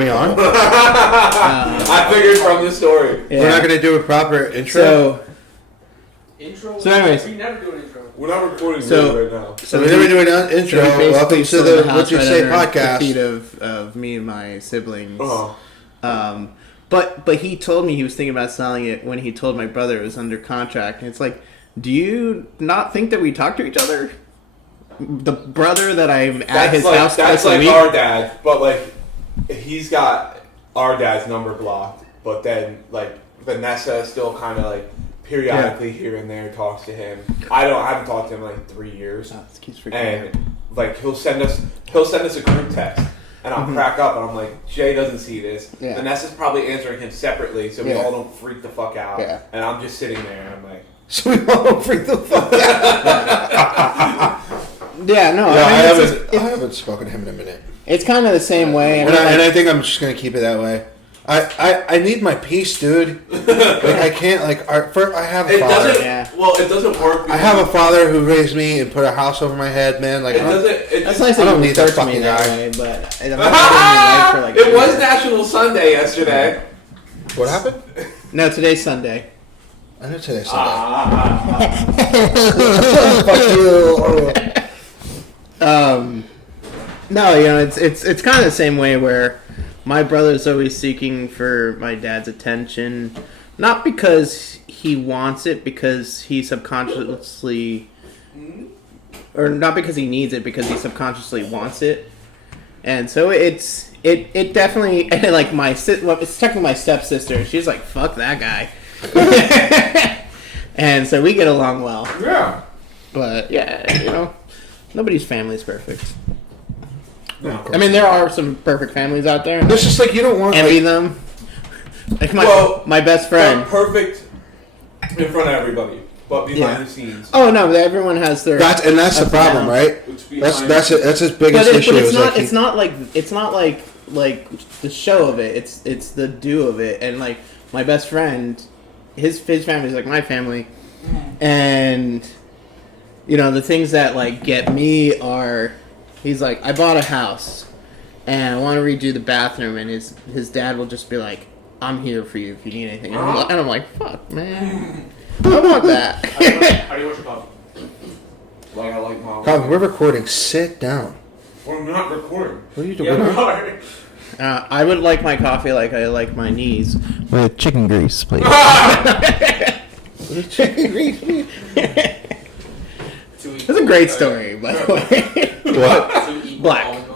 We on? I figured from the story. Yeah. We're not going to do a proper intro? So anyways. We never do an intro. We're not recording right now. So we're never doing an intro. Welcome to the What You Say podcast. The feet of me and my siblings. But he told me he was thinking about selling it when he told my brother it was under contract. And it's like, do you not think that we talk to each other? The brother that I'm at his house that's twice a like week? our dad, but like he's got our dad's number blocked. But then like Vanessa still kind of like periodically here and there talks to him. I haven't talked to him in like 3 years. Oh, this keeps freaking and out. like he'll send us a group text. And I'll crack up, and I'm like, Jay doesn't see this. Yeah. Vanessa's probably answering him separately, so we all don't freak the fuck out. Yeah. And I'm just sitting there, and I'm like... So we all don't freak the fuck out. Yeah, no. I haven't spoken to him in a minute. It's kind of the same way. And I think I'm just going to keep it that way. I need my peace, dude. Like, I can't, like... I have a father. Well, it doesn't work. I have a father who raised me and put a house over my head, man. Like, That's nice. I don't need that fucking that guy. way, but I'm not for like it was National Sunday yesterday. What happened? No, today's Sunday. I know today's Sunday. Fuck you. No, you know, it's kind of the same way where my brother's always seeking for my dad's attention, not because he wants it, because he subconsciously, or not because he needs it, because he subconsciously wants it. And so it definitely, like it's technically my stepsister. She's like, fuck that guy. And so we get along well. Yeah. But yeah, you know, nobody's family is perfect. No, I mean, there are some perfect families out there. It's just like you don't want envy them. Like my best friend. Perfect in front of everybody, but behind the scenes. Oh no, everyone has their. That's the problem, right? That's his biggest issue. But it's not like the show of it. It's the do of it. And like my best friend, his family is like my family, and you know the things that like get me are. He's like, I bought a house, and I want to redo the bathroom, and his dad will just be like, I'm here for you if you need anything. And I'm like, fuck, man. I want that. How do you want your coffee? Like I like mom. God, we're recording. Sit down. We're not recording. What are you doing? I would like my coffee like I like my knees. With chicken grease, please. Chicken grease? That's a great story, by the way. What? Black.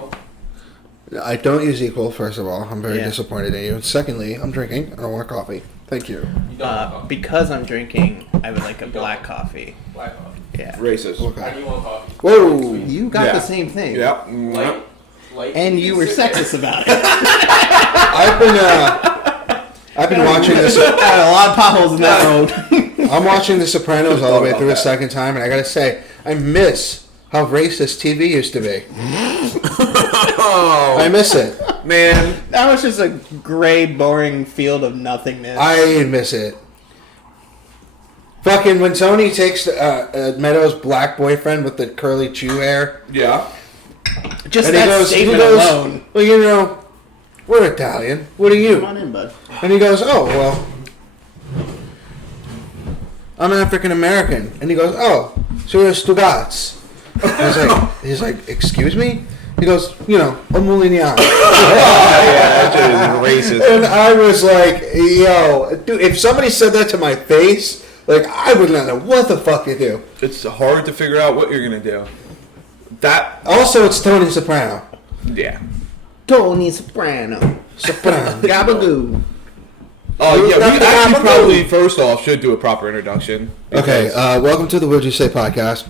I don't use Equal, first of all. I'm very disappointed in you. And secondly, I'm drinking. I don't want a coffee. Thank you. Because I'm drinking, I would like a black coffee. Black coffee. Yeah. Racist. Okay. How do you want coffee? Whoa. You got the same thing. Yep. Light and you were sexist about it. I've been watching this. A lot of potholes in that road. I'm watching The Sopranos all the way through a second time, and I gotta say, I miss how racist TV used to be. I miss it. Man. That was just a gray, boring field of nothingness. I miss it. Fucking when Tony takes Meadows' black boyfriend with the curly Chew hair. Yeah. Just that statement alone. Well, you know, we're Italian. What are you? Come on in, bud. And he goes, oh, well, I'm African American. And he goes, oh, so you're Stugats. He's like, excuse me? He goes, you know, Omulignano. Yeah, that is racist. And I was like, yo, dude, if somebody said that to my face, like, I would not know what the fuck to do. It's hard to figure out what you're going to do. Also, it's Tony Soprano. Yeah. Tony Soprano. Gabagoo. Oh, yeah, we actually probably, first off, should do a proper introduction. Okay, welcome to the Would You Say podcast.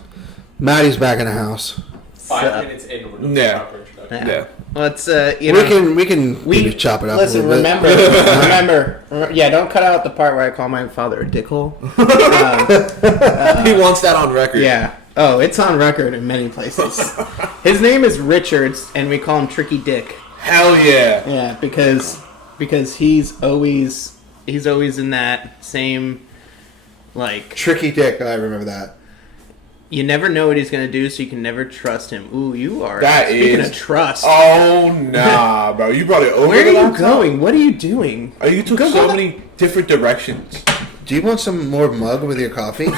Maddie's back in the house. 5 minutes in, we're doing a proper introduction. Yeah. Let's, you know. We can maybe chop it up listen, a little bit. remember, yeah, don't cut out the part where I call my father a dickhole. He wants that on record. Yeah. Oh, it's on record in many places. His name is Richards, and we call him Tricky Dick. Hell yeah. Yeah, because he's always in that same, like... Tricky Dick, I remember that. You never know what he's gonna do, so you can never trust him. Ooh, you are. That speaking is of trust. Oh nah, bro! You brought it over. Where are you laptop? going? What are you doing? Oh, you took so many different directions. Do you want some more mug with your coffee?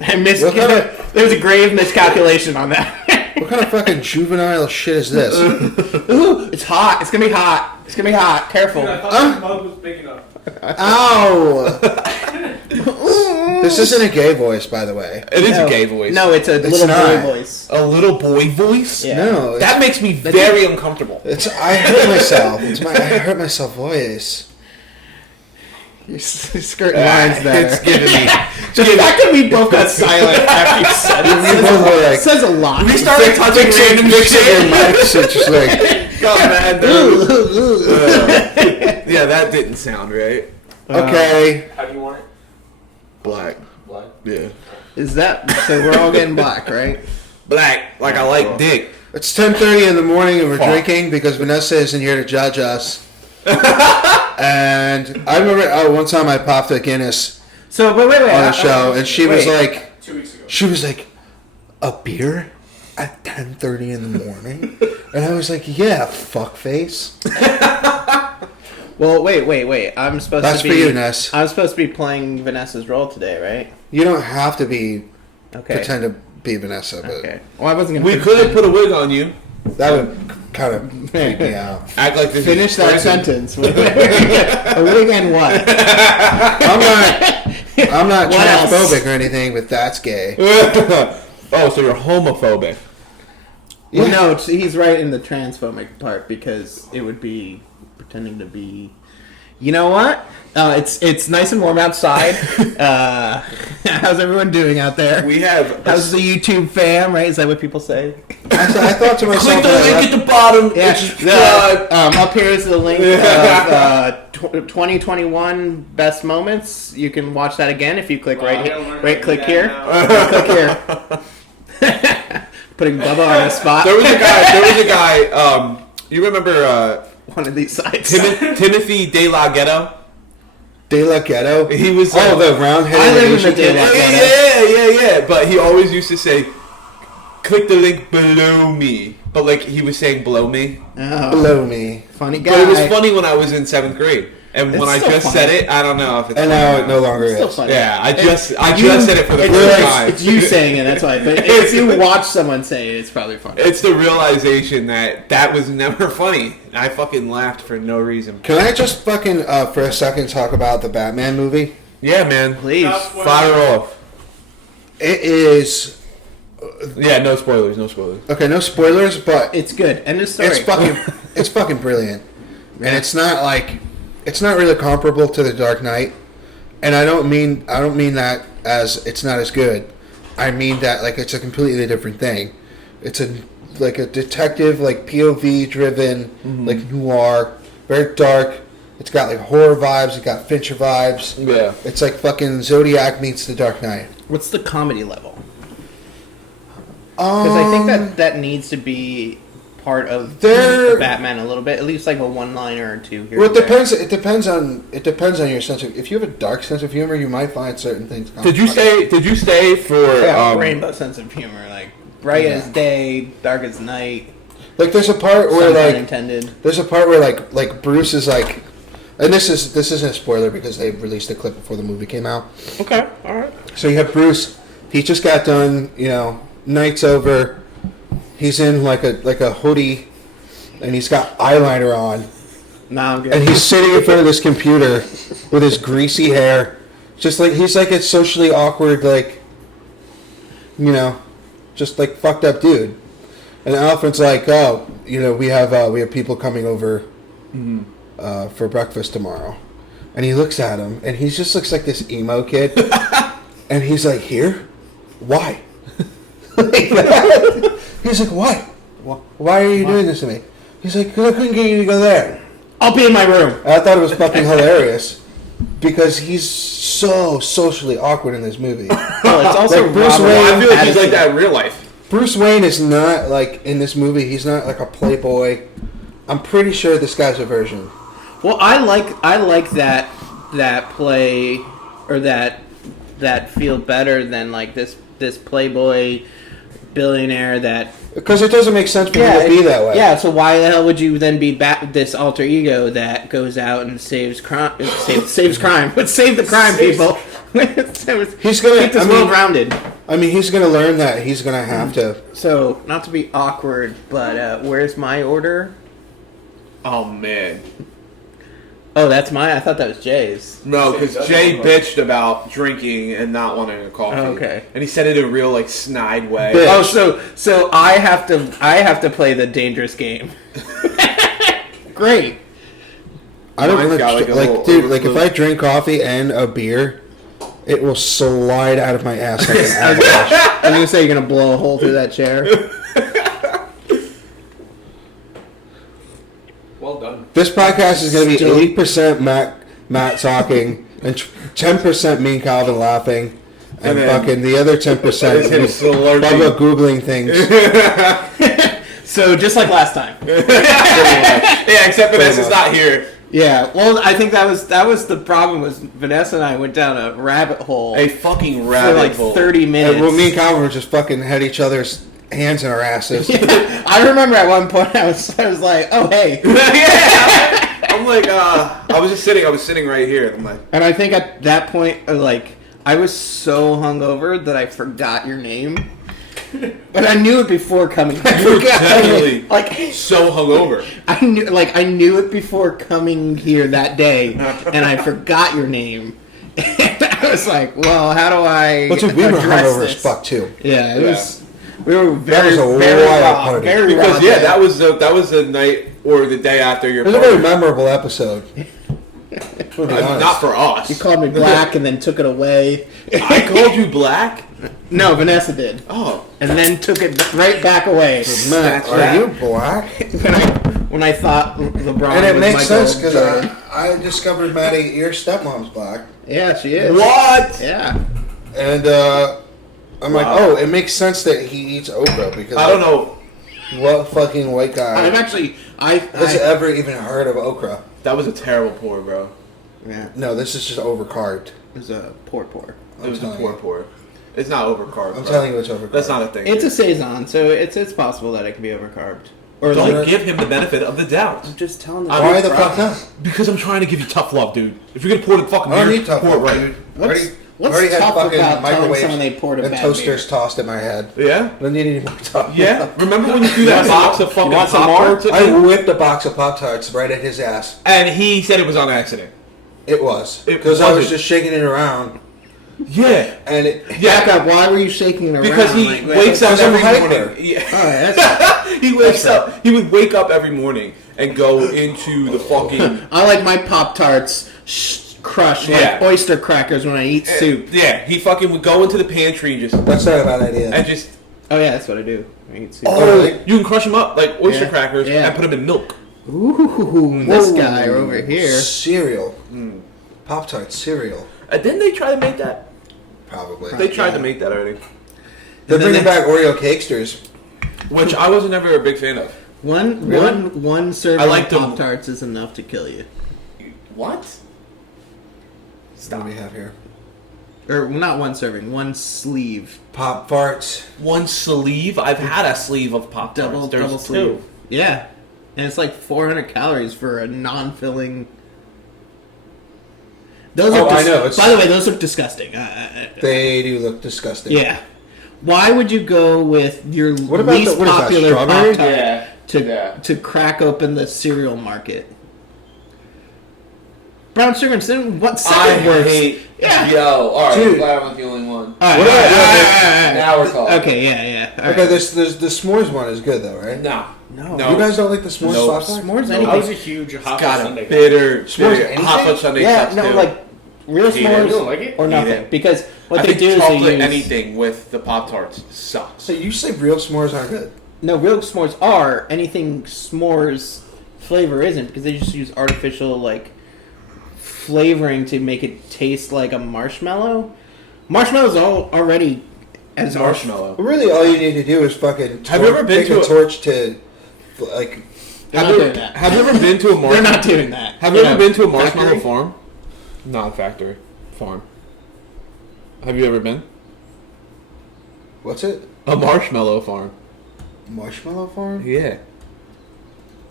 I missed. There was a grave miscalculation on that. What kind of fucking juvenile shit is this? Ooh, it's hot. It's gonna be hot. It's gonna be hot. Careful. Dude, I thought the mug was big enough. Ow! This isn't a gay voice, by the way. It is a gay voice. No, it's a little boy voice. A little boy voice? Yeah. No, That makes me very uncomfortable. it's I hurt myself. It's my I hurt myself voice. You're skirting lines there. It's giving me. The fact that we both got silent after you said it both were like- says a lot. We started touching random Your shit. mics are just like Got mad, yeah, that didn't sound right. okay. How do you want it? Black. Black? Yeah. Is that so? We're all getting black, right? Black, like I like dick. It's 10:30 in the morning and we're Fuck. drinking because Vanessa isn't here to judge us. And I remember one time I popped a Guinness So wait. on a show and she was Wait. like, 2 weeks ago. she was like, a beer at 10:30 in the morning, and I was like, yeah, fuckface. Well, wait. I'm supposed That's to be. for you, Ness. I'm supposed to be playing Vanessa's role today, right? You don't have to be Okay. pretend to be Vanessa, but Okay. Well, I wasn't gonna. We could put a wig on you. that would kind of freak me out. Act like this Finish is that prison. sentence. A wig and what? I'm not What else? transphobic or anything, but that's gay. Oh, so you're homophobic. Well, no, he's right in the transphobic part because it would be pretending to be. You know what? It's nice and warm outside. How's everyone doing out there? We have. How's the YouTube fam? Right? Is that what people say? I thought to myself, Click the when I link left- at the bottom. Yeah. and subscribe. Up here is the link of 2021 best moments. You can watch that again if you click Wow, I gotta learn how to do click that here. now. Click here. Putting Bubba on the spot. There was a guy. You remember One of these sides. Timothy De La Ghetto? De La Ghetto. He was. Oh, the round-headed I live in Asian the De La kid? Yeah. But he always used to say, "Click the link below me," but like he was saying "below me." Oh, Below me. funny guy. But it was funny when I was in 7th grade, and when It's I still just funny. said it, I don't know if it's. And funny now or it no not. longer It's still is. funny. Yeah, I just You- said it for the it's first like- time. It's you saying it, that's why. But if you watch someone say it, it's probably funny. It's the realization that was never funny. I fucking laughed for no reason. Can I just fucking, for a second, talk about the Batman movie? Yeah, man. Please. Fire off. It is... Yeah, no spoilers. Okay, no spoilers, but It's good. End of story. it's fucking brilliant. And it's not really comparable to The Dark Knight. And I don't mean that as it's not as good. I mean that like it's a completely different thing. It's a detective, like POV driven, like noir, very dark. It's got like horror vibes, it's got Fincher vibes. Yeah. It's like fucking Zodiac meets The Dark Knight. What's the comedy level? Because I think that needs to be part of There- Batman a little bit, at least like a one-liner or two here. Well, and there. it depends on your sense of. If you have a dark sense of humor, you might find certain things. Did you stay for Yeah, rainbow sense of humor, like bright Yeah. as day, dark as night. Like there's a part where Pun like intended. there's a part where like Bruce is like, and this isn't a spoiler because they released a clip before the movie came out. Okay, all right. So you have Bruce. He just got done. Night's over. He's in like a hoodie, and he's got eyeliner on, Nah, I'm good. and he's sitting in front of this computer with his greasy hair, just like he's like a socially awkward just like fucked up dude. And Alfred's like, oh, we have people coming over for breakfast tomorrow, and he looks at him, and he just looks like this emo kid, and he's like, here, why? Like that. He's like, why? Why are you doing this to me? He's like, 'cause I couldn't get you to go there. I'll be in my room. And I thought it was fucking hilarious because he's so socially awkward in this movie. Well, it's also Like Bruce Robert Wayne- I feel like he's Pattinson. like that in real life. Bruce Wayne is not like in this movie. He's not like a playboy. I'm pretty sure this guy's a version. Well, I like that play or that feel better than like this playboy billionaire that. Because it doesn't make sense for you to be that way. Yeah, so why the hell would you then be this alter ego that goes out and saves crime? Saves crime. But save the crime, people. He's gonna keep this world rounded. I mean, he's gonna learn that he's gonna have to. So, not to be awkward, but where's my order? Oh man. Oh, that's mine? I thought that was Jay's. No, because Jay bitched about drinking and not wanting a coffee. Oh, okay. And he said it in a real like snide way. Bitch. Oh, so I have to play the dangerous game. Great. I don't Mine's got, dude. Like if I drink coffee and a beer, it will slide out of my ass like an avalanche. I was gonna say you're gonna blow a hole through that chair. Well done. This podcast is going to be Still- 80% Matt talking and 10% me and Calvin laughing, and then- fucking the other 10% His is slurping. Bubba googling things. So just like last time. Yeah, except Vanessa's not here. Yeah. Well, I think that was the problem. Was Vanessa and I went down a rabbit hole A fucking for rabbit like hole. 30 minutes. Well, me and Calvin were just fucking had each other's hands in our asses. I remember at one point I was like, oh hey. Yeah. I'm like, I was sitting right here. I'm like, And I think at that point, like, I was so hungover that I forgot your name. But I knew it before coming. you were definitely like so hungover. I knew it before coming here that day, and I forgot your name. And I was like, well, how do I? But dude, we were address hungover this? as fuck too. Yeah, it was. We were very, was a very wild raw, party. very Because raw yeah, day. that was the night or the day after your It was a party. very memorable episode. To be honest. Not for us. You called me black and then took it away. I called you black. No, Vanessa did, Oh, and then took it right back away. Matt, Snatch are that. you black? when I thought LeBron And it was makes Michael sense because Jordan. I discovered, Maddie, your stepmom's black. Yeah, she is. what? Yeah. And I'm like, Wow. oh, it makes sense that he eats okra because I don't know. what fucking white guy I'm actually has ever even heard of okra. That was a terrible pour, bro. yeah. No, this is just overcarved. It was a pour. It was a telling pour you. pour. It's not overcarved. I'm bro. telling you it's overcarved. That's not a thing. It's a saison, so it's possible that it can be overcarbed. Or Don't like give him the benefit of the doubt. I'm just telling the Why truth. the fuck not? Because I'm trying to give you tough love, dude. If you're gonna pour the fucking I don't beer, need tough pour love, it right. dude. What's already had tough fucking about telling microwaves someone they poured a and bad toasters tossed in my head. Yeah? I don't need any more tough. Yeah? Remember when you threw that box of fucking want some more? Pop-Tarts at I me? whipped a box of Pop-Tarts right at his ass. And he said it was on accident. It was. It Because I was wasn't. just shaking it around. Yeah. And it... Back Yeah. up. Why were you shaking it around? Because he like, wakes up Because I'm every hyper. morning. Yeah. Alright, that's He wakes up. He would wake up every morning and go into the fucking... I like my Pop-Tarts crushed Yeah. like oyster crackers when I eat soup. Yeah, he fucking would go into the pantry and just... That's not a bad idea. And just... Oh yeah, that's what I do. I eat soup. Oh, really? You can crush them up like oyster Yeah. crackers Yeah. and put them in milk. Ooh, this Whoa. guy over here. Cereal. Pop-Tart cereal. Didn't they try to make that? Probably. They tried to make that already. They're And then bringing they- back Oreo Cakesters. Which I wasn't ever a big fan of. One serving I like of them- Pop-Tarts is enough to kill you. What? What Stop. do we have here? Or not one serving, one sleeve. Pop farts. One sleeve? I've had a sleeve of Pop Tarts. Double sleeve. Yeah. And it's like 400 calories for a non-filling. Those Oh, are I know, it's- By the way, those look disgusting. They do look disgusting. Yeah. Why would you go with your What about least the- what is that, popular strawberry? Pop-Tart Yeah. to Yeah. to crack open the cereal market? Brown sugar and cinnamon. What I second works? hate... Yeah. Yo, alright, Dude. I'm glad I'm not the only one. All right, What all about- right, all right. Now we're talking. Okay, yeah. All Okay, right. this the s'mores one is good though, right? No. No. You guys don't like the s'mores No. Pop-Tart? S'mores I anything. was a huge hot Got Sunday a guy. bitter, S'mores bitter anything? hot fudge sundae Yeah, cups no, too. like real Hate it. s'mores You don't like it? or Hate nothing. it. Because what I they think do is they chocolate use anything with the Pop Tarts sucks. So you say real s'mores aren't good? no real s'mores are anything s'mores flavor isn't because they just use artificial like flavoring to make it taste like a marshmallow. Marshmallow's already as Marshmallow. Really, all you need to do is fucking Have you ever been take to a a- torch to like. They're Have not you, doing that. have you ever been to a They're marshmallow? not doing that. Have you ever know, been to a marshmallow factory? farm? Not factory. Farm. Have you ever been? What's it? A marshmallow farm. Marshmallow Farm? Yeah.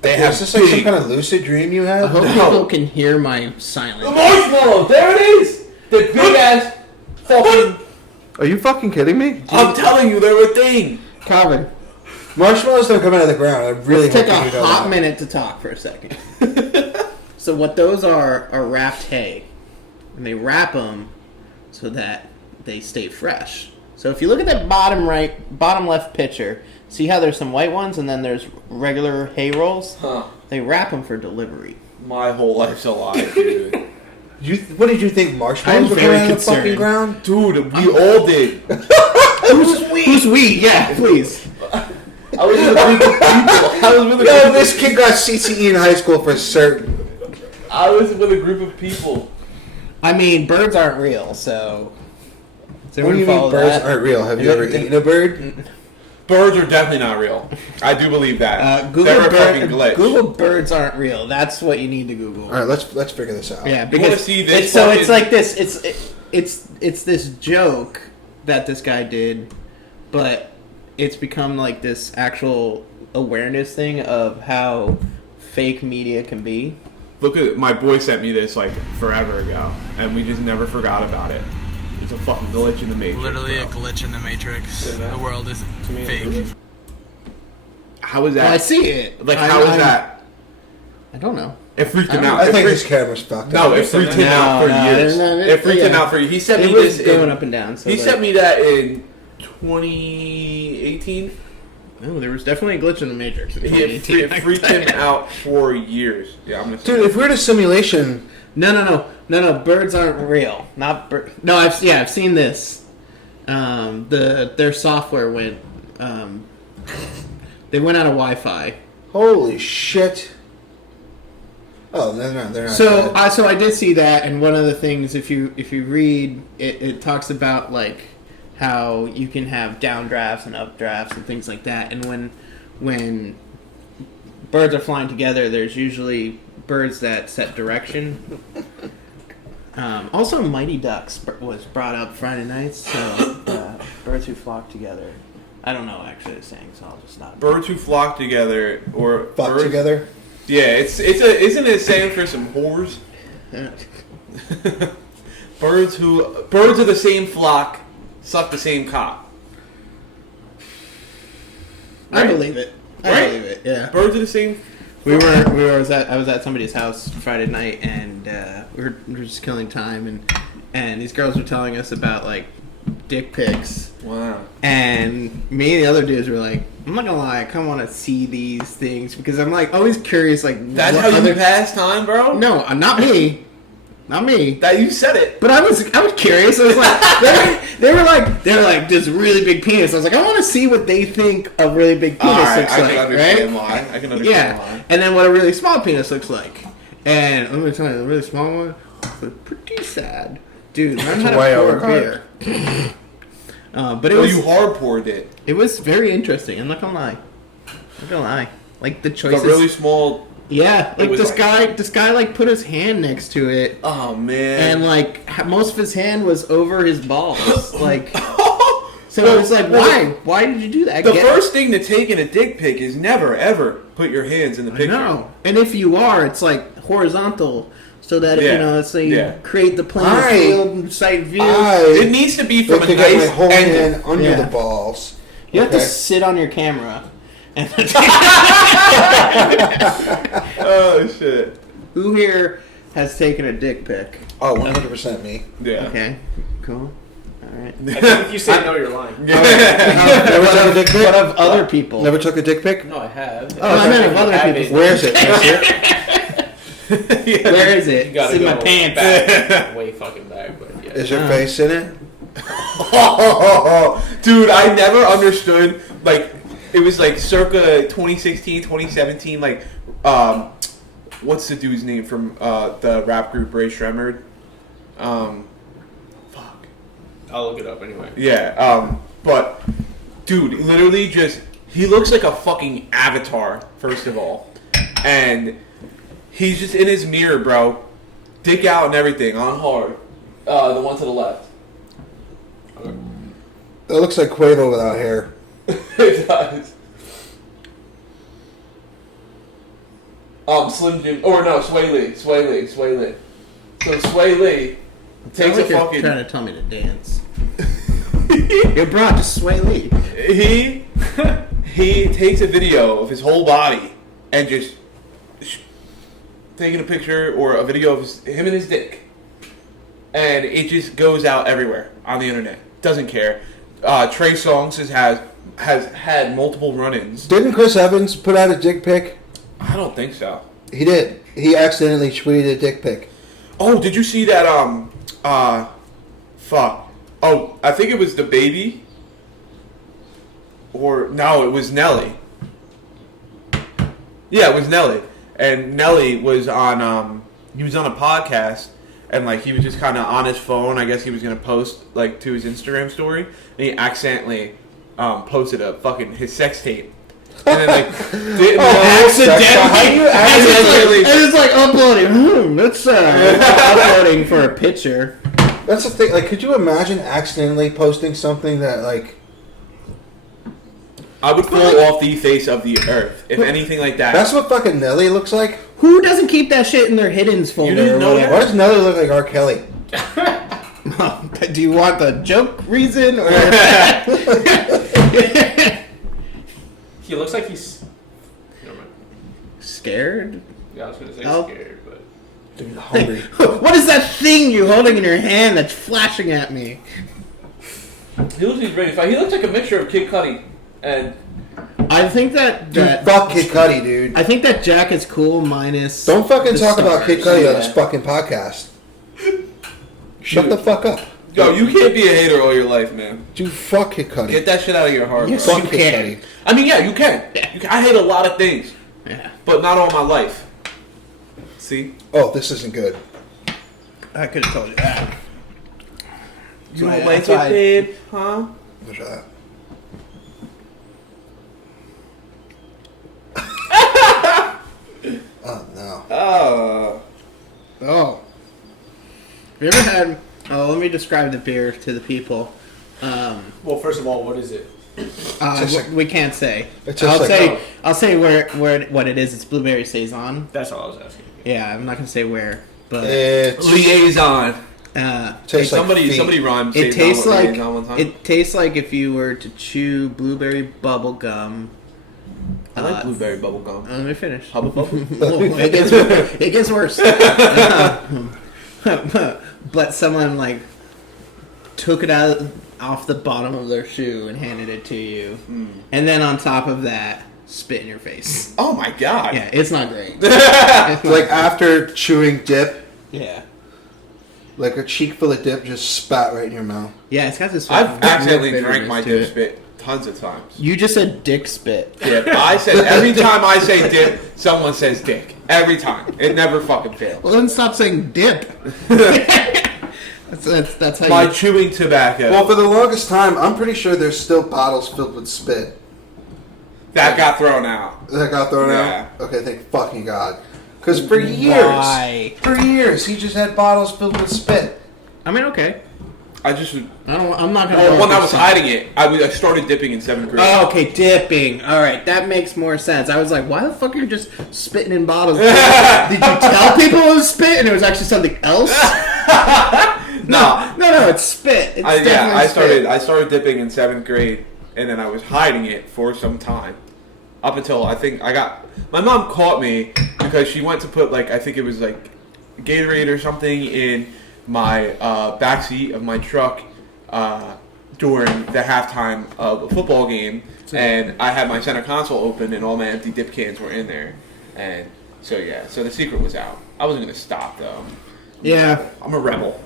Is this like some kind of lucid dream you I have? hope people can hear my silence. marshmallow! There it is! The big ass fucking... Are you fucking kidding me? I'm telling you, they're a thing! Calvin, Marshmallows don't come out of the ground. I really let's take hope a you know hot that. minute to talk for a second. So what those are wrapped hay. And they wrap them so that they stay fresh. So if you look at that bottom left picture, see how there's some white ones and then there's regular hay rolls? Huh. They wrap them for delivery. My whole life's a lie, dude. What did you think? Marshmallows I'm were very coming out of the fucking concerned. ground? Dude, we all did. Who's we? Yeah, please. I was with a group of people. I was with a No, group this kid got CCE in high school for certain. I was with a group of people. I mean, birds aren't real, so... Does What do you everyone mean follow birds that? aren't real? Have you ever eaten a bird? Birds are definitely not real. I do believe that. Google, They're a fucking glitch. Google birds aren't real. That's what you need to Google. All right, let's figure this out. Yeah, You wanna because see this it's, so it's fucking- like this. It's this joke that this guy did, but it's become like this actual awareness thing of how fake media can be. Look at my boy sent me this like forever ago, and we just never forgot about it. It's a fucking glitch in the matrix. Literally a bro. glitch in the matrix. The world is me, fake. How is that? Well, I see it. Like, how is that? I don't know. It freaked him I out. I It think freaked- this camera's fucked No, up. it freaked him out for years. It freaked him out for years. He sent It me was this. going up and down. So He like- sent me that in 2018. Oh, there was definitely a glitch in the matrix. In It 2018. freaked him out for years. Yeah, I'm gonna. Dude, if we're in a simulation, No. Birds aren't real. Not bird. No, I've seen this. Their software went. They went out of Wi-Fi. holy shit. Oh, they're not. So dead. I did see that, and one of the things, if you read, it talks about like how you can have downdrafts and updrafts and things like that, and when birds are flying together, there's usually birds that set direction. Also, Mighty Ducks was brought up Friday nights, so birds who flock together. I don't know actually the saying, so I'll just not. Birds who flock together, or fuck birds, together. Yeah, isn't it a saying for some whores? Birds of the same flock suck the same cock. I believe it. I Right? believe it. Yeah. Birds of the same. I was at somebody's house Friday night, and we were just killing time, and these girls were telling us about like dick pics, Wow. and me and the other dudes were like, I'm not gonna lie, I kind of want to see these things because I'm like always curious, like That's what how other... you pass time, bro. No, not me, not me. That you said it. But I was curious. I was like, they were like this really big penis. I was like, I want to see what they think a really big penis Alright, looks I like, can understand right? why. I can understand Yeah, why. and then what a really small penis looks like. And let me tell you, the really small one was pretty sad. Dude, learn how to way pour a overpowered. beer. But it Oh, was you hard poured it. it was very interesting. I'm not gonna lie. Like the The choices. really small. Yeah, like was this like- guy like put his hand next to it. Oh man. And like most of his hand was over his balls, like. So it was like, why? Why did you do that? The first thing to take in a dick pic is never ever put your hands in the picture. No, and if you are, it's like horizontal, so that Yeah. you know, it's like Yeah. create the plane I- field and sight view. It needs to be from Look a to get my nice whole angle. hand under Yeah. the balls. You have to Okay. sit on your camera. And Oh shit. who here has taken a dick pic? Oh, 100% me. Yeah. Okay, cool. All right. I think if you say no, you're lying. Never took a dick pic? What of other people? Never took a dick pic? No, I have. Oh, I meant of other people. Where is it? Can I see it? Where is it? You gotta It's in go my pants. back, way fucking back, but yeah. Is your face in it? Dude, I never understood, like, it was like circa 2016, 2017, like, what's the dude's name from the rap group Ray Shremmerd? Fuck. I'll look it up anyway. Yeah, but, dude, literally just, he looks like a fucking avatar, first of all. And he's just in his mirror, bro. Dick out and everything, on hard. The one to the left. It looks like Quavo without hair. It does. Slim Jim, or no, Sway Lee. So Sway Lee takes a you're fucking. trying to tell me to dance. You're brought to Sway Lee. He takes a video of his whole body and just taking a picture or a video of him and his dick, and it just goes out everywhere on the internet. Doesn't care. Trey Songz has had multiple run-ins. Didn't Chris Evans put out a dick pic? I don't think so. He did. He accidentally tweeted a dick pic. Oh, did you see that? Fuck. Oh, I think it was the baby. Or no, it was Nelly. Yeah, it was Nelly, and Nelly was on. He was on a podcast, and like he was just kind of on his phone. I guess he was gonna post like to his Instagram story, and he accidentally posted a fucking his sex tape. And then like accidentally, and it's like uploading. That's uploading for a picture. That's the thing. Like, could you imagine accidentally posting something that like? I would fall off the face of the earth if anything like that. That's what fucking Nelly looks like. Who doesn't keep that shit in their hiddens folder? You didn't know that? Why does Nelly look like R. Kelly? Do you want the joke reason or? He looks like he's. Never mind. Scared? Yeah, I was gonna say Oh. scared, but. Dude, hungry. What is that thing you're holding in your hand that's flashing at me? He looks like he's ready to fight. He looks like a mixture of Kid Cudi and. I think Dude, fuck Kid Cudi, dude. I think that Jack is cool minus. Don't fucking the talk about Kid stars. Cudi on this fucking podcast. Shut the fuck up. Yo, you can't be a hater all your life, man. Dude, fuck Kid Cudi. Get that shit out of your heart. Yes, bro. you Fuck Kid can. Cudi. I mean, yeah, you can. You can. I hate a lot of things, Yeah. but not all my life. See? Oh, this isn't good. I could have told you that. You So don't I- like that's why- it, babe? Huh? What's that? Oh, no. Oh. Have you ever had... Oh, let me describe the beer to the people. Well, first of all, what is it? Tastes like- we can't say. It tastes like- I'll say where what it is. It's blueberry saison. That's all I was asking. Yeah, I'm not gonna say where, but It's Liaison. tastes like Somebody feet. rhymed. it tastes with like liaison one time. it tastes like if you were to chew blueberry bubble gum. I like blueberry bubble gum. Let me finish. Hubba bubble. It gets worse. But someone like took it off the bottom of their shoe and handed it to you, and then on top of that, spit in your face. Oh my god. Yeah, it's not great. It's not Like after chewing dip, yeah, like a cheek full of dip just spat right in your mouth. yeah, it's got this. I've weird accidentally bitterness drank my to dip it. spit tons of times. You just said dick spit. Yeah, I said every time I say dip, someone says dick. Every time. It never fucking fails. Well, then stop saying dip. that's how My you. chewing tobacco. Well, for the longest time, I'm pretty sure there's still bottles filled with spit that got thrown out. that got thrown Yeah. out. Okay, thank fucking God. Because for years, he just had bottles filled with spit. I mean, okay. I just. I'm not gonna. Well, when I was 100%. hiding it, I started dipping in 7th grade. Oh, okay, dipping. All right, that makes more sense. I was like, why the fuck are you just spitting in bottles? Did you tell people it was spit and it was actually something else? No, it's spit. It's definitely spit. I started dipping in 7th grade, and then I was hiding it for some time, up until I think my mom caught me because she went to put I think it was Gatorade or something in my backseat of my truck during the halftime of a football game, and I had my center console open and all my empty dip cans were in there, and so the secret was out. I wasn't gonna stop though. Yeah. I'm a rebel.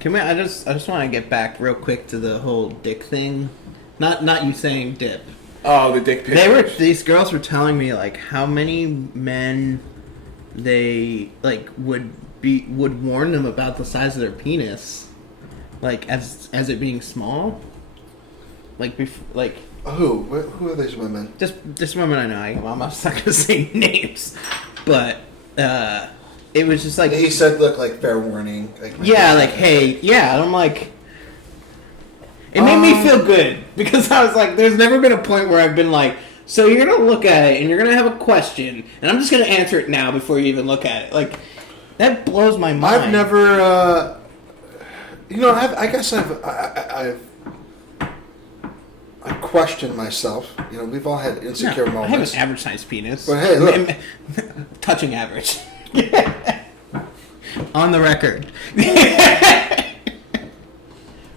Can we? I just want to get back real quick to the whole dick thing. Not you saying dip. Oh, the dick pictures. These girls were telling me how many men they would warn them about the size of their penis, as it being small. Who are these women? Just women I know. I'm not gonna say names, but it was just He said, "Look, fair warning." yeah, hey, yeah. And I'm like, It made me feel good because I was like, there's never been a point where I've been like, so you're going to look at it and you're going to have a question and I'm just going to answer it now before you even look at it. Like, that blows my mind. I've never, I guess I've questioned myself. We've all had insecure moments. I have an average sized penis. But hey, look. Touching average. On the record.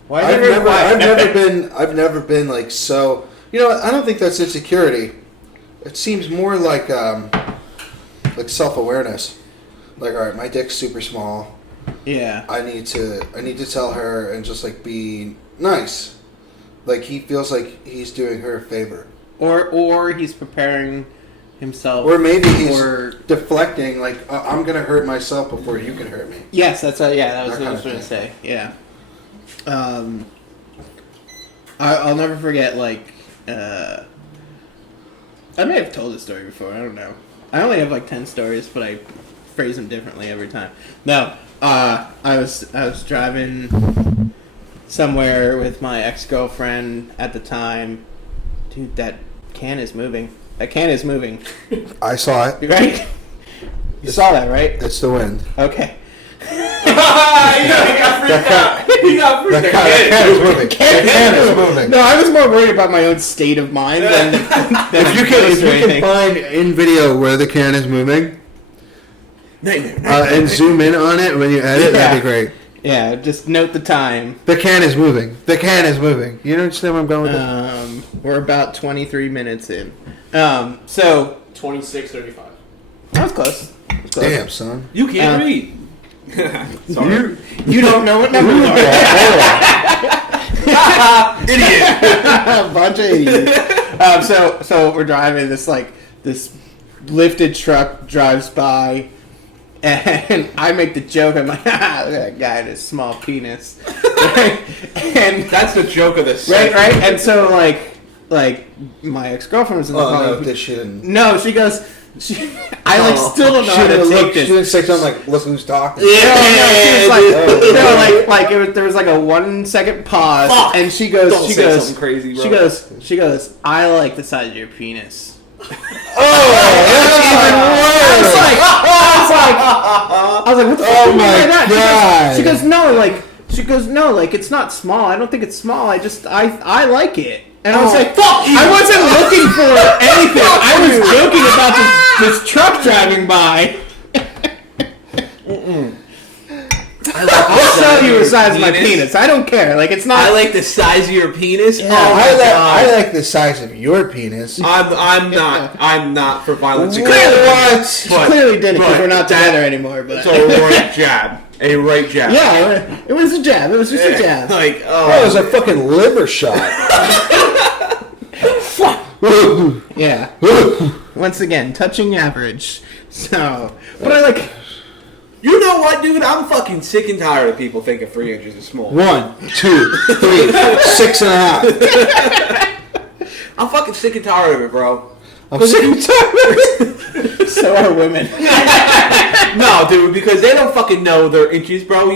I've never been like so. I don't think that's insecurity. It seems more like self-awareness. Like, all right, my dick's super small. Yeah. I need to tell her and just like be nice. Like he feels like he's doing her a favor. Or he's preparing himself. Or maybe he's deflecting. Like I'm gonna hurt myself before you can hurt me. Yes, that was what I was going to say. Yeah. I'll never forget. Like, I may have told this story before. I don't know. I only have like 10 stories, but I phrase them differently every time. No, I was driving somewhere with my ex-girlfriend at the time. Dude, that can is moving. That can is moving. I saw it. Right? You saw that, right? It's the wind. Okay. He got freaked out. The can is moving. The can is moving. No, I was more worried about my own state of mind than If you can find in video where the can is moving, and zoom in on it when you edit, that'd be great. Yeah, just note the time. The can is moving. The can is moving. You understand where I'm going with that? We're about 23 minutes in. So 26:35. that was close. Damn, son. You can't read. Sorry. You don't know what numbers are. Idiot. Bunch of idiots. So we're driving this lifted truck drives by, and I make the joke. I'm like, look at that guy and his small penis. And that's the joke of this. Right. And so like my ex-girlfriend was in the car. No, she didn't. No, she goes. Still don't know how to take this. She didn't say something like, "Look who's talking." She was like, there was like a 1 second pause, and she goes, something crazy, bro. She goes, I like the size of your penis. Oh, that's even worse. I was like, what the fuck? Oh my god! She goes, no, it's not small. I don't think it's small. I like it. And I was like, fuck you! I wasn't looking for anything. I was joking about this truck driving by. I'll tell you the size of my penis. I don't care. Like, it's not. I like the size of your penis. Yeah, I like the size of your penis. I'm not for violence. She clearly didn't because we're not together anymore. But it's a right jab. A right jab. Yeah, it was a jab. It was just a jab. Like, it was a fucking liver shot. Yeah. Once again, touching average. So, but I like. You know what, dude? I'm fucking sick and tired of people thinking 3 inches is small. 1, 2, 3, 6.5. I'm fucking sick and tired of it, bro. I'm sick and tired. So are women. No, dude, because they don't fucking know their inches, bro.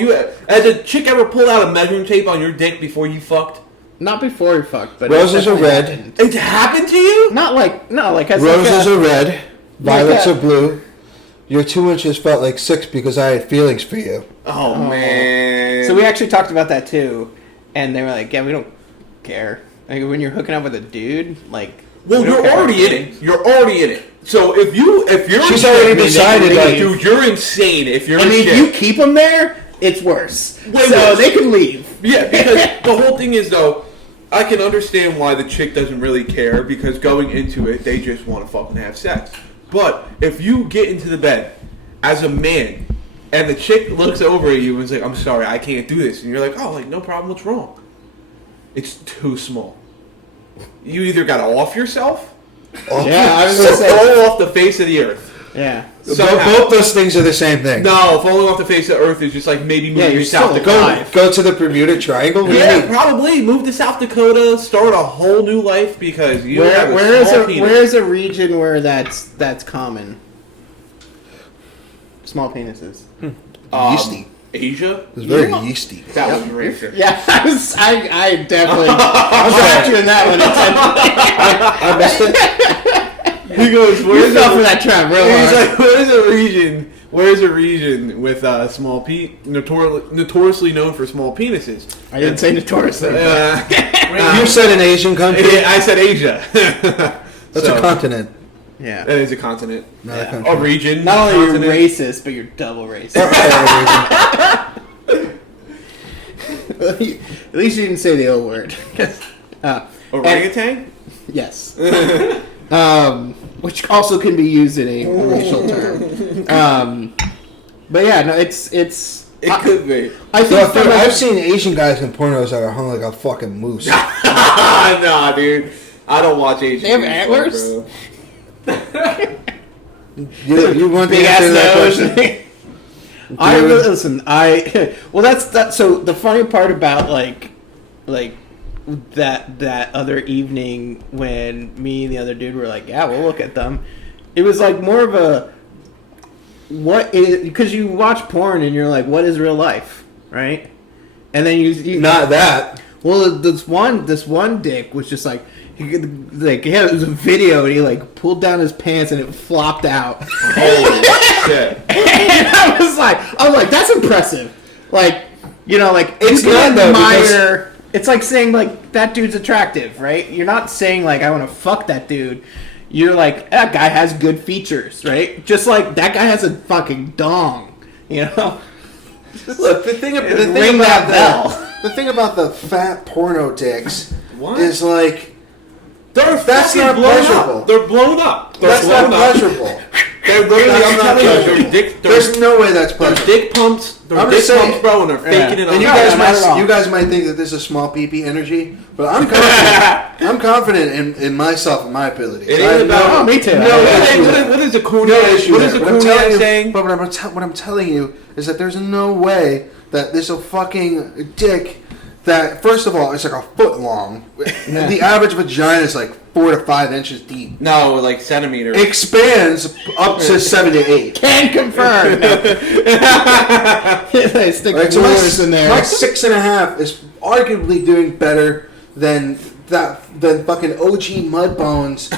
Has a chick ever pulled out a measuring tape on your dick before you fucked? Not before you fucked, but roses are red. It's happened to you? As roses are red, violets are blue. Your 2 inches felt like 6 because I had feelings for you. Oh, man. So we actually talked about that too, and they were like, "Yeah, we don't care." Like when you're hooking up with a dude, like, well, you're already in it. You're already in it. So if you're, she's already decided, like, dude, you're insane. If you're, and if you keep them there, it's worse. So they can leave. Yeah, because the whole thing is though. I can understand why the chick doesn't really care because going into it, they just want to fucking have sex. But if you get into the bed as a man and the chick looks over at you and is like, I'm sorry, I can't do this. And you're like, oh, like, no problem, what's wrong? It's too small. You either got to off yourself or I was going to say, fall off the face of the earth. Yeah. So both those things are the same thing. No, falling off the face of the earth is just like maybe move to South Dakota. Go to the Bermuda Triangle? Yeah, probably. Move to South Dakota, start a whole new life because you have a small penis. Where is a region where that's common? Small penises. Yeasty. Asia? It was very yeasty. That was racist. Yeah, I definitely trapped you in that one. I missed it. He goes, You fell for that trap real He's hard. like, where's a region with small notoriously known for small penises? I didn't say notoriously. You said an Asian country. I said Asia. That's a continent. Yeah. That is a continent. Not a country. A region. Not only are you continent. racist, but you're double racist. At least you didn't say the O word. Orangutan? Yes. Which also can be used in a racial term. But yeah, no, it's. It could be. I think I've seen Asian guys in pornos that are hung like a fucking moose. Nah, dude. I don't watch Asian. They have porn, antlers? bro. You want to big answer that ass question? nose. Well, that's that. So the funny part about like that other evening when me and the other dude were like, yeah, we'll look at them. It was like more of a because you watch porn and you're like, what is real life, right? And then you Not that. Well, this one dick was just like it was a video and he like pulled down his pants and it flopped out. Holy shit. And I was like, that's impressive. Like, like It's you not, can though, admire. It's like saying like that dude's attractive, right? You're not saying like I want to fuck that dude. You're like that guy has good features, right? Just like that guy has a fucking dong, Look, the thing Ring that bell. The thing about the fat porno dicks What? is like That's not pleasurable. They're blown up. that's not pleasurable. They're literally, That's I'm not telling you, pleasurable. There's no way that's their pleasurable. dick pumps, I'm just saying. bro, and they're faking it on And you No, guys no, not at all. might think that this is small pee-pee energy, but I'm confident in myself and my abilities. It I ain't have about- Oh, me too. No issue with it. What is a No cognac? issue What there. is a What I'm telling cognac you- saying? But what I'm telling you is that there's no way that this a fucking dick that, first of all, it's like a foot long. The average vagina is like 4 to 5 inches deep. No, like centimeters. Expands up to 7 to 8. Can confirm. They stick Right, so rulers in there. my 6.5 is arguably doing better than fucking OG Mudbones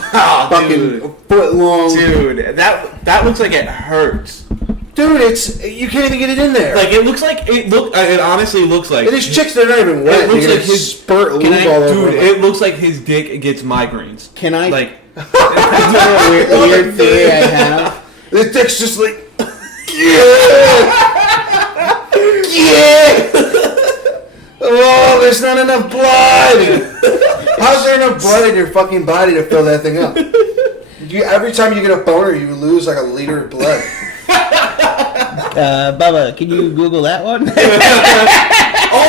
fucking dude. foot long. Dude, that looks like it hurts. Dude, you can't even get it in there. Like it honestly looks like And these chicks, they're not even wet. It looks They're like gonna his spurt lube all over. dude. It looks like his dick gets migraines. Can I Like do a weird theory I have? The dick's just like, yeah. Oh, there's not enough blood. How's there enough blood in your fucking body to fill that thing up? Every time you get a boner, you lose like a liter of blood. Bubba, can you Google that one? oh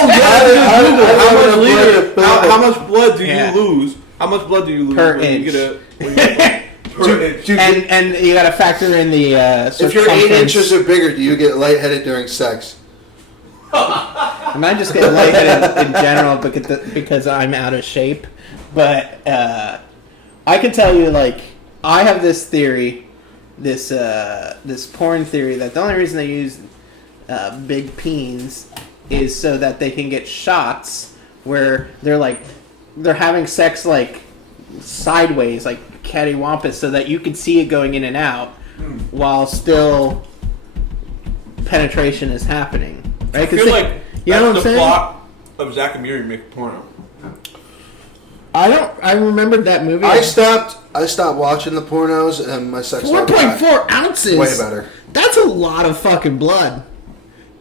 yeah, how much blood do Yeah. you lose? How much blood do you lose Per when inch. you get per inch? and you gotta factor in the If you're 8 circumference. inches or bigger, do you get lightheaded during sex? I might just get lightheaded in general because I'm out of shape. But I can tell you, like, I have this theory, this porn theory, that the only reason they use big peens is so that they can get shots where they're having sex like sideways, like cattywampus, so that you can see it going in and out while still penetration is happening. Right? I feel like you know what I'm that's the saying? plot of Zack and Miri make porno. I remembered that movie. I stopped watching the pornos, and my sex life got 4.4 ounces. way better. That's a lot of fucking blood.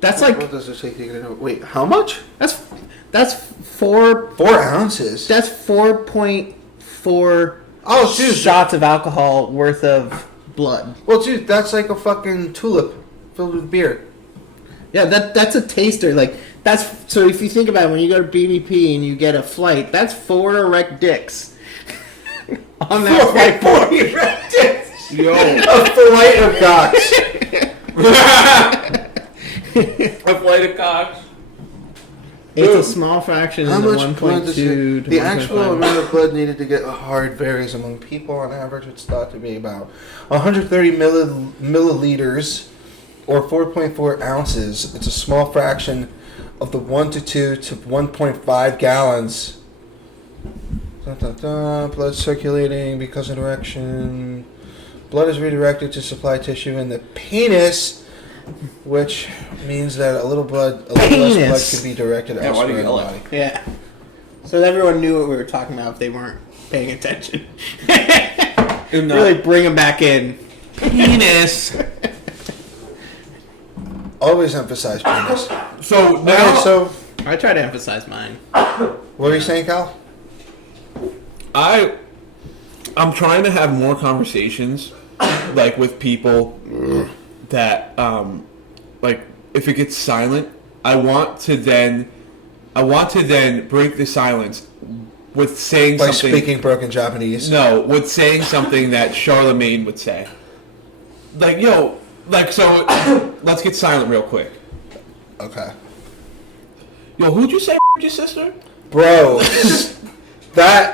That's like What does it take to get it? Wait, how much? that's 4 4 ounces. that's 4.4 Oh, dude. shots of alcohol worth of blood. Well, dude, that's like a fucking tulip filled with beer. Yeah, that's a taster. Like that's so. If you think about it, when you go to BBP and you get a flight, that's 4 erect dicks on that flight. 4 erect dicks. Yo, A flight of cocks. a flight of cocks. It's a small fraction How in the much blood does 1.2 to the actual 1.5. amount of blood needed to get hard varies among people. On average, it's thought to be about 130 milliliters or 4.4 ounces. It's a small fraction of the 1 to 2 to 1.5 gallons. Blood circulating because of erection. Blood is redirected to supply tissue in the penis, which means that a little less blood could be directed elsewhere in the body. Yeah. So everyone knew what we were talking about if they weren't paying attention. Really bring them back in. Penis. Always emphasize penis. So now, so I try to emphasize mine. what were you saying, Kyle? I'm trying to have more conversations, like with people that, like if it gets silent, I want to then break the silence with saying By something. speaking broken Japanese. No, with saying something that Charlemagne would say. Like, yo, like, so, let's get silent real quick. Okay. Yo, who'd you say your sister? Bro, that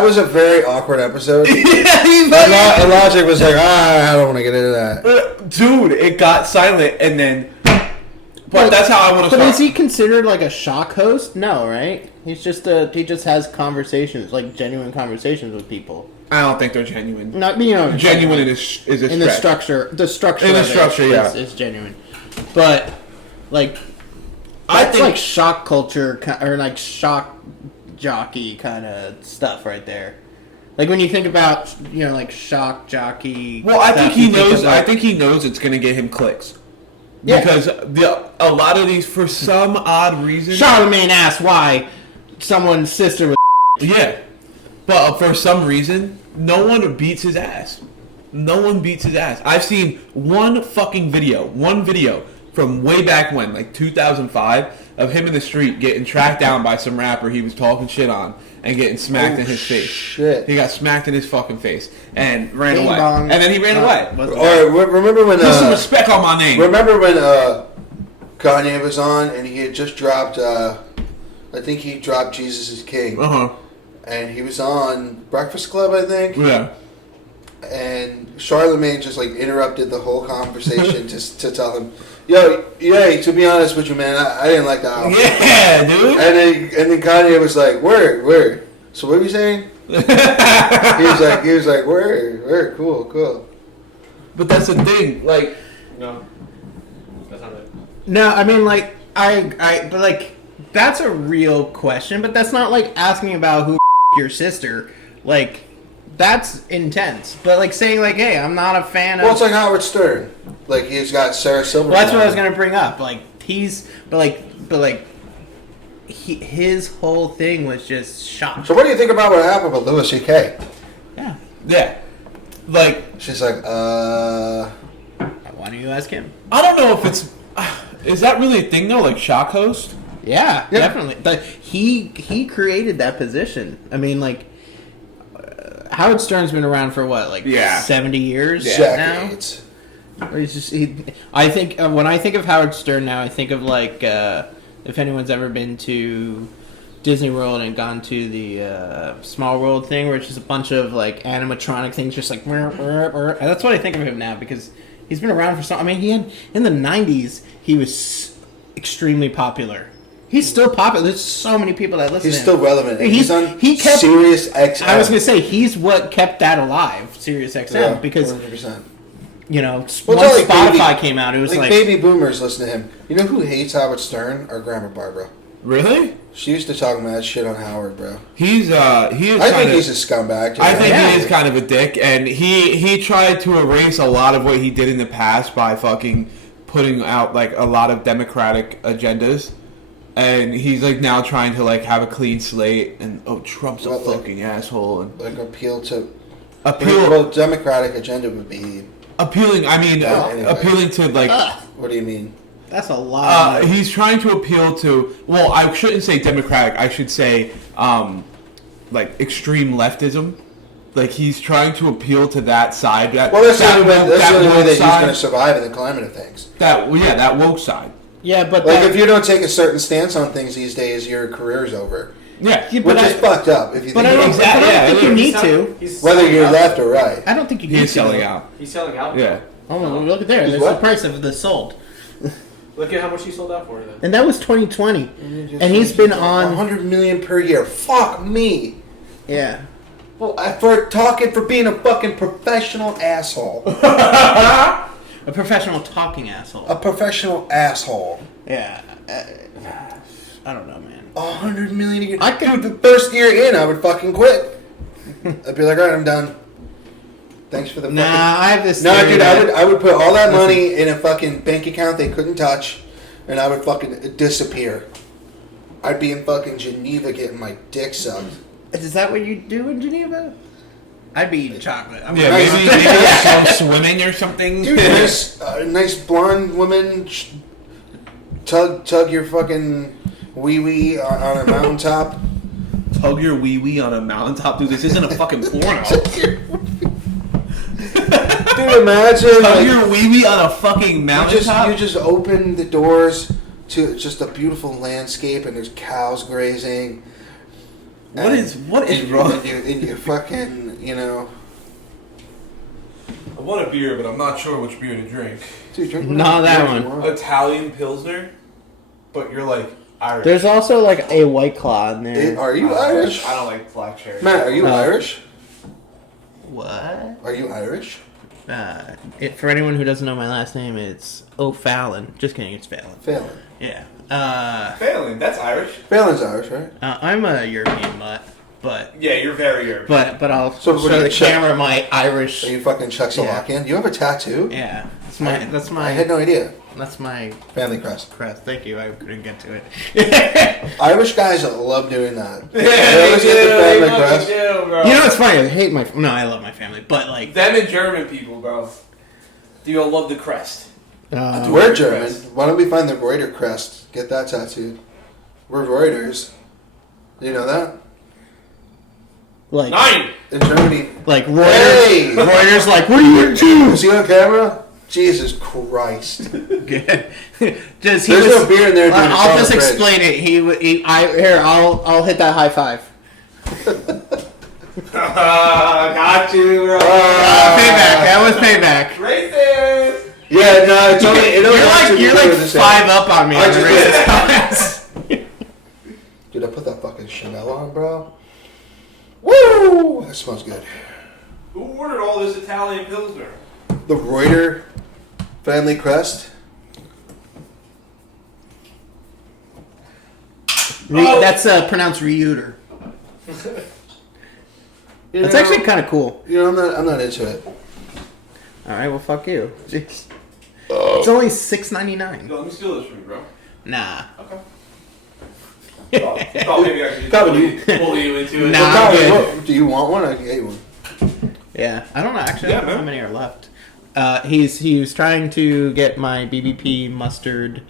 was a very awkward episode. Logic was like, I don't want to get into that. Dude, it got silent, and then... But that's how I want to start. But is he considered like a shock host? No, right? He just has conversations, like genuine conversations with people. I don't think they're genuine. Not Genuine is a in the structure. The structure. In the of it structure, yeah, is genuine. But like, I that's think like shock culture or like shock jockey kind of stuff right there. Like when you think about like shock jockey. Well, I think he knows. I think he knows it's gonna get him clicks. Yeah. Because a lot of these, for some odd reason... Charlemagne asked why someone's sister was... Yeah. But for some reason, no one beats his ass. No one beats his ass. I've seen one video from way back when, like 2005, of him in the street getting tracked down by some rapper he was talking shit on and getting smacked in his face. Shit. He got smacked in his fucking face and ran Ding away. bong. And then he ran away. Or remember when... Put some respect on my name. Remember when Kanye was on and he had just dropped... I think he dropped Jesus is King. Uh-huh. And he was on Breakfast Club, I think. Yeah. And Charlemagne just like interrupted the whole conversation to tell him, "Yo, yeah, to be honest with you, man, I didn't like the album." Yeah, dude. And then Kanye was like, "Word. So what are you saying?" he was like, "Word, cool." But that's the thing, like, No. That's not it. No, I mean, like, but like, that's a real question, but that's not like asking about who your sister. Like, that's intense. But like saying like, hey, I'm not a fan of... Well, it's like Howard Stern. Like, he's got Sarah Silverman. Well, that's what I was going to bring up. Like, his whole thing was just shock. So what do you think about what happened with Louis C.K.? yeah. Like, She's like, Why don't you ask him? I don't know if it's... Is that really a thing, though? Like, shock host? Yeah, definitely. But he created that position. I mean, like, Howard Stern's been around for what, like 70 years decades. now? Or he's just, I think when I think of Howard Stern now, I think of like if anyone's ever been to Disney World and gone to the Small World thing, where it's just a bunch of like animatronic things, just like and that's what I think of him now, because he's been around for so. I mean, he had in the '90s he was extremely popular. He's still popular. There's so many people that listen to him. He's still relevant. He's on kept Sirius XM. I was going to say, he's what kept that alive, Sirius XM, because 100%. Once like Spotify came out, it was like baby boomers listen to him. You know who hates Howard Stern? Our grandma Barbara. Really? She used to talk mad shit on Howard, bro. He is I think he's a scumbag. I think he is kind of a dick, and he tried to erase a lot of what he did in the past by fucking putting out like a lot of democratic agendas. And he's like now trying to like have a clean slate, and Trump's a fucking asshole, and like appeal. Well, Democratic agenda would be appealing. I mean, appealing to like. What do you mean? that's a lot. He's trying to appeal to. Well, I shouldn't say democratic. I should say, like extreme leftism. Like he's trying to appeal to that side. That's the only way that he's going to survive in the climate of things. That woke side. Yeah, but like if you don't take a certain stance on things these days, your career's over. Yeah. Yeah, which is fucked up if you But think I don't, about but I don't think you need He's to. he's whether selling you're out. left or right. I don't think you need He's to. selling out. He's selling out. Yeah. Oh, well, look at there. He's There's what? the price of the sold. Look at how much he sold out for then. And that was 2020. And he's been on... 100 million per year. Fuck me. Yeah. Well, for being a fucking professional asshole. A professional talking asshole. A professional asshole. Yeah. I don't know, man. 100 million a year. I could- Dude, the first year in, I would fucking quit. I'd be like, all right, I'm done. Thanks for the fucking... Nah, I have this No, theory dude, that- I would put all that money in a fucking bank account they couldn't touch, and I would fucking disappear. I'd be in fucking Geneva getting my dick sucked. Is that what you do in Geneva? I'd be eating chocolate. Yeah, Nice. maybe some swimming or something. Dude, nice blonde woman, tug your fucking wee on a mountaintop. Tug your wee wee on a mountaintop, dude. This isn't a fucking porno. Dude, imagine Tug like, your wee wee on a fucking mountaintop. you just open the doors to just a beautiful landscape, and there's cows grazing. What is wrong? And you fucking, you know. I want a beer, but I'm not sure which beer to drink. Dude, drink No, whatever that beer you one. want. Italian Pilsner, but you're like Irish. There's also like a White Claw in there. Are you Irish? I don't like black cherry. Matt, are you No. Irish? What? Are you Irish? For anyone who doesn't know my last name, it's Phelan. Just kidding, it's Phelan. Phelan. Yeah. Phelan, that's Irish. Phelan's Irish, right? I'm a European mutt, but Yeah, you're very European. I'll So what show do the you check? camera my Irish. Are you fucking Czechoslovakian? You have a tattoo? Yeah, I had no idea. that's my Family crest. crest. Thank you. I couldn't get to it. Irish guys love doing that. Yeah, They always get the family crest. bro. You know what's funny? I hate my. No, I love my family, but like. Them and German people, bro. You all love the crest. We're German. Why don't we find the Reuter crest? Get that tattooed. We're Reuters. You know that? like 9! In Germany. like Reuters. Hey! Reuters like what are you into? Is he on camera? Jesus Christ. Good. Just he There's was. no beer in there. Dude. It's I'll on just the fridge. explain it. I'll hit that high five. Got you, bro. Payback. That was payback. Racist! Yeah, no, it's only. It only has to be You're two like of the same. 5 up on me. I on the just- racist Dude, I put that fucking Chanel on, bro. Woo! That smells good. Who ordered all this Italian Pilsner? The Reuter family crest. That's pronounced Reuter. You It's know, actually kind of cool. You know, I'm not into it. All right, well, fuck you. Jeez. It's only $6.99. Let me steal this from you, bro. Nah. Okay. Thought maybe I could Calvin, just bully you into it. Nah. Well, good. Calvin, do you want one? I can get you one. Yeah, I don't know. Actually, Yeah, I don't know man. how many are left. He was trying to get my BBP mustard.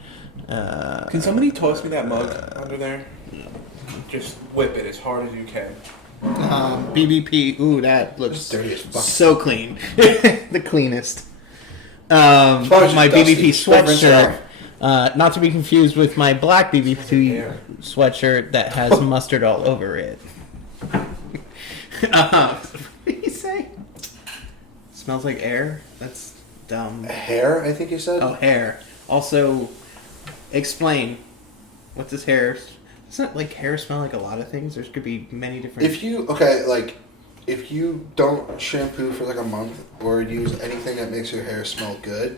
Can somebody toss me that mug under there? Just whip it as hard as you can. BBP. Ooh, that looks It's dirty as fuck. so clean. The cleanest. As long as My it's dusty, BBP don't rinse it sweatshirt. Not to be confused with my black BBP sweatshirt that has mustard all over it. What did he say? Smells like air? That's dumb. Hair, I think you said. Oh, hair. Also, explain. What's his hair? Doesn't like hair smell like a lot of things? There could be many different. If you if you don't shampoo for like a month or use anything that makes your hair smell good,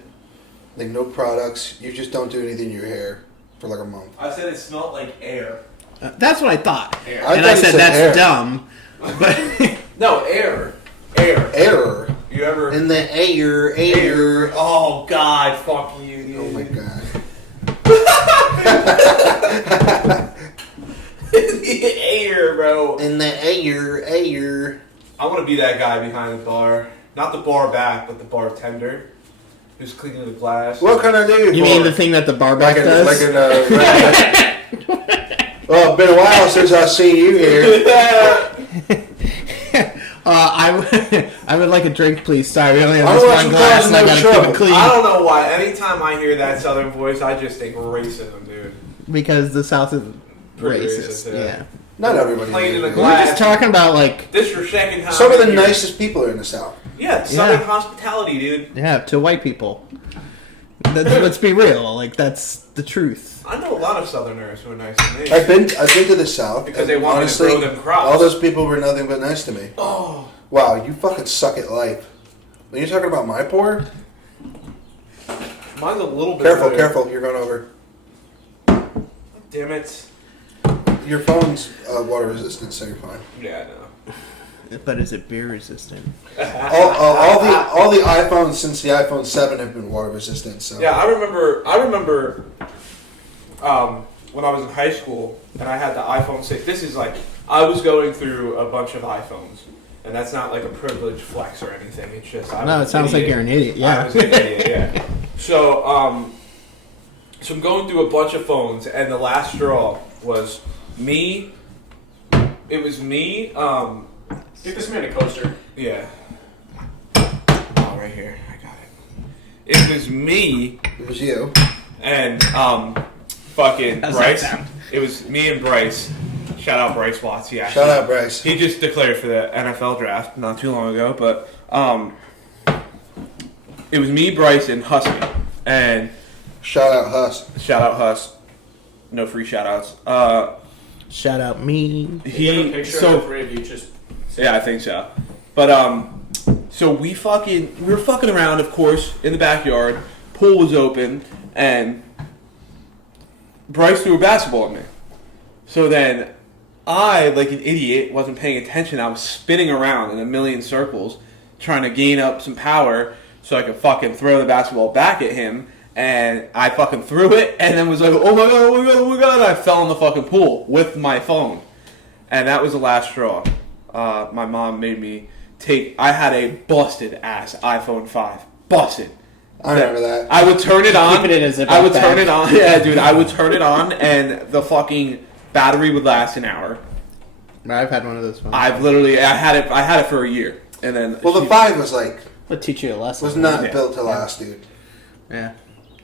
like no products, you just don't do anything to your hair for like a month. I said it smelled like air. That's what I thought. Air. And thought I you said said that's hair. dumb. But No, air. Air. Air You ever... in the air. Oh, God. Fuck you, dude. Oh my god. Air, bro. In the air. I want to be that guy behind the bar. Not the bar back, but the bartender. Who's cleaning the glass. What can I do? you mean the thing that the barback like does? Well, it's been a while since I've seen you here. I would like a drink, please. Sorry, we only have I this want one some glass, and I glass, gotta no keep it trouble. clean I don't know why. Anytime I hear that southern voice, I just think racism, dude. because the South is Pretty racist. racist, Yeah. yeah. Not everybody. Playing in a We were glass. just talking about like This your second time. Some of the here. nicest people are in the South. Yeah, Southern Yeah. hospitality, dude. to white people. Let's be real. Like that's the truth. I know a lot of Southerners who are nice to me. I've been to the South Because and they want me to honestly, grow them crops. all those people were nothing but nice to me. Oh, Wow, you fucking suck at life. When you're talking about my pour, mine's a little bit. careful, better. careful, you're going over. Damn it. Your phone's water resistant, so you're fine. Yeah, I know. But is it beer resistant? All the iPhones since the iPhone 7 have been water resistant. So Yeah, I remember when I was in high school and I had the iPhone 6. This is like, I was going through a bunch of iPhones. And that's not like a privilege flex or anything. It's just, No, it sounds like you're an idiot. Yeah. I was an idiot, yeah. So I'm going through a bunch of phones and the last straw was me. It was me, Get this man a coaster. yeah. Oh, right here. I got it. It was me it was you. and fucking How's that Bryce. sound? It was me and Bryce. Shout out Bryce Watts. He actually, Shout out, Bryce. He just declared for the NFL draft not too long ago, but it was me, Bryce, and Husky. And Shout out, Huss. shout out Hus. No free shout outs. Shout out me. You have a He picture of the so three of you just. yeah, I think so. But so we were fucking around, of course, in the backyard. Pool was open, and Bryce threw a basketball at me. So then I, like an idiot, wasn't paying attention. I was spinning around in a million circles, trying to gain up some power so I could fucking throw the basketball back at him. And I fucking threw it, and then was like, oh my god, oh my god, oh my god. And I fell in the fucking pool with my phone. And that was the last straw. My mom made me I had a busted ass iPhone 5. Busted. I remember that. I would turn it on. Keep it in a Ziploc I would bag. turn it on. Yeah, dude. I would turn it on, and the fucking battery would last an hour. I've had one of those phones. I had it for a year, and then Well, the 5 was like Would teach you a lesson. was not Yeah. built to last, dude. Yeah.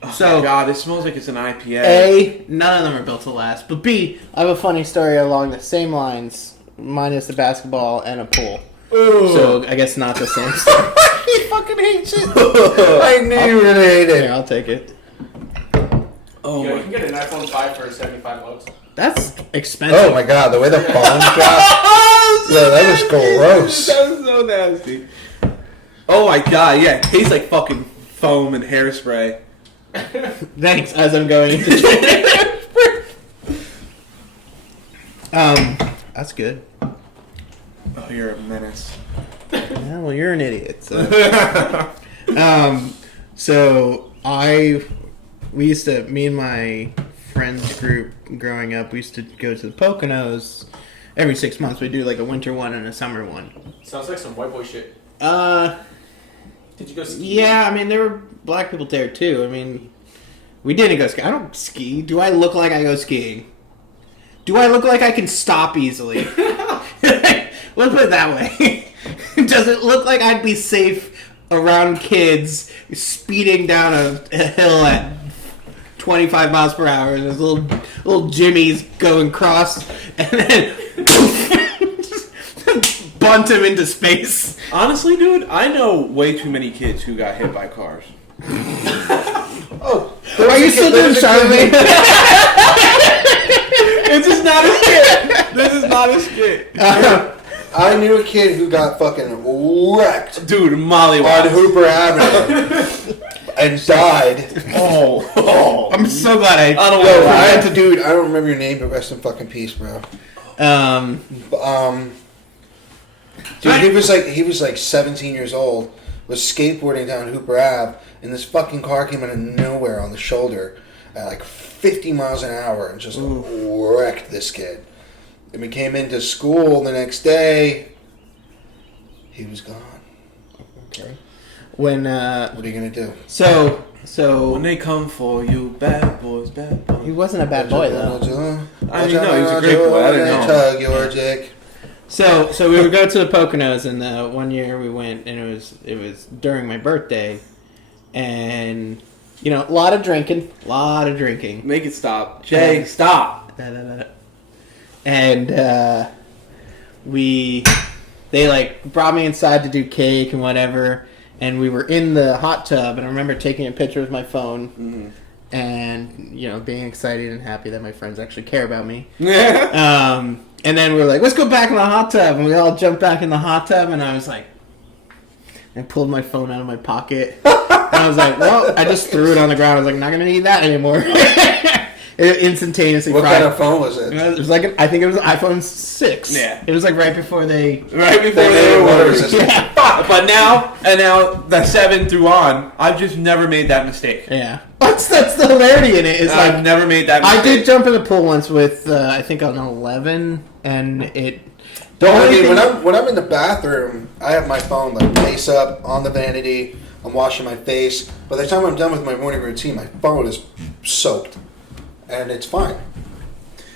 oh So- my god, it smells like it's an IPA. A, none of them are built to last. But B, I have a funny story along the same lines, minus the basketball and a pool. So I guess not the same story. He fucking hates it. I knew you were gonna hate Here, it. I'll take it. Oh You my can get an iPhone 5 for $75. That's expensive. Oh my god, the way the bomb dropped. Yeah, that was gross. That was so nasty. Oh my god, yeah, it tastes like fucking foam and hairspray. Thanks, as I'm going into that's good. Oh, you're a menace. Yeah, well, you're an idiot. So, me and my friends group growing up, we used to go to the Poconos every 6 months. We do like a winter one and a summer one. Sounds like some white boy shit. Did you go ski? Yeah, I mean, there were black people there too. I mean, we didn't go ski. I don't ski. Do I look like I go skiing? Do I look like I can stop easily? Let's put it that way. Does it look like I'd be safe around kids speeding down a hill at 25 miles per hour and there's little Jimmy's going cross and then bunt him into space? Honestly, dude, I know way too many kids who got hit by cars. Oh, Are you still doing Charlemagne? This is not a skit. This is not a skit. I knew a kid who got fucking wrecked Dude, Molly on Watts. Hooper Avenue and died. Oh. I'm so glad I I don't Yo, know I why. had to, dude. I don't remember your name, but rest in fucking peace, bro. Dude, he was like 17 years old, was skateboarding down Hooper Ave, and this fucking car came out of nowhere on the shoulder at like 50 miles an hour and just wrecked this kid. And we came into school the next day. He was gone. Okay. When What are you gonna do? When they come for you, bad boys, bad boys. he wasn't a bad boy though. I didn't know, he was a great boy, I didn't know. Tug your dick. So we would go to the Poconos, and one year we went, and it was during my birthday, and you know, a lot of drinking. Make it stop. Jay, stop. and they like brought me inside to do cake and whatever, and we were in the hot tub, and I remember taking a picture with my phone, and being excited and happy that my friends actually care about me. And then we were like, let's go back in the hot tub, and we all jumped back in the hot tub, and I was like, I pulled my phone out of my pocket, and I was like, well, I just threw it on the ground. I was like, not gonna need that anymore. It instantaneously. What kind of phone was it? It was like I think it was an iPhone 6. Yeah. It was like right before they were water resistant. Yeah. But now the 7 through on, I've just never made that mistake. Yeah. That's the hilarity in it. Is I've like never made that mistake. I did jump in the pool once with I think on 11, and it. When I'm in the bathroom, I have my phone like face up on the vanity. I'm washing my face. By the time I'm done with my morning routine, my phone is soaked, and it's fine.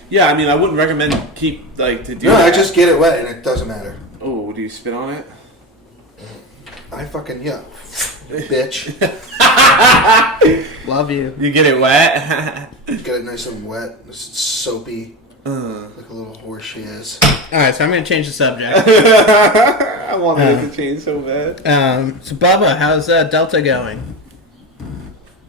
Yeah, I mean, I wouldn't recommend to do No, that. I just get it wet, and it doesn't matter. Oh, do you spit on it? I fucking bitch. Love you. You get it wet? Get it nice and wet, it's soapy, like a little horse she is. All right, so I'm going to change the subject. I wanted it to change so bad. So Bubba, how's Delta going?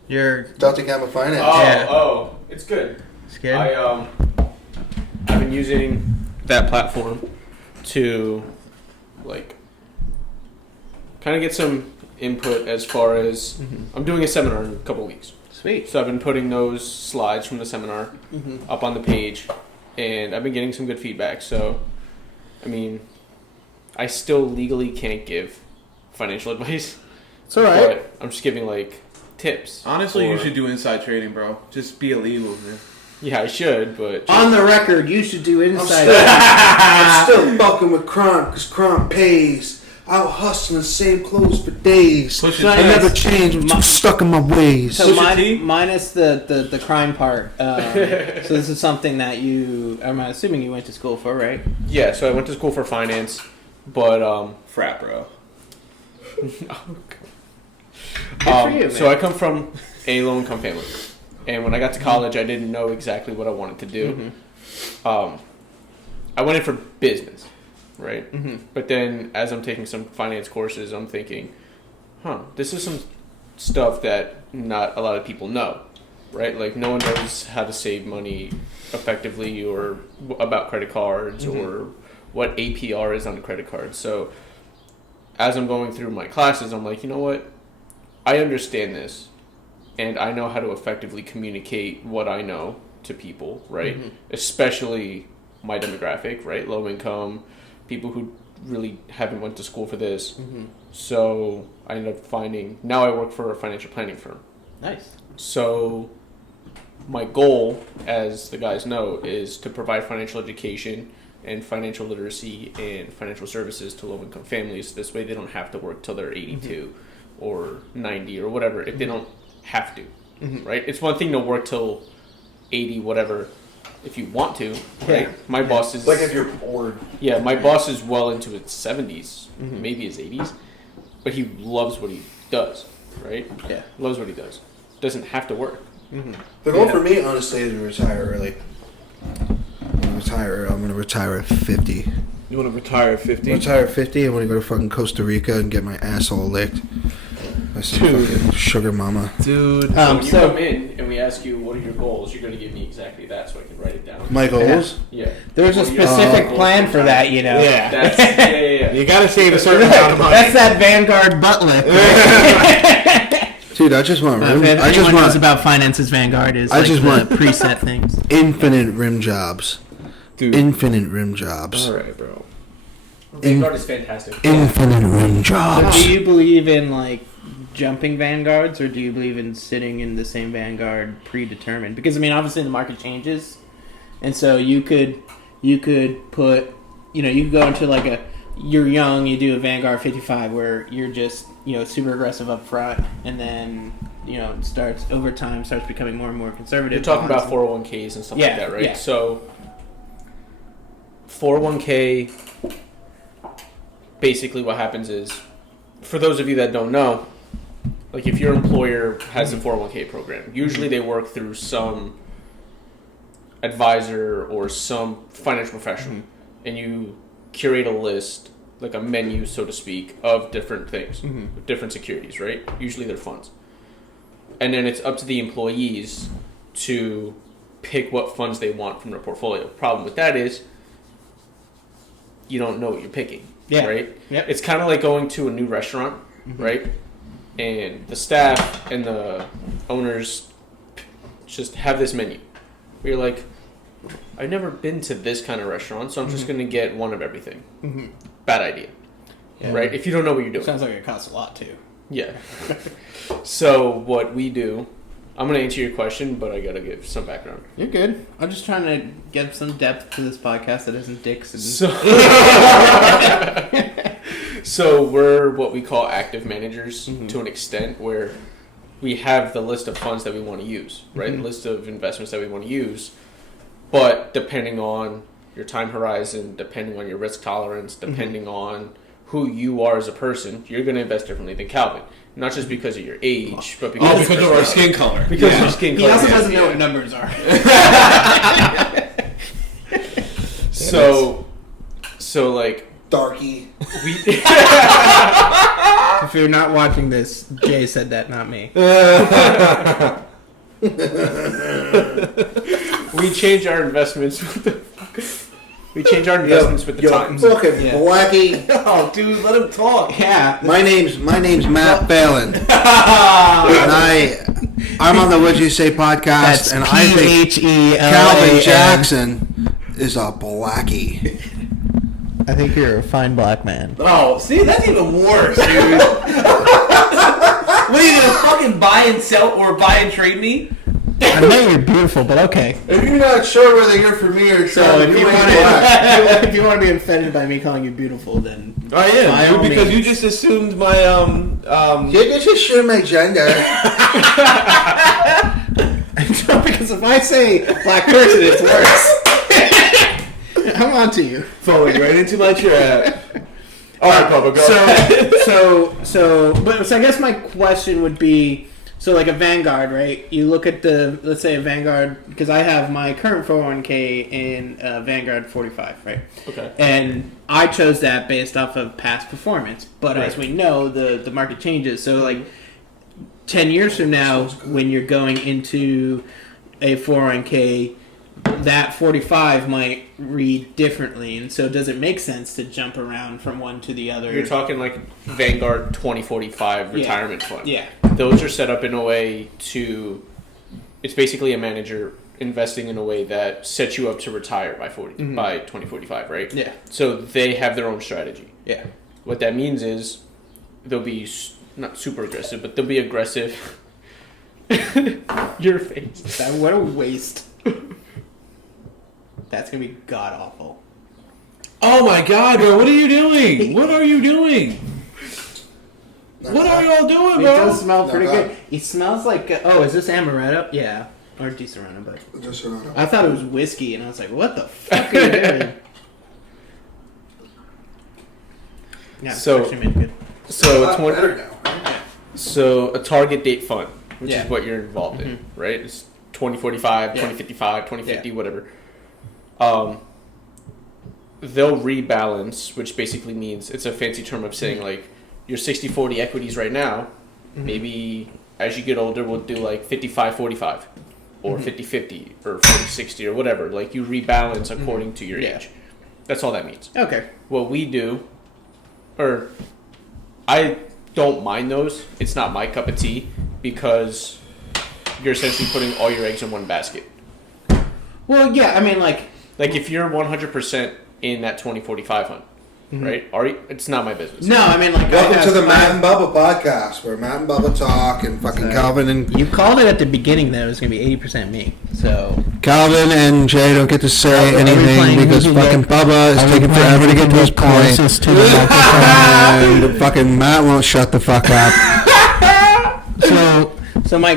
Your Delta Gamma Finance. Yeah. It's good. it's good. I've been using that platform to kind of get some input as far as I'm doing a seminar in a couple of weeks. Sweet. So I've been putting those slides from the seminar up on the page, and I've been getting some good feedback. So, I mean, I still legally can't give financial advice. It's all right. But I'm just giving tips. Honestly, you or- should do inside trading, bro. Just be illegal, man. Yeah, I should, but On the record, you should do inside. I'm still fucking with crime because crime pays. Out hustling, same clothes for days. Push it. I never change. I'm too stuck in my ways. So Pusha T? minus the crime part. So this is something that I'm assuming you went to school for, right? yeah. So I went to school for finance, but Frat, bro. for you, so man. I come from a low income family, and when I got to college, I didn't know exactly what I wanted to do. I went in for business, right? But then as I'm taking some finance courses, I'm thinking, this is some stuff that not a lot of people know, right? Like no one knows how to save money effectively, or about credit cards, or what APR is on a credit card. So as I'm going through my classes, I'm like, you know what? I understand this, and I know how to effectively communicate what I know to people, right? Especially my demographic, right? Low income, people who really haven't went to school for this. So I ended up now I work for a financial planning firm. Nice. So my goal, as the guys know, is to provide financial education and financial literacy and financial services to low-income families. This way they don't have to work till they're 82 or 90 or whatever if they don't have to, right? It's one thing to work till 80, whatever, if you want to, right? My boss is... Like if you're bored. Yeah, my boss is well into his 70s, maybe his 80s, but he loves what he does, right? Yeah. Loves what he does. Doesn't have to work. The goal for me, honestly, is to retire early. I'm going to retire at 50. You want to retire at 50? Retire at 50. I want to go to fucking Costa Rica and get my asshole licked by some fucking sugar mama. Dude. So when you come in and we ask you what are your goals, you're going to give me exactly that so I can write it down. My goals? Yeah. There's a What are your specific goals plan for that, you know. Yeah. That's, yeah. You gotta save a certain amount of money. That's that Vanguard butt lick. Dude, I just want If anyone knows about finances, Vanguard is I just want- preset things. infinite rim jobs. Dude. Infinite rim jobs. All right, bro. Vanguard is fantastic. Infinite rim So jobs. do you believe in jumping Vanguards, or do you believe in sitting in the same Vanguard predetermined? Because I mean, obviously the market changes, and so you could put, you could go into you're young, you do a Vanguard 55 where you're just super aggressive up front, and then it starts over time starts becoming more and more conservative. You're talking bonds. about 401ks and stuff Yeah, like that, right? yeah. So 401k, basically what happens is, for those of you that don't know, if your employer has a 401k program, usually they work through some advisor or some financial professional, and you curate a list, like a menu, so to speak, of different things, different securities, right? Usually they're funds. And then it's up to the employees to pick what funds they want from their portfolio. Problem with that is you don't know what you're picking, right? Yep. It's kind of like going to a new restaurant, right? And the staff and the owners just have this menu. Where you're like, I've never been to this kind of restaurant, so I'm just going to get one of everything. Bad idea, right? If you don't know what you're doing. Sounds like it costs a lot too. Yeah. So what we do, I'm going to answer your question, but I got to give some background. You're good. I'm just trying to get some depth to this podcast that isn't dicks. And... So we're what we call active managers to an extent, where we have the list of funds that we want to use, right? The list of investments that we want to use. But depending on your time horizon, depending on your risk tolerance, depending on who you are as a person, you're going to invest differently than Calvin. Not just because of your age, but because because of our skin color. Because of your skin color. He also doesn't know what numbers are. So like Darky. If you're not watching this, Jay said that, not me. We change our investments with the times. Fucking Blackie. Oh, dude, let him talk. Yeah. My name's Matt Phelan. And I'm on the Would You Say podcast, That's and I think Phelan. Calvin Jackson is a Blackie. I think you're a fine black man. Oh, see, that's even worse, dude. What are you gonna fucking buy and sell or buy and trade me? I know you're beautiful, but okay. If you're not sure whether you're for me or So if you ain't want black. if you want to be offended by me calling you beautiful, then I am, by dude, all because means. you just assumed my You can just show my gender. Because if I say black person, it's worse. I'm on to you. falling right into my trap. All right, Papa, go. So I guess my question would be, so like a Vanguard, right? You look at let's say a Vanguard, because I have my current 401k in Vanguard 45, right? Okay. And I chose that based off of past performance. But as we know, the market changes. So like 10 years from now, when you're going into a 401k, that 45 might read differently, and so does it make sense to jump around from one to the other? You're talking like Vanguard 2045 retirement fund. Yeah. Those are set up in a way to, it's basically a manager investing in a way that sets you up to retire by 2045, right? Yeah. So they have their own strategy. Yeah. What that means is they'll be not super aggressive, but they'll be aggressive. Your face. What a waste. That's gonna be god awful. Oh my God, bro! What are you doing? What are you doing? What are y'all doing, It bro? does smell pretty Not good. It smells like is this amaretto? Yeah, or Di Serrano, but Just around. I thought it was whiskey, and I was like, what the fuck are you doing? Yeah, So- it's actually made good. So It's it's a lot better now. So a target date fund, which Yeah. is what you're involved in, right? It's 2045, 2055, 2050, Yeah. whatever. They'll rebalance, which basically means, it's a fancy term of saying like your 60-40 equities right now, maybe as you get older we'll do like 55-45 or 50-50 or 40-60 or whatever. Like you rebalance according to your age. That's all that means. Okay. What we do, or I don't mind those. It's not my cup of tea because you're essentially putting all your eggs in one basket. Well, yeah, I mean, like if you're 100% in that 2045 hunt, right? It's not my business. no, I mean, like Welcome to the Matt and Bubba podcast, where Matt and Bubba talk, and fucking Calvin and You called it at the beginning that it was gonna be 80% me. So Calvin and Jay don't get to say Are we anything playing because Who's the fucking Dick? Bubba is taking forever to get to his point. And fucking Matt won't shut the fuck up. so my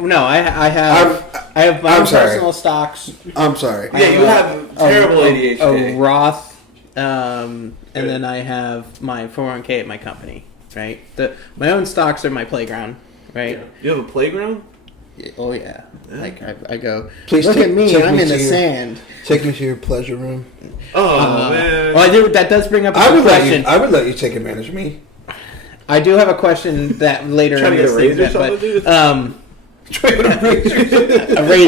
no, I have my I'm own sorry. personal stocks. I'm sorry. Yeah, you have terrible ADHD. A Roth, and then I have my 401k at my company. Right, my own stocks are my playground. Right. You have a playground? Oh yeah. Like I go. Please look take- at me. take I'm me in to the your- sand. Take me to your pleasure room. Oh man. Well, that does bring up a I would question. I would let you take advantage of me. I do have a question that later Trying in to get this a raise or segment, something, dude? but a raise.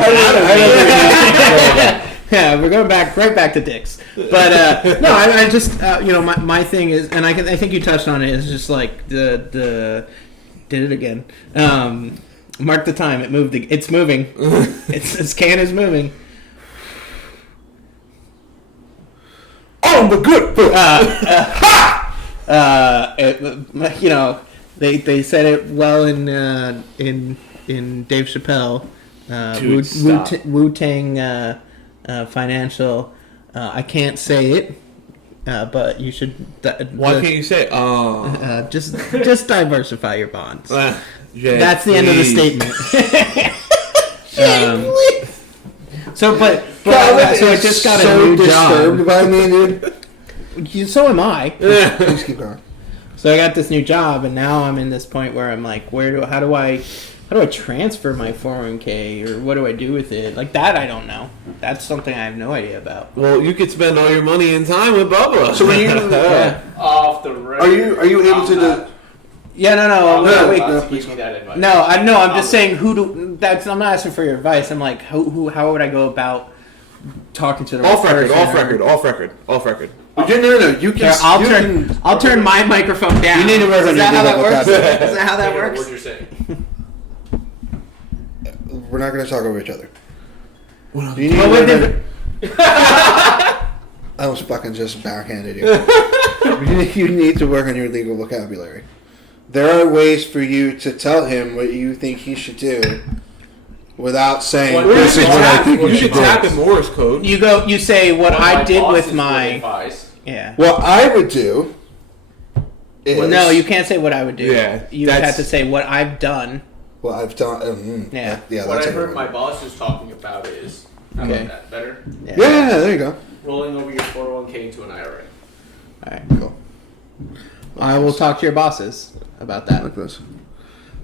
Yeah, we're going right back to dicks. But no, I just my thing is, and I think you touched on it, is just like the did it again. Mark the time. It moved. It's moving. This can is moving. Oh, the good foot. They said it well in Dave Chappelle. Wu-Tang Financial. I can't say it, but you should. Why can't you say? Oh. Just diversify your bonds. Yeah, That's the end of the statement. So I just got a new disturbed job. by me, dude. So am I. Please keep going. So I got this new job, and now I'm in this point where I'm like, how do I transfer my 401k, or what do I do with it? Like that, I don't know. That's something I have no idea about. Well, you could spend all your money and time with Bubba. So when you Off the road. are you able to do? Yeah, no. No, wait, Give me that advice. I'm just saying I'm not asking for your advice. I'm like, how would I go about talking to the Off right record. person? Off record. No. You can. Here, I'll turn my microphone down. You need to work on Is that your how that works? vocabulary. Is that how that What works? you're saying. We're not going to talk over each other. You need to Well, work wait, on- I almost fucking just backhanded you. You need to work on your legal vocabulary. There are ways for you to tell him what you think he should do without saying, Well, this is what I think You you should should tap do. in Morse code. You say what I did with my advice. yeah. What I would do is... Well, no, you can't say what I would do. Yeah, you would have that's- to say what I've done. Well, I've done... Yeah. Yeah, What that's I a heard good my one. boss was talking about is how Okay. about that better? Yeah, there you go. Rolling over your 401k into an IRA. All right. Cool. I will talk to your bosses about that. Like this.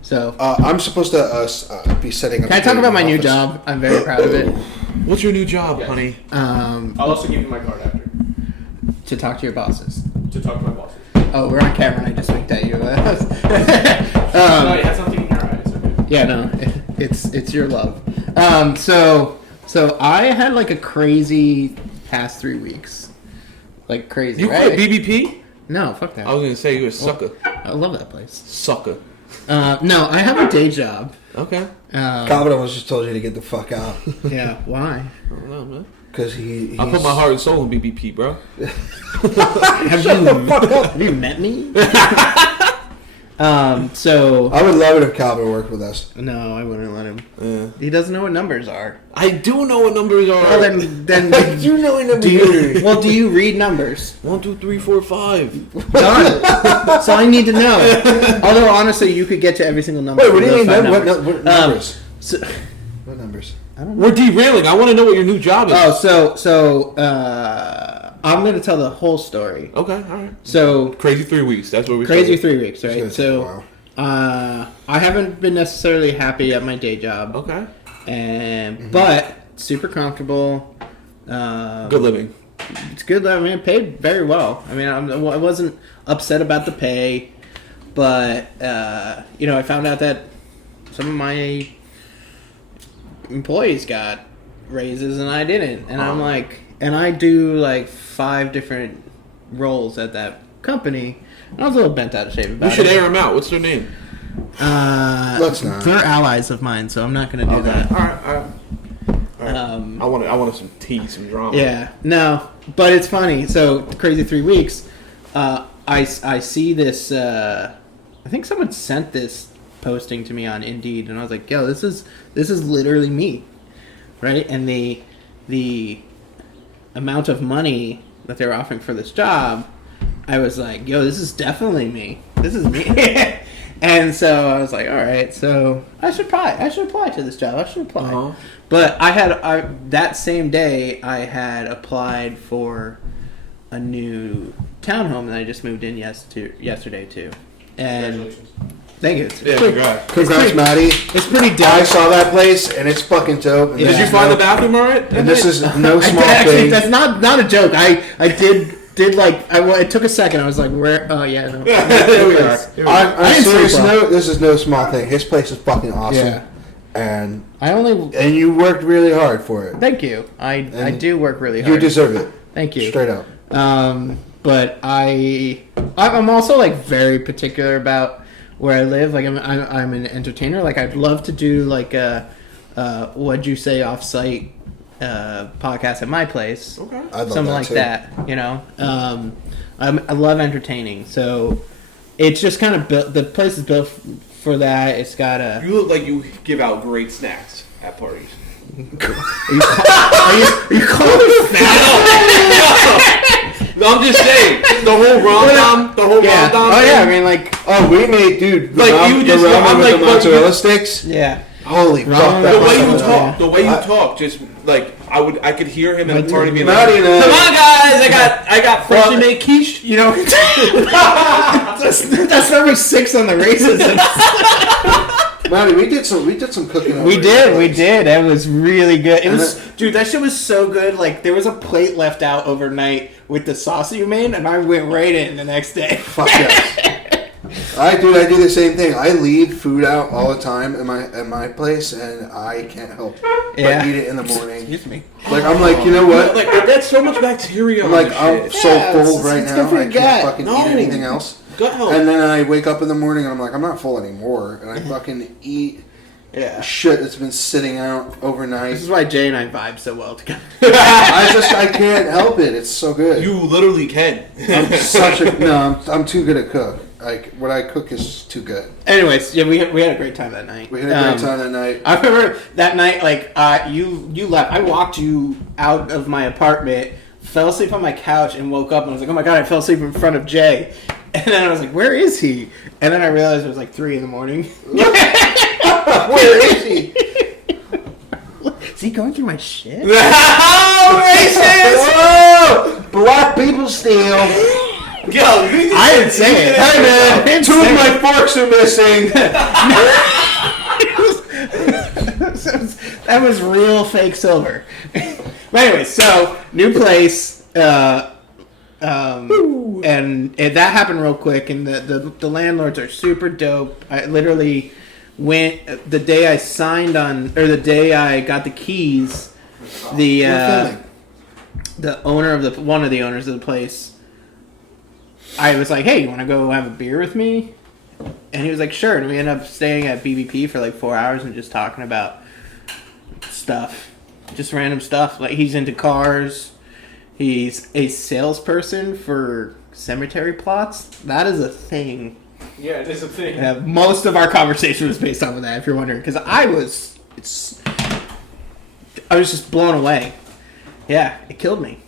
So, I'm supposed to be setting up... can I talk about my new office. job? I'm very proud of it. What's your new job, Yes. honey? I'll also give you my card after To talk to your bosses. to talk to my bosses. Oh, we're on camera and I just winked at you. No, you had something in your eyes. Okay. Yeah, no, it's your love. So I had like a crazy past 3 weeks. Like crazy, You right? quit BBP? No, fuck that. I was gonna say you a sucker. I love that place. Sucker. No, I have a day job. Okay. Calvin almost just told you to get the fuck out. Yeah, why? I don't know, man. Because he's... I put my heart and soul in BBP, bro. Have you met me? So I would love it if Calvin worked with us. no, I wouldn't let him. Yeah. He doesn't know what numbers are. I do know what numbers are. Well, then You know what number do you? Well, do you read numbers? 1, 2, 3, 4, 5. Done. So I need to know. Although honestly, you could get to every single number. Wait, what for do you those mean? five What numbers. numbers? So, What numbers? We're derailing. I want to know what your new job is. oh, so I'm gonna tell the whole story. Okay, all right. So Crazy 3 weeks. That's what we crazy started. 3 weeks, It's gonna right? take a So while. I haven't been necessarily happy at my day job, Okay. and but super comfortable. Good living. It's good. I mean, it paid very well. I mean, I wasn't upset about the pay, but I found out that some of my employees got raises and I didn't, and I'm like, and I do like 5 different roles at that company. I was a little bent out of shape about We should it. air them out. What's their name? Let's not. They're allies of mine, so I'm not going to do that. All right. All right. Um, I wanted some tea, some drama. Yeah, no, but it's funny. So crazy 3 weeks. I see this. I think someone sent this posting to me on Indeed, and I was like, "Yo, this is literally me, right?" And the amount of money that they were offering for this job, I was like, "Yo, this is definitely me. This is me." And so I was like, "All right, so I should apply to this job. I should apply." Uh-huh. But that same day I had applied for a new townhome that I just moved in yesterday too. And Congratulations. Thank you. Yeah, congrats. Congrats, Matty. It's pretty dope. I saw that place and it's fucking dope. And Did you find the bathroom alright? And this is no small Actually, thing. that's not a joke. I did like it took a second. I was like, where? Oh yeah, no. There we are. I'm serious note. This is no small thing. His place is fucking awesome. Yeah. And and you worked really hard for it. Thank you. I do work really hard. You deserve it. Thank you. Straight up. But I'm also like very particular about where I live. Like I'm an entertainer. Like I'd love to do like a what'd you say offsite podcast at my place. Okay. I'd love Something that like too. that. You know. I love entertaining. So it's just kind of built. The place is built for that. It's got a. You look like you give out great snacks at parties. Are you calling me fat? No, I'm just saying the whole rom-com. Yeah. Oh yeah. I mean, like. Oh, we made, dude. Like, you just- the ramen I'm with like, the what mozzarella you- sticks. Yeah. Holy fuck! Ramen That The with way you was talk, the way you I- talk, just like I could hear him in the party being Matty like, and I- "Come on, guys, I got freshly made quiche." You know. that's number 6 on the races. Matty, we did some cooking. over We at did. your We place. did. It was really good. It And was, dude. That shit was so good. Like there was a plate left out overnight with the sauce you made, and I went right in the next day. Fuck yes. I do the same thing. I leave food out all the time at my place, and I can't help but Yeah. eat it in the morning. Excuse me. Like I'm like, you know what? Like that's so much bacteria. I'm on like this I'm shit. so Yeah, full it's- right it's now. good for I your can't gut. fucking No. eat anything else. Gut health. And then I wake up in the morning and I'm like, I'm not full anymore, and I fucking eat Yeah. shit that's been sitting out overnight. This is why Jay and I vibe so well together. I can't help it. It's so good. You literally can. I'm too good at cook. Like what I cook is too good. Anyways, yeah, we had a great time that night. We had a great time that night. I remember that night, like, you left. I walked you out of my apartment, fell asleep on my couch, and woke up and was like, oh my god, I fell asleep in front of Jay. And then I was like, where is he? And then I realized it was like 3 a.m. Where is he? Is he going through my shit? Whoa! Black people steal. Yo, I didn't say it. Hey man, 2 of my forks are missing. That was real fake silver. But anyway, so new place, and that happened real quick. And the landlords are super dope. I literally went the day I signed on, or the day I got the keys. The owner of one of the owners of the place. I was like, hey, you want to go have a beer with me? And he was like, sure. And we ended up staying at BBP for like 4 hours and just talking about stuff. Just random stuff. Like, he's into cars. He's a salesperson for cemetery plots. That is a thing. Yeah, it is a thing. Most of our conversation was based off of that, if you're wondering. Because I was just blown away. Yeah, it killed me.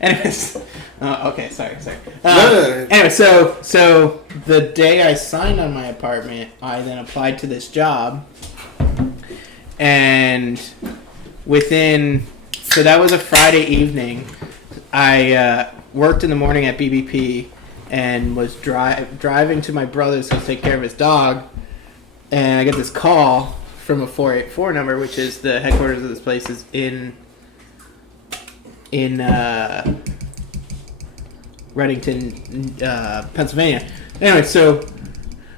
Anyways, okay, sorry. Anyway, so the day I signed on my apartment, I then applied to this job, and so that was a Friday evening. I worked in the morning at BBP and was driving to my brother's to take care of his dog, and I get this call from a 484 number, which is the headquarters of this place is in Reddington, Pennsylvania. Anyway, so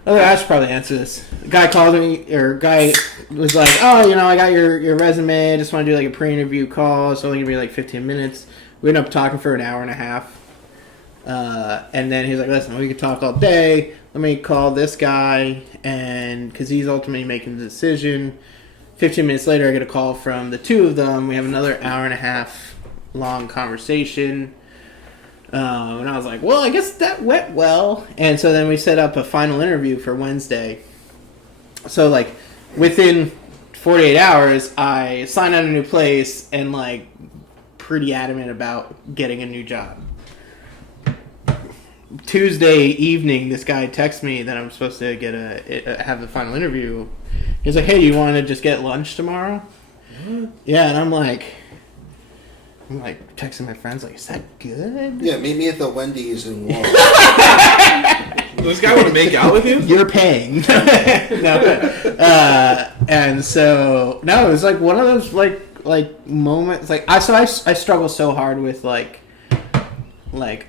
I should probably answer this. The guy called me, or guy was like, "Oh, I got your resume. I just want to do like a pre-interview call. It's only gonna be like 15 minutes." We ended up talking for an hour and a half, and then he was like, "Listen, we could talk all day. Let me call this guy, and because he's ultimately making the decision." 15 minutes later, I get a call from the two of them. We have another hour and a half long conversation, and I was like, well, I guess that went well. And so then we set up a final interview for Wednesday. So like within 48 hours I signed on a new place and like pretty adamant about getting a new job. Tuesday evening this guy texts me that I'm supposed to have the final interview. He's like, hey, you want to just get lunch tomorrow? Yeah, and I'm like texting my friends, like, is that good? Yeah, meet me at the Wendy's in Wall. This guy want to make out with you? You're paying. No. And so no, it was like one of those like moments. Like I struggle so hard with like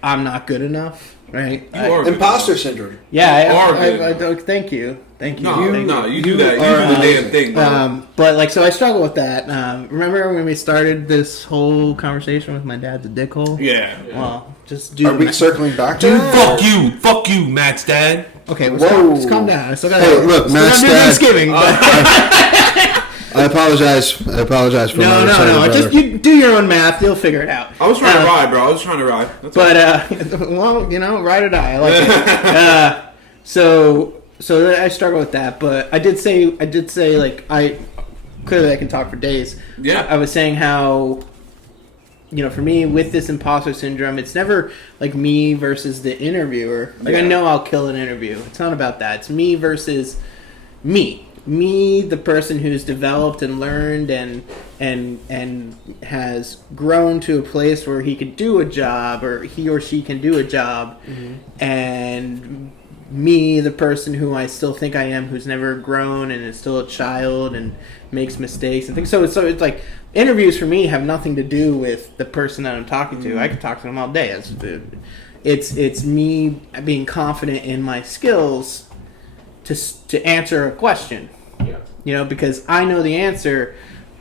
I'm not good enough. Right. You are Imposter syndrome. Yeah. I don't. Thank you. No, Thank you do that. You do the damn thing, bro. But like, so I struggle with that. Remember when we started this whole conversation with my dad's a dickhole? Yeah. Well, just do. Are we circling back to Dude, that? fuck you, Matt's dad. Okay, Whoa. just calm down. I still got. Hey, look, Matt's dad. Thanksgiving. I apologize for No. my brother. Just you do your own math. You'll figure it out. I was trying to ride, bro. I was trying to ride. That's But well, ride or die. I like it. So I struggle with that. But I did say like I can talk for days. Yeah. I was saying how, for me with this imposter syndrome, it's never like me versus the interviewer. Like I know I'll kill an interview. It's not about that. It's me versus me. Me, the person who's developed and learned and has grown to a place where he could do a job, or he or she can do a job, and me, the person who I still think I am, who's never grown and is still a child and makes mistakes and things. So it's like interviews for me have nothing to do with the person that I'm talking to. I could talk to them all day. It's me being confident in my skills to answer a question. Yeah. Because I know the answer,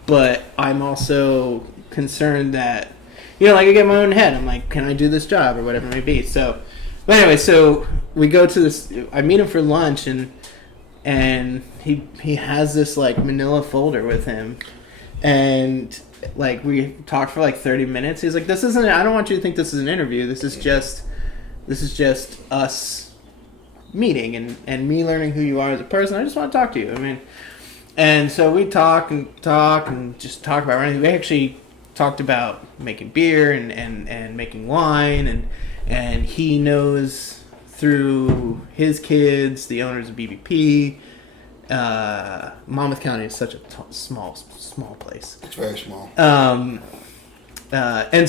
but I'm also concerned that, like I get in my own head. I'm like, can I do this job or whatever it may be? So, but anyway, so we go to this. I meet him for lunch, and he has this like manila folder with him, and like we talked for like 30 minutes. He's like, this isn't. I don't want you to think this is an interview. This is just us meeting and me learning who you are as a person. I just want to talk to you. And so we talk and just talk about everything. We actually talked about making beer and making wine, and he knows through his kids the owners of BBP. Monmouth County is such a small place. It's very small. And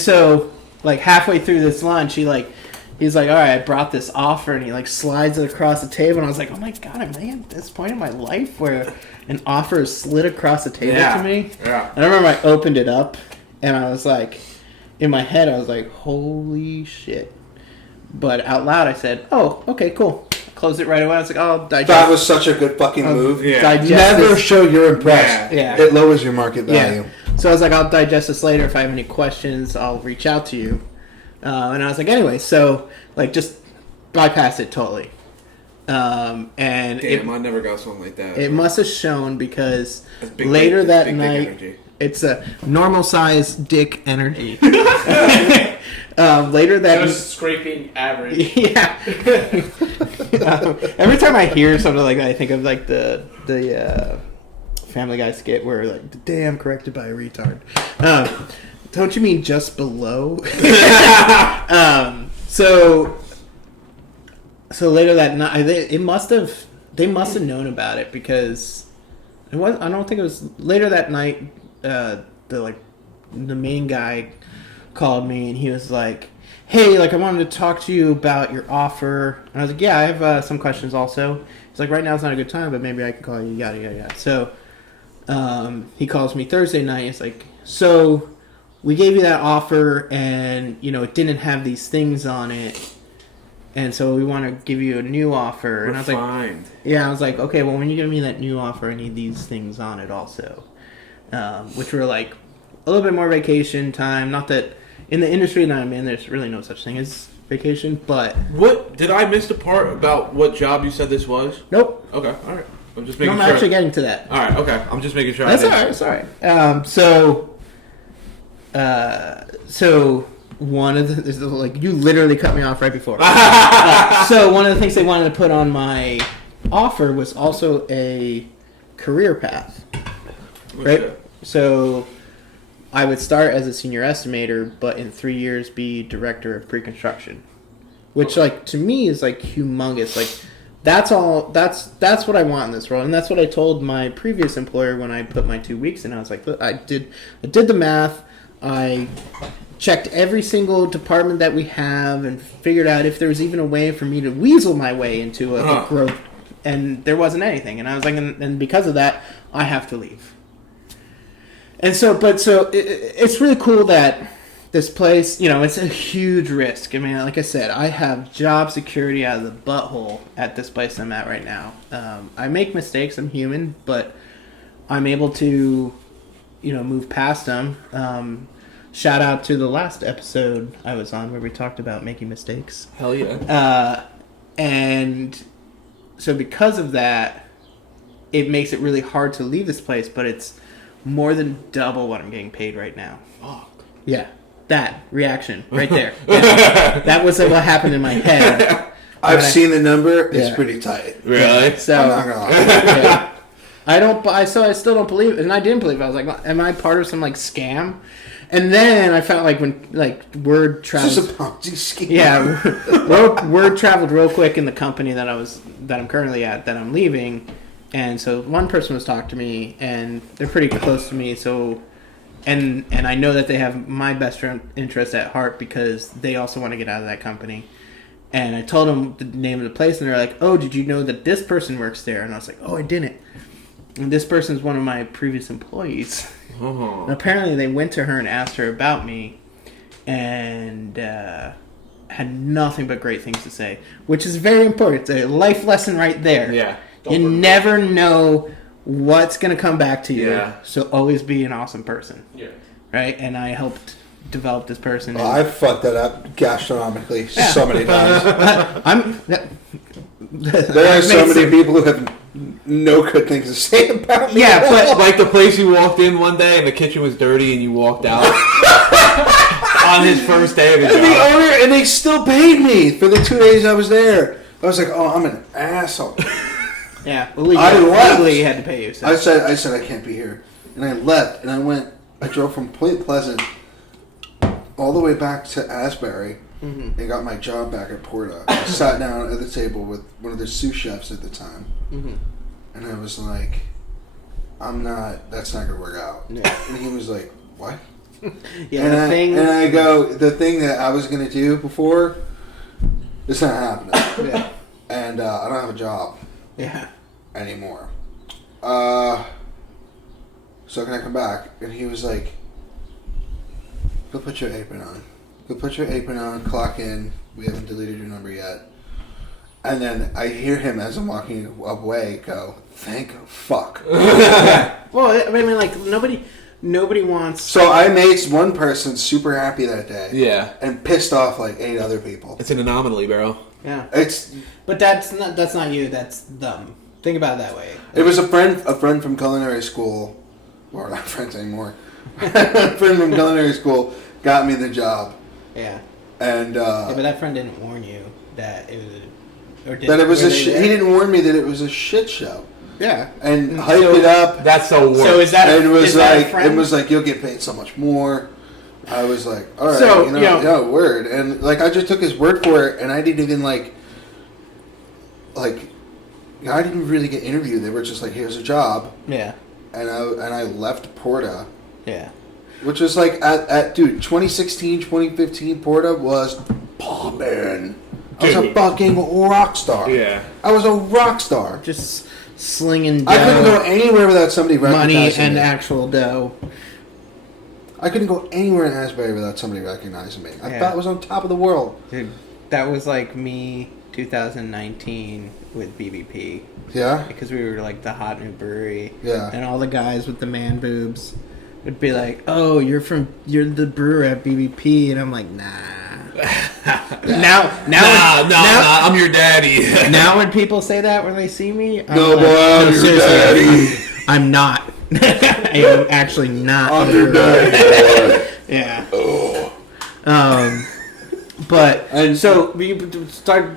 so like halfway through this lunch, he's like, all right, I brought this offer, and he like slides it across the table, and I was like, oh my god, am I at this point in my life where an offer is slid across the table to me? Yeah. And I remember I opened it up, and I was like, in my head, I was like, holy shit. But out loud, I said, oh, okay, cool. Closed it right away. I was like, oh, digest. That was such a good fucking move. Yeah. Never this. show you're impressed. Yeah. It lowers your market value. Yeah. So I was like, I'll digest this later. If I have any questions, I'll reach out to you. And I was like, anyway, so like just bypass it totally. And Damn, I never got something like that. It must have shown because later that night, it's a normal size dick energy. Later that just scraping average. Yeah. Every time I hear something like that, I think of like the Family Guy skit where like the day I'm corrected by a retard. Don't you mean just below? So later that night, they must have known about it because it was. I don't think it was later that night. The main guy called me and he was like, "Hey, like I wanted to talk to you about your offer." And I was like, "Yeah, I have some questions also." He's like, "Right now it's not a good time, but maybe I can call you." Yada yada yada. So he calls me Thursday night. He's like, "So we gave you that offer, and it didn't have these things on it, and so we want to give you a new offer." And I was like, "Yeah." I was like, "Okay, well, when you give me that new offer, I need these things on it also," which were like a little bit more vacation time. Not that in the industry that I'm in, there's really no such thing as vacation, but what did I miss the part about what job you said this was? Nope. Okay, all right. I'm just making I'm sure. actually getting to that. All right, okay. I'm just making sure. That's all right. That's all right. So one of the like you literally cut me off right before. So one of the things they wanted to put on my offer was also a career path, right? So I would start as a senior estimator, but in 3 years be director of pre-construction, which like to me is like humongous. Like that's what I want in this role, and that's what I told my previous employer when I put my 2 weeks in. I was like, look, I did the math. I checked every single department that we have and figured out if there was even a way for me to weasel my way into a growth, and there wasn't anything. And I was like, and because of that, I have to leave. And so, it's really cool that this place, it's a huge risk. I mean, like I said, I have job security out of the butthole at this place I'm at right now. I make mistakes. I'm human, but I'm able to, move past them. Shout out to the last episode I was on where we talked about making mistakes. Hell yeah. And so because of that, it makes it really hard to leave this place, but it's more than double what I'm getting paid right now. Fuck. Yeah. That reaction right there. Yeah. That was what happened in my head. I've seen the number. It's Yeah. pretty tight. Really? So I'm not gonna lie. yeah. I still don't believe it, and I didn't believe it. I was like, am I part of some scam? And then I found when word This is a traveled. Ponzi scheme. Yeah, word traveled real quick in the company that I'm currently at, that I'm leaving, and so one person was talking to me, and they're pretty close to me, so. And I know that they have my best interest at heart because they also want to get out of that company. And I told them the name of the place, and they're like, "Oh, did you know that this person works there?" And I was like, "Oh, I didn't." And this person's one of my previous employees. Oh. And apparently, they went to her and asked her about me, and had nothing but great things to say, which is very important. It's a life lesson right there. Yeah. You never know what's going to come back to you. Yeah. So always be an awesome person. Yeah. Right? And I helped develop this person. Oh, I've fucked that up gastronomically so many times. There are so many people who have no good things to say about me. Yeah, but Like the place you walked in one day and the kitchen was dirty and you walked out on his first day of the And the job. owner, and they still paid me for the 2 days I was there. I was like, oh, I'm an asshole. yeah, I left. legally you had to pay you. So. I said I can't be here, and I left, and I drove from Point Pleasant all the way back to Asbury, and got my job back at Porta. I sat down at the table with one of the sous chefs at the time, and I was like, that's not gonna work out. Yeah. And he was like, what? Yeah, and I go, the thing that I was gonna do before, it's not happening. Yeah. And I don't have a job Yeah. anymore. So can I come back? And he was like, go put your apron on. Go put your apron on, clock in. We haven't deleted your number yet. And then I hear him as I'm walking away go, thank fuck. Well, I mean, nobody wants. So I made one person super happy that day. Yeah. And pissed off 8 other people. It's an anomaly, bro. Yeah. But that's not you. That's them. Think about it that way. it was a friend from culinary school. Well, not friends anymore. A friend from culinary school got me the job. Yeah. And Yeah, but that friend didn't warn you that it was. that it was he didn't warn me that it was a shit show. Yeah. And hyped it up. That's the worst. So is that? And it was is that a like friend? it was like you'll get paid so much more. I was like, all right, So, yeah, word. And I just took his word for it, and I didn't even I didn't really get interviewed. They were just like, here's a job, Yeah. and I left Porta, Yeah. which was at 2016, 2015, Porta was popping. I was a Dude. fucking rock star. Yeah. I was a rock star. Just slinging I couldn't dough, go anywhere without somebody money recognizing and me. actual dough. I couldn't go anywhere in Asbury without somebody recognizing me. I Yeah. thought I was on top of the world. Dude, that was like me 2019 with BBP Yeah? because we were like the hot new brewery. Yeah. And all the guys with the man boobs would be like, "Oh, you're the brewer at BBP," and I'm like, "Nah." now, I'm your daddy. now when people say that when they see me, I'm No, like, boy, I'm your seriously, daddy. I'm not. I am actually not. I'm a your brewer. daddy. Yeah. Oh. But And- so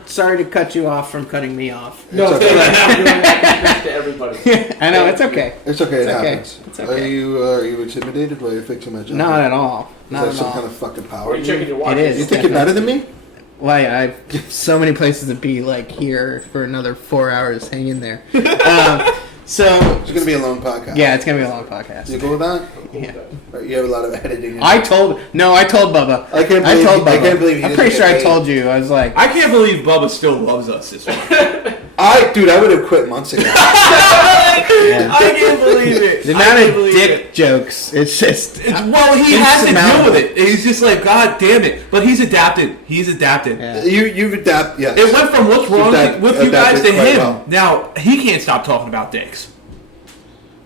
sorry to cut you off from cutting me off. No, It's thank okay. you. Back to everybody. I know it's okay. It's okay, it It's okay. happens. It's okay. Are you intimidated while you're fixing my job? Not at all. Is Not that at some all. kind of fucking Are power? you checking your watch? It is. You think you're better than me? Why I've so many places to be here for another 4 hours. Hang in there. So It's gonna be a long podcast. yeah, it's gonna be a long podcast. You cool with that? Yeah. Or you have a lot of editing. I told Bubba. I can't believe. told Bubba. I can't believe. He I'm didn't pretty get sure I paid. told you. I was like, I can't believe Bubba still loves us this much. I would have quit months ago. I can't believe it. the I amount can't of believe dick it. jokes. It's just. Well, he has to deal insurmountable. with it. He's just like, God damn it. But he's adapted. He's adapted. Yeah. You've adapted. Yes. It went from what's wrong with you guys to Adapted quite him. well. Now he can't stop talking about dicks.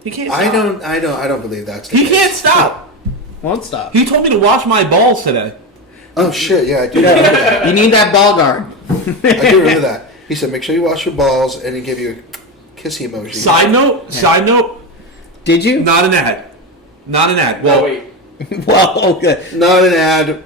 He can't. Stop. I don't believe that's. The He case. can't stop. Won't stop. He told me to wash my balls today. Oh shit! Yeah, I do. Remember that. You need that ball guard. I do remember that. He said, "Make sure you wash your balls," and he gave you a kissy emoji. Side note. Did you? Not an ad. Not an ad. No, Well, wait. Well, okay. Not an ad.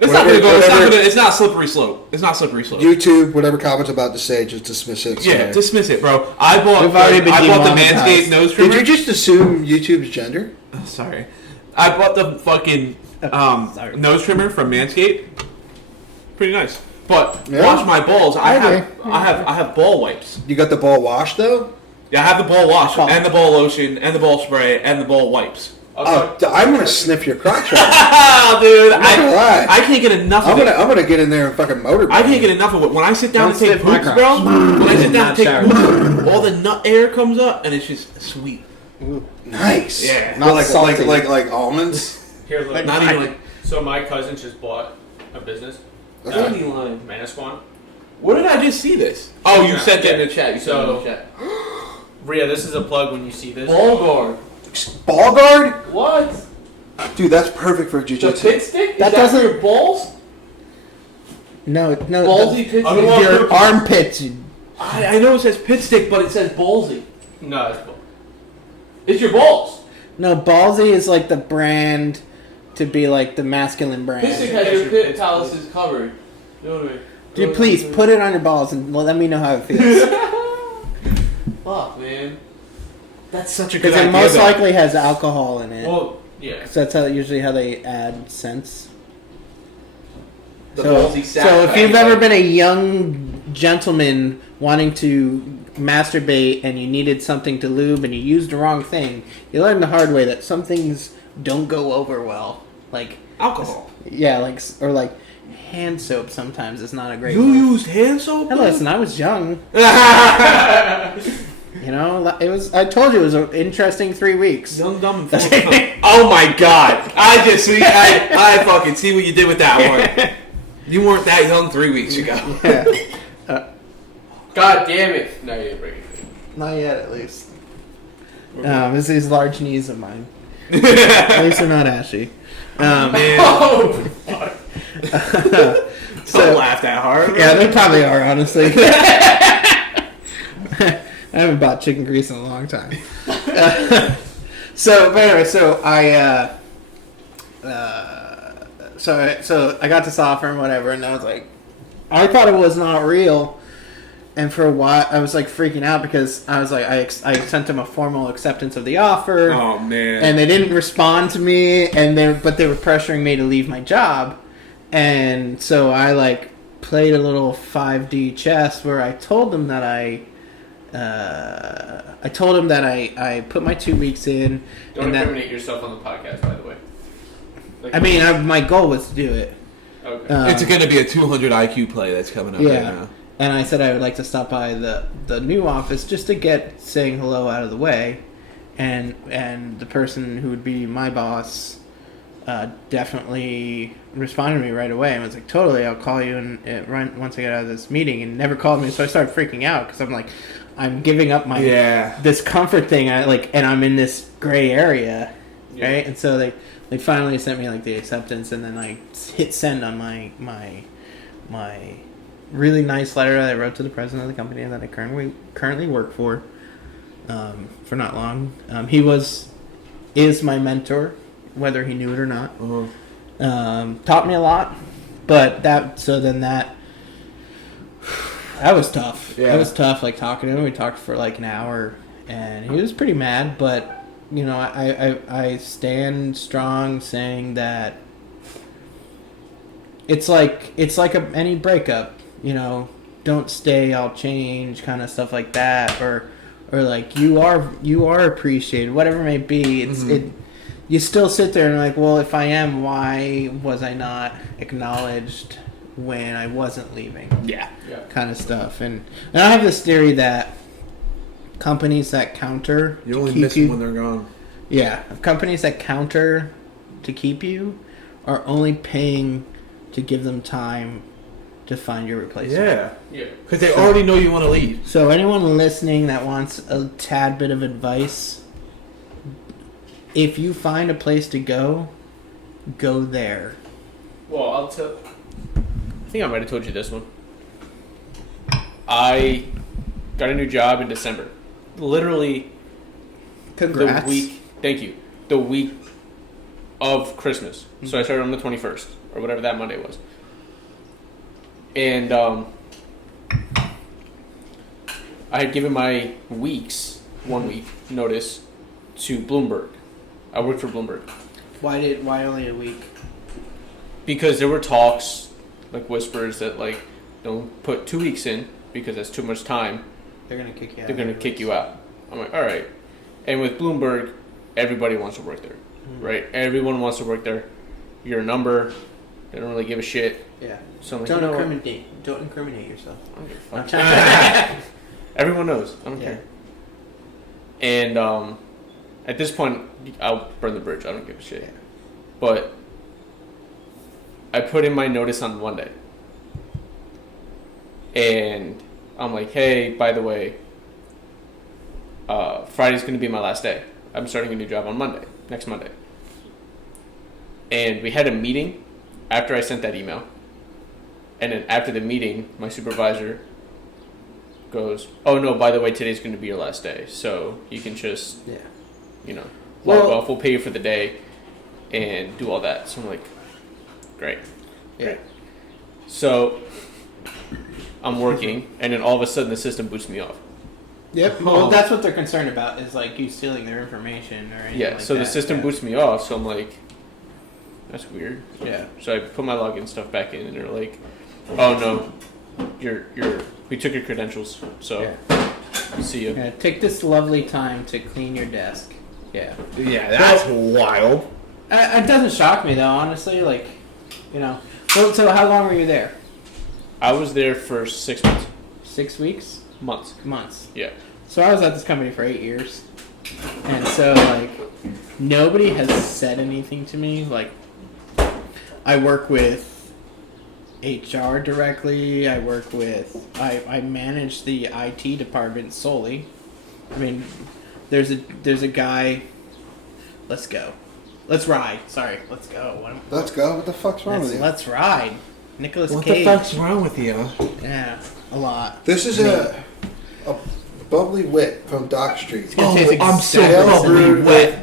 it's not gonna go. Whatever. It's not slippery slope. It's not slippery slope. YouTube, whatever comments about to say, just dismiss it. Yeah, Sorry. dismiss it, bro. I bought. We've already been I bought the demonetized. Manscaped nose trimmer. Did you just assume YouTube's gender? Oh, sorry. I bought the fucking Sorry. nose trimmer from Manscaped. Pretty nice. But Yeah. wash my balls. I Okay. have ball wipes. You got the ball washed though? Yeah, I have the ball wash Oh. and the ball lotion and the ball spray and the ball wipes. Oh, I'm gonna sniff your crotch right Ah, dude, not gonna lie. I can't get enough now. of it. I'm gonna get in there and fucking motor. I can't get enough of it. When I sit down Don't to take sniff my poops, bro, when I sit down Not to take shower. poops, all the nut air comes up and it's just sweet. Nice. Yeah. Not like salty. like almonds. Here, look. Not even like So my cousin just bought a business, Okay. line. Manasquan. Where did I just see this? Oh, you Yeah. sent it in the chat. You sent it in So- the chat. Rhea, this is a plug when you see this. Ball guard. Ball guard, What? dude. That's perfect for The jujitsu. pit stick? That Is doesn't- for your balls? No. Ballsy pit I'm stick? going- Your armpits. I know it says pit stick, but it says ballsy. No, it's cool. It's your balls. No, Ballsy is like the brand to be like the masculine Pit stick brand. has your pit palaces covered. You know what I mean? Dude, please put it on your balls and let me know how it feels. Fuck, man. That's such a good Because it idea. most though. likely has alcohol in it. Well, yeah. 'Cause that's usually how they add scents. The So ballsy sack. if you've ever been a young gentleman wanting to masturbate and you needed something to lube and you used the wrong thing, you learn the hard way that some things don't go over well. Like, alcohol. yeah, or like hand soap sometimes is not a great You move. used hand soap? Hey, bro? listen, I was young. You know, it was. I told you it was an interesting 3 weeks. Young, dumb, and full of cum. Oh my god! I just see. I fucking see what you did with that one. You weren't that young 3 weeks ago. Yeah. God damn it! No, you didn't break it. Not yet, at least. It's these large knees of mine. At least they're not ashy. Man, Oh, fuck. don't laugh that hard. Yeah, they probably are, honestly. I haven't bought chicken grease in a long time. But anyway, so I got this offer and whatever, and I was like, I thought it was not real. And for a while, I was like freaking out because I was like, I sent them a formal acceptance of the offer. Oh man. And they didn't respond to me, but they were pressuring me to leave my job, and so I like played a little 5D chess where I told them that I put my 2 weeks in, Don't and that incriminate yourself on the podcast, by the way. Like, I mean my goal was to do it. Okay. It's going to be a 200 IQ play that's coming up right now. And I said I would like to stop by the new office just to get saying hello out of the way, and the person who would be my boss definitely responded to me right away and was like, totally, I'll call you and once I get out of this meeting, and never called me. So I started freaking out because I'm like, I'm giving up my this comfort thing, and I'm in this gray area, Yeah. right? And so they finally sent me like the acceptance, and then I hit send on my really nice letter that I wrote to the president of the company that I currently work for not long. He is my mentor, whether he knew it or not. Taught me a lot, but that was tough. Yeah. That was tough. Like talking to him, we talked for like an hour, and he was pretty mad. But you know, I stand strong, saying that it's like any breakup. You know, don't stay, I'll change, kind of stuff like that, or or like you are appreciated, whatever it may be. It's you still sit there and like, well, if I am, why was I not acknowledged when I wasn't leaving? Yeah. Kind of stuff. And I have this theory that companies that counter You to only keep miss them when they're gone. Yeah, companies that counter to keep you are only paying to give them time to find your replacement. Yeah. Because they already know you want to leave. So anyone listening that wants a tad bit of advice, if you find a place to go there. Well, I'll tell. I think I might have told you this one. I got a new job in December. Literally, Congrats. the week. Thank you. The week of Christmas. So I started on the 21st or whatever that Monday was. And I had given my 1 week notice to Bloomberg. I worked for Bloomberg. Why only a week? Because there were talks, like whispers, that like don't put 2 weeks in because that's too much time. They're gonna kick you out. They're gonna kick you out. I'm like, all right. And with Bloomberg, everybody wants to work there, right? Everyone wants to work there. You're a number. They don't really give a shit. Yeah. So I'm like, Don't you know what? incriminate yourself. I don't give a I'm fuck. Everyone knows. I don't Yeah. care. And at this point, I'll burn the bridge. I don't give a shit. Yeah. But I put in my notice on Monday. And I'm like, hey, by the way, Friday's going to be my last day. I'm starting a new job on Monday, next Monday. And we had a meeting after I sent that email. And then after the meeting, my supervisor goes, oh, no, by the way, today's going to be your last day. So you can just, log off. We'll pay you for the day and do all that. So I'm like, great. Yeah. Great. So I'm working, and then all of a sudden the system boots me off. Yep. Well, that's what they're concerned about is like you stealing their information or anything Yeah, like so that. the system boots me off, so I'm like, that's weird. Yeah. So I put my login stuff back in, and they're like, oh no, we took your credentials, so see you. Yeah, take this lovely time to clean your desk. Yeah. Yeah, that's wild. It doesn't shock me though, honestly. Like, So how long were you there? I was there for 6 months. 6 weeks? Months. Yeah. So I was at this company for 8 years. And so, like, nobody has said anything to me. Like, I work with HR directly. I manage the IT department solely. I mean, there's a guy. Let's go. Let's ride. Sorry, let's go. Let's go. What the fuck's wrong with you? Let's ride. Nicholas What Cage. the fuck's wrong with you? Yeah, a lot. This is a bubbly wit from Dock Street. gonna taste I'm so exactly bubbly brewed wet.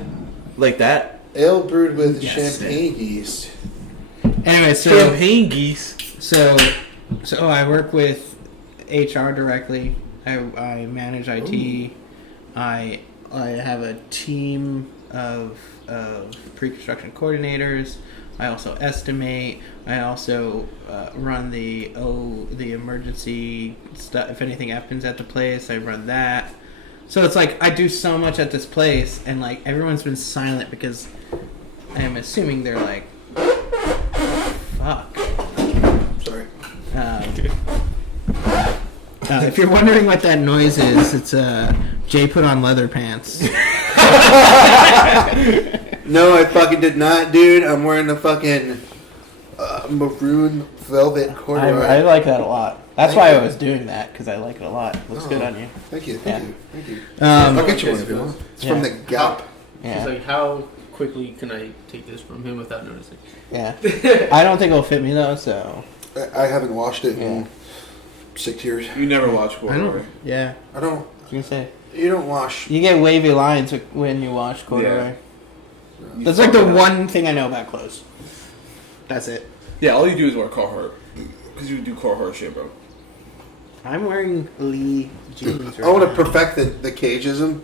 Like that? Ale brewed with Yes. champagne yeast. Anyway, so Champagne geese. So I work with HR directly. I manage IT. Ooh. I have a team of pre-construction coordinators. I also estimate. I also run the emergency stuff. If anything happens at the place, I run that. So it's like I do so much at this place, and like everyone's been silent because I'm assuming they're like, fuck. Sorry. If you're wondering what that noise is, it's Jay put on leather pants. No, I fucking did not, dude. I'm wearing the fucking maroon velvet corduroy. I like that a lot. That's why I was doing that, because I like it a lot. Looks good on you. Thank you. Um, I'll get you one if you want. It's from the Gap. Yeah. He's like, how quickly can I take this from him without noticing? Yeah. I don't think it'll fit me though, so. I haven't washed it in 6 years. You never watch I corduroy. don't. Yeah. I don't. I was gonna say. You don't wash. You get wavy lines when you wash corduroy. You That's like the fuck it up. one thing I know about clothes. That's it. Yeah, all you do is wear Carhartt. Because you do Carhartt shit, bro. I'm wearing Lee jeans. I want to perfect the cageism.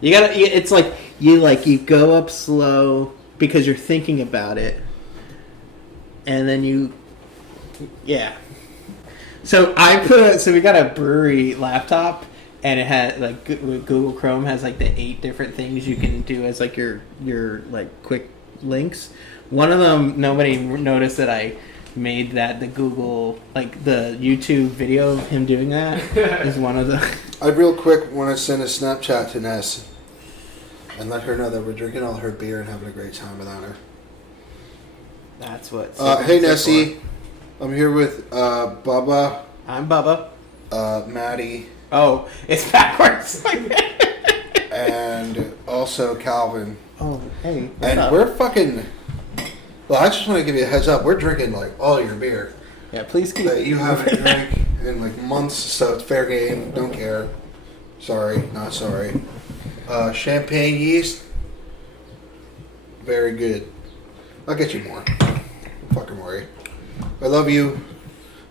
You gotta. It's like you go up slow because you're thinking about it, and then you, yeah. So we got a brewery laptop, and it had like Google Chrome has like the 8 different things you can do as like your like quick links. One of them, nobody noticed that I made that the Google, like the YouTube video of him doing that is one of the. I real quick want to send a Snapchat to Ness and let her know that we're drinking all her beer and having a great time without her. That's what. Hey Nessie, I'm here with Bubba. I'm Bubba. Matty. Oh, it's backwards. And also Calvin. Oh, hey. What's And up? we're fucking. Well, I just want to give you a heads up. We're drinking like all your beer Yeah, please keep. that you haven't drank in like months, so it's fair game. Don't care. Sorry, not sorry. Champagne yeast. Very good. I'll get you more. Don't fucking worry. I love you.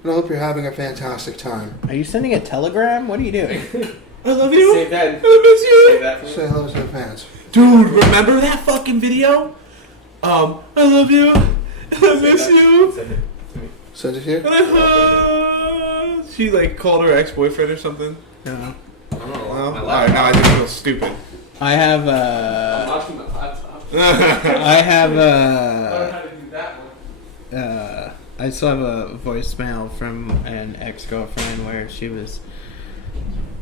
And I hope you're having a fantastic time. Are you sending a telegram? What are you doing? I love you. Save that. I miss you. Save that for me. Say hello to the fans. Dude, remember that fucking video? I love you. I miss you. Send it to me. Send it here? She like called her ex-boyfriend or something. No. I don't know. Well, My Alright, now I laptop. just feel stupid. I have I'm watching my laptop. I have Learn how to do that one. I still have a voicemail from an ex-girlfriend where she was.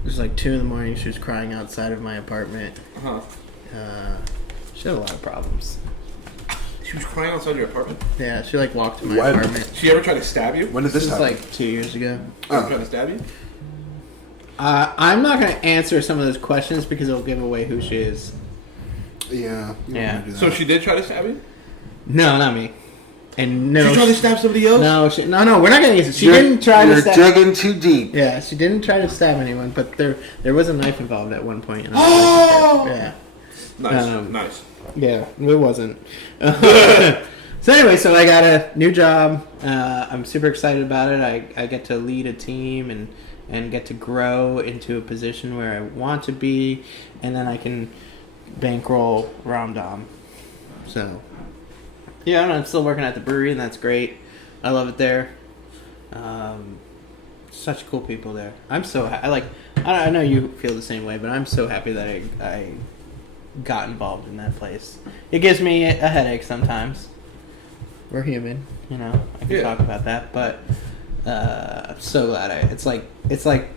It was like 2 a.m. She was crying outside of my apartment. Uh-huh. She had a lot of problems. She was crying outside your apartment? Yeah, she like walked to my What? apartment. She ever tried to stab you? When did This this was happen? like 2 years ago. Ever tried to stab you? I'm not going to answer some of those questions because it'll give away who she is. Yeah. you don't Yeah. wanna do that. So she did try to stab you? No, not me. And no, She tried to stab somebody else? no, we're not going to use it. She didn't try to You're stab. digging too deep. Yeah, she didn't try to stab anyone, but there was a knife involved at one point. Oh! Yeah. Nice, Um, nice. Yeah, it wasn't. So anyway, so I got a new job. I'm super excited about it. I get to lead a team and get to grow into a position where I want to be, and then I can bankroll Ramdam. So yeah, I'm still working at the brewery, and that's great. I love it there. Such cool people there. I'm so I know you feel the same way, but I'm so happy that I got involved in that place. It gives me a headache sometimes. We're human, you know. I can talk about that, but I'm so glad it's like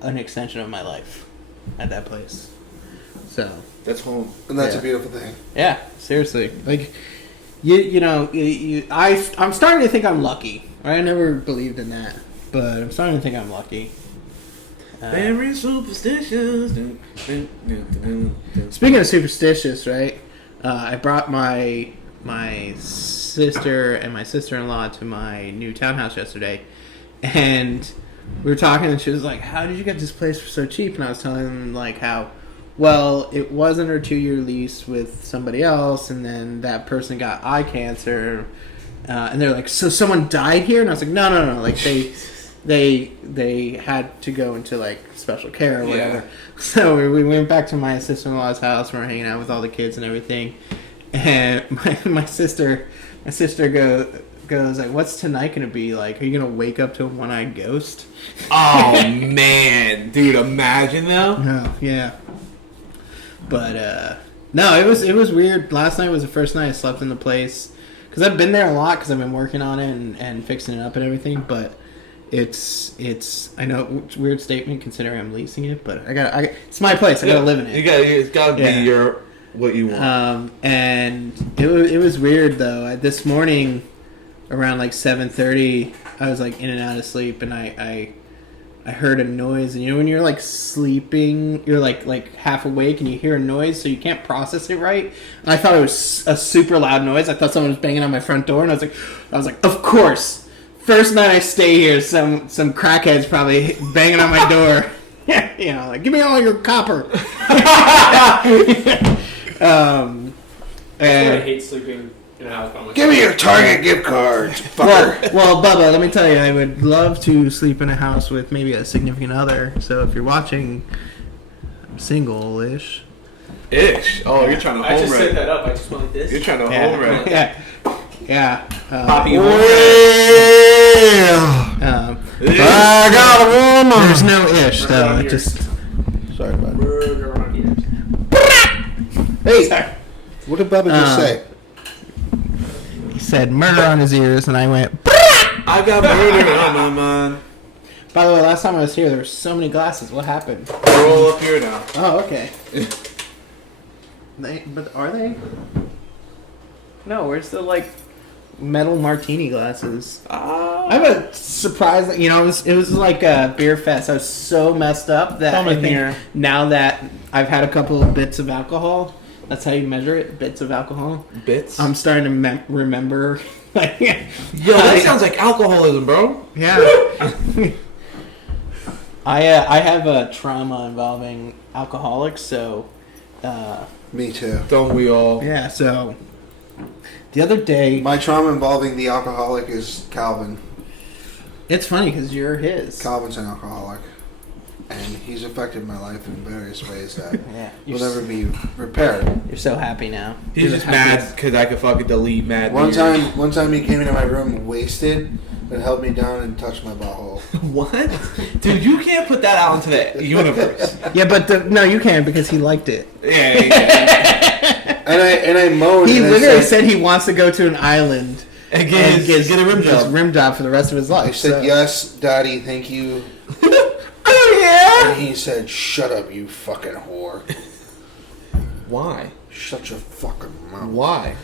an extension of my life at that place. So That's home. And that's Yeah. a beautiful thing. yeah, seriously, like I'm starting to think I'm lucky. I never believed in that, but I'm starting to think I'm lucky. Very superstitious. Speaking of superstitious, right? I brought my sister and my sister-in-law to my new townhouse yesterday, and we were talking, and she was like, "How did you get this place for so cheap?" And I was telling them like how, well, it was under a 2-year lease with somebody else, and then that person got eye cancer, and they're like, "So someone died here?" And I was like, "No, like they had to go into like special care or whatever." Yeah. So we went back to my sister-in-law's house. We were hanging out with all the kids and everything, and my sister goes like, "What's tonight gonna be like? Are you gonna wake up to a one-eyed ghost?" Oh, man. Dude, imagine though. No, yeah. But no, it was weird. Last night was the first night I slept in the place because I've been there a lot because I've been working on it and fixing it up and everything. But it's I know it's a weird statement considering I'm leasing it, but it's my place. I gotta live in it. It's gotta Yeah. be what you want. And it was weird though. This morning around like 7:30, I was like in and out of sleep, and I heard a noise. And you know when you're like sleeping, you're like half awake, and you hear a noise, so you can't process it right. And I thought it was a super loud noise. I thought someone was banging on my front door, and I was like, of course. First night I stay here, some crackhead's probably banging on my door. You know, like, give me all your copper. I And hate sleeping in a house by myself. Give me your Target gift cards, fucker. well, Bubba, let me tell you, I would love to sleep in a house with maybe a significant other. So if you're watching, I'm single-ish. Ish. Oh, you're trying to I home just set rent. that up. I just went like this. You're trying to home rent. Yeah. Poppy home I got a woman. There's no ish though. It just Sorry, bud. Murder on ears. Hey, what did Bubba just say? he said murder on his ears, and I went. I got murder on my mind. By the way, last time I was here, there were so many glasses. What happened? They're all up here now. Oh, okay. But are they? No, where's the metal martini glasses? I have a surprise. You know, it was like a beer fest. I was so messed up that Come I in think here. now that I've had a couple of bits of alcohol, that's how you measure it. Bits of alcohol. Bits. I'm starting to remember. Yo, that sounds like alcoholism, bro. Yeah. I have a trauma involving alcoholics, so Me too. Don't we all? yeah. So the other day, My trauma involving the alcoholic is Calvin. it's funny because you're his. Calvin's an alcoholic, and he's affected my life in various ways that Yeah, will never be repaired. You're so happy now. He's You're just the mad happiest- because I could fucking delete mad. One years. time he came into my room wasted and held me down and touched my butthole. What? Dude, you can't put that out into the universe. Yeah, but no, you can because he liked it. Yeah. And I moaned. He and I literally said he wants to go to an island And and get a rim his job. rim job for the rest of his life. I said, so. yes, Daddy, thank you. Oh yeah. And he said, shut up, you fucking whore. Why? Shut your fucking mouth. Why?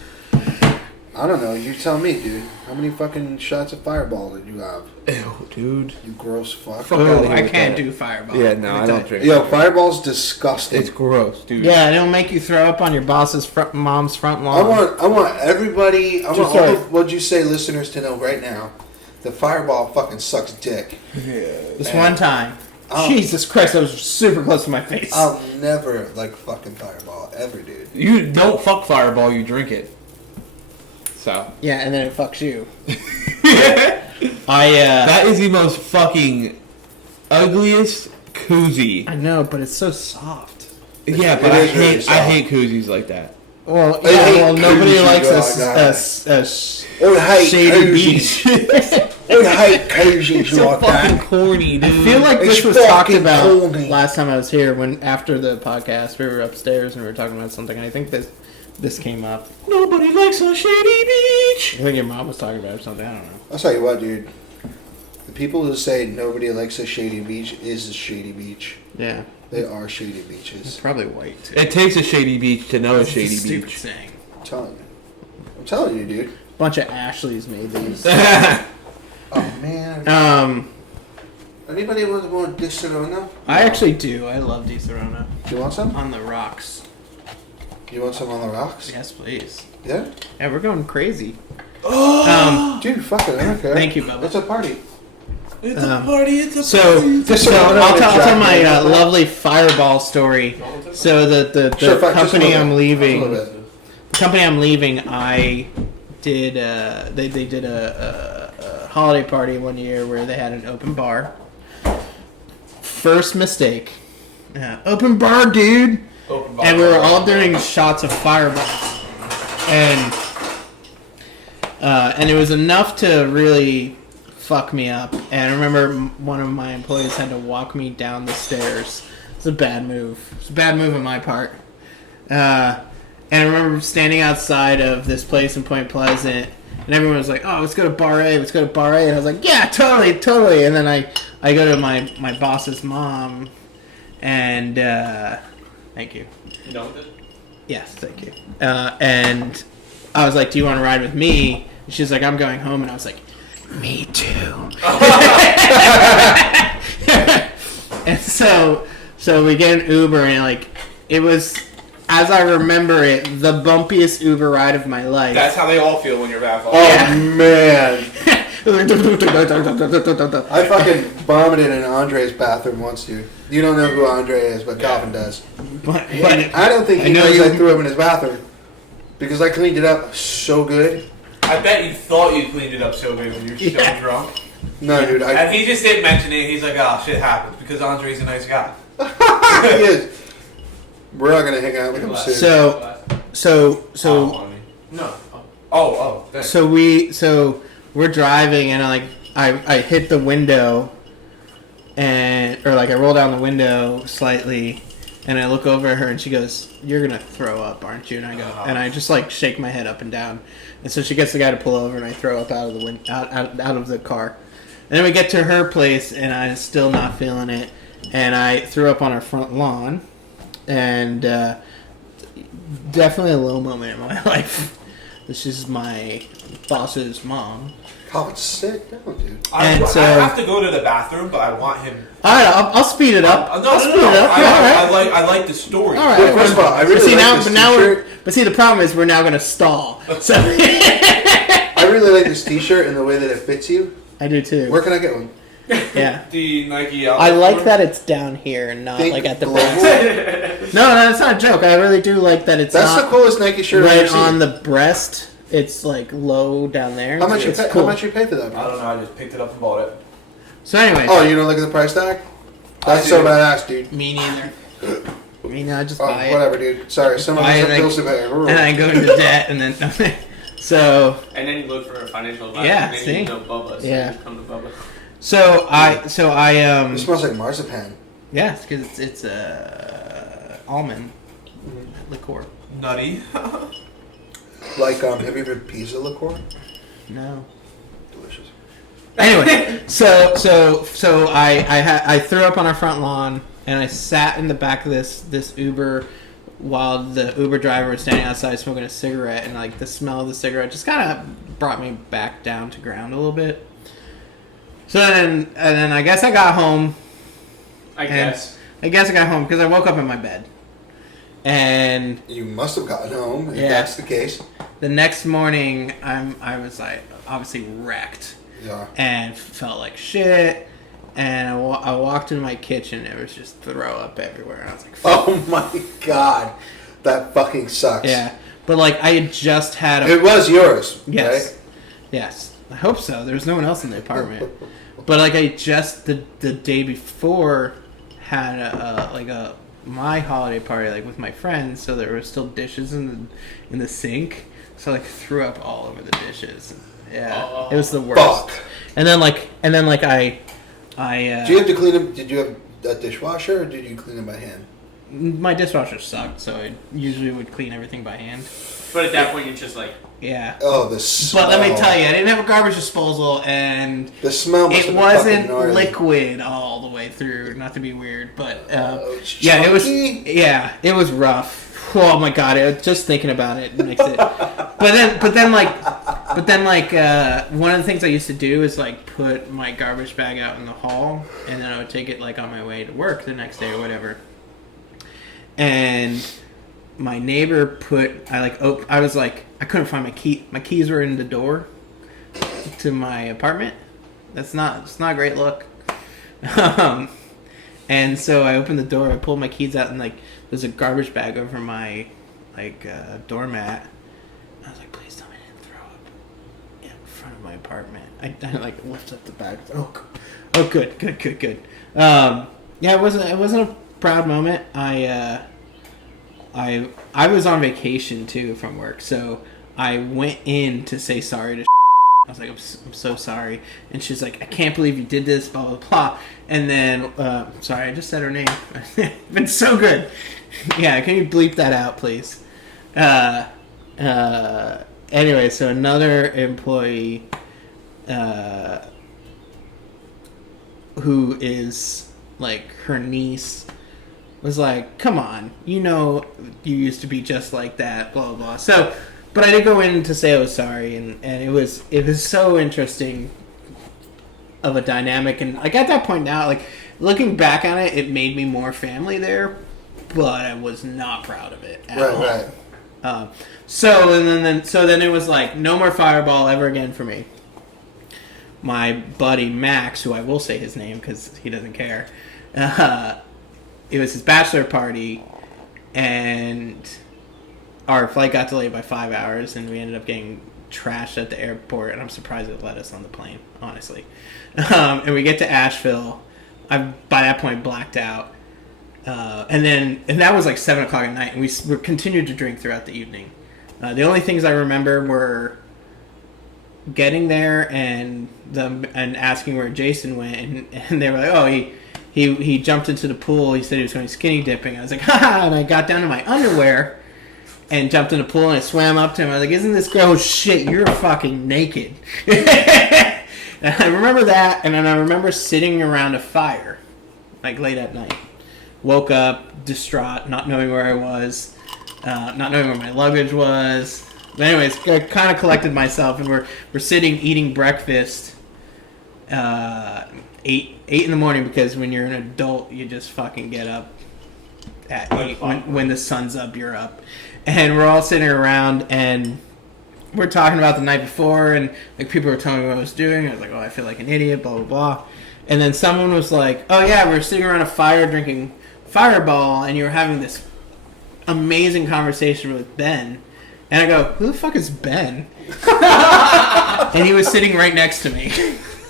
I don't know. You tell me, dude. How many fucking shots of Fireball did you have? Ew, dude. You gross fuck. Fuck outta here I with can't that. do Fireball. Yeah, no, I don't drink. Yo, Fireball's disgusting. It's gross, dude. Yeah, it'll make you throw up on your boss's mom's front lawn. I want everybody, I want Just all sorry. of what you say listeners to know right now. The Fireball fucking sucks dick. This Man. one time. Oh. Jesus Christ, that was super close to my face. I'll never like fucking Fireball ever, dude. You don't fuck Fireball, you drink it. So. Yeah, and then it fucks you. That is the most fucking ugliest koozie. I know, but it's so soft. Yeah, but It I is really hate koozies like that. Well, I yeah, hate well, nobody koozies, likes oh, God. a I hate shady koozies. beach. I hate koozies So like fucking that. corny, dude. I feel like It's this was talked fucking about corny. last time I was here. When after the podcast, we were upstairs and we were talking about something. And I think this came up. Nobody likes a shady beach. I think your mom was talking about it or something. I don't know. I'll tell you what, dude. The people who say nobody likes a shady beach is a shady beach. Yeah, They are shady it's beaches. probably white too. It takes a shady beach to know a It's shady stupid beach. saying. I'm telling you, dude. Bunch of Ashleys made these. Oh man. Anybody want Di Serrano? I actually do. I love Di Serrano. Do you want some? On the rocks. You want some on the rocks? Yes, please. Yeah. Yeah, we're going crazy. Dude, fuck it. I don't care. Thank you, Bubba. It's a party. It's a party, it's a So Serrano I'll and tell Jack my Daniels. lovely Fireball story. So the Sure, fuck, just a company little I'm bit. leaving, Just a little bit. the company I'm leaving, I did they did a holiday party one year where they had an open bar. First mistake, open bar, dude. And we were all doing shots of Fireball, and it was enough to really fuck me up. And I remember one of my employees had to walk me down the stairs. It's a bad move. It's a bad move on my part. And I remember standing outside of this place in Point Pleasant, and everyone was like, "Oh, let's go to Bar A. Let's go to Bar A." And I was like, "Yeah, totally." And then I go to my boss's mom, and thank you. You done with it? Yes, thank you. And I was like, "Do you want to ride with me?" And she's like, "I'm going home." And I was like, "Me too." And so we get an Uber, and like it was, as I remember it, the bumpiest Uber ride of my life. That's how they all feel when you're that far. Oh man. I fucking vomited in Andre's bathroom once, dude. You don't know who Andre is, but Calvin does. but I don't think he I know knows you- I threw him in his bathroom because I cleaned it up so good. I bet you thought you cleaned it up so good when you're so Yeah. drunk. No, dude, And he just didn't mention it. He's like, oh, shit happens because Andre's a nice guy. he is. We're not gonna hang out with him soon. So No. Oh, thanks. So we're driving, and I hit the window, I roll down the window slightly, and I look over at her, and she goes, "You're gonna throw up, aren't you?" And I go, and I just like shake my head up and down, and so she gets the guy to pull over, and I throw up out of the out of the car, and then we get to her place, and I'm still not feeling it, and I threw up on our front lawn, and definitely a low moment in my life. This is my boss's mom. Oh, sit down, dude. I have to go to the bathroom, but I want him. All right, I'll speed it up. No. I like the story. All right. Well, first of all, I really like this t-shirt. But see, the problem is we're now going to stall. So I really like this t-shirt and the way that it fits you. I do too. Where can I get one? Yeah. The Nike I like that it's down here and not like at the breast. No, it's not a joke. I really do like that it's That's not the coolest Nike shirt I've right ever seen. on the breast. It's like low down there. How much you It's pay? cool. How much you pay for that? I don't know. I just picked it up and bought it. So anyway. Oh, you don't look at the price tag? That's so badass, dude. Me neither. I just buy it. Whatever, dude. Sorry, someone has some bills to pay. And I go into debt, and then so. And then you look for a financial advisor. Yeah, Maybe see? you know Bubba. So Yeah. you come to Bubba. So I It smells like marzipan. yeah, because it's almond liqueur. Nutty. Like, have you ever had pizza liqueur? No. Delicious. Anyway, so I threw up on our front lawn, and I sat in the back of this Uber while the Uber driver was standing outside smoking a cigarette, and like the smell of the cigarette just kind of brought me back down to ground a little bit. So then I guess I got home. I guess I got home because I woke up in my bed, and You must have gotten home, if Yeah. that's the case. the next morning I was like obviously wrecked. Yeah. And felt like shit. And I walked into my kitchen. It was just throw up everywhere. And I was like, fuck. Oh my god. That fucking sucks. Yeah. But like I had just had It was yours, yes, right? yes. I hope so. There was no one else in the apartment. But like I just the day before had my holiday party like with my friends. So there were still dishes in the sink. So I like threw up all over the dishes. Yeah, it was the worst. Fuck. And then I Do you have to clean them? Did you have a dishwasher, or did you clean them by hand? my dishwasher sucked, so I usually would clean everything by hand. But at that point, you're just like, Yeah. Oh, the smell. But let me tell you, I didn't have a garbage disposal, and The smell must it have been wasn't fucking gnarly. liquid all the way through. Not to be weird, but it's yeah, it was. chunky. Yeah, it was rough. Oh my god! Just thinking about it makes it. But then, one of the things I used to do is like put my garbage bag out in the hall, and then I would take it like on my way to work the next day or whatever. And my neighbor I was like, I couldn't find my key. My keys were in the door to my apartment. It's not a great look. And so I opened the door, I pulled my keys out, and like there's a garbage bag over my doormat. I was like, please tell me I didn't throw up in front of my apartment. I like lift up the bag. Oh, good. Yeah, it wasn't a proud moment. I was on vacation too from work, so I went in to say sorry to. I was like, I'm so sorry. And she's like, I can't believe you did this, blah, blah, blah. And then, sorry, I just said her name. It's so good. Yeah, can you bleep that out, please? Anyway, so another employee who is, like, her niece was like, come on, you know you used to be just like that, blah, blah, blah. So... But I did go in to say I was sorry, and it was so interesting of a dynamic, and like at that point now, like looking back on it, it made me more family there, but I was not proud of it at all. Right. So then it was like no more Fireball ever again for me. My buddy Max, who I will say his name because he doesn't care, it was his bachelor party, and our flight got delayed by 5 hours, and we ended up getting trashed at the airport, and I'm surprised it let us on the plane, honestly. And we get to Asheville. I by that point blacked out. And that was like 7 o'clock at night, and we continued to drink throughout the evening. The only things I remember were getting there and asking where Jason went, and they were like, oh, he jumped into the pool. He said he was going skinny dipping. I was like, haha, and I got down to my underwear and jumped in the pool, and I swam up to him. I was like, isn't this girl, oh shit, you're fucking naked. And I remember that, and then I remember sitting around a fire, like late at night. Woke up, distraught, not knowing where I was, not knowing where my luggage was. But anyways, I kind of collected myself, and we're sitting eating breakfast, 8 in the morning, because when you're an adult, you just fucking get up at 8. When the sun's up, you're up. And we're all sitting around, and we're talking about the night before, and like people were telling me what I was doing. I was like, oh, I feel like an idiot, blah, blah, blah. And then someone was like, oh yeah, we're sitting around a fire drinking Fireball, and you were having this amazing conversation with Ben. And I go, who the fuck is Ben? And he was sitting right next to me.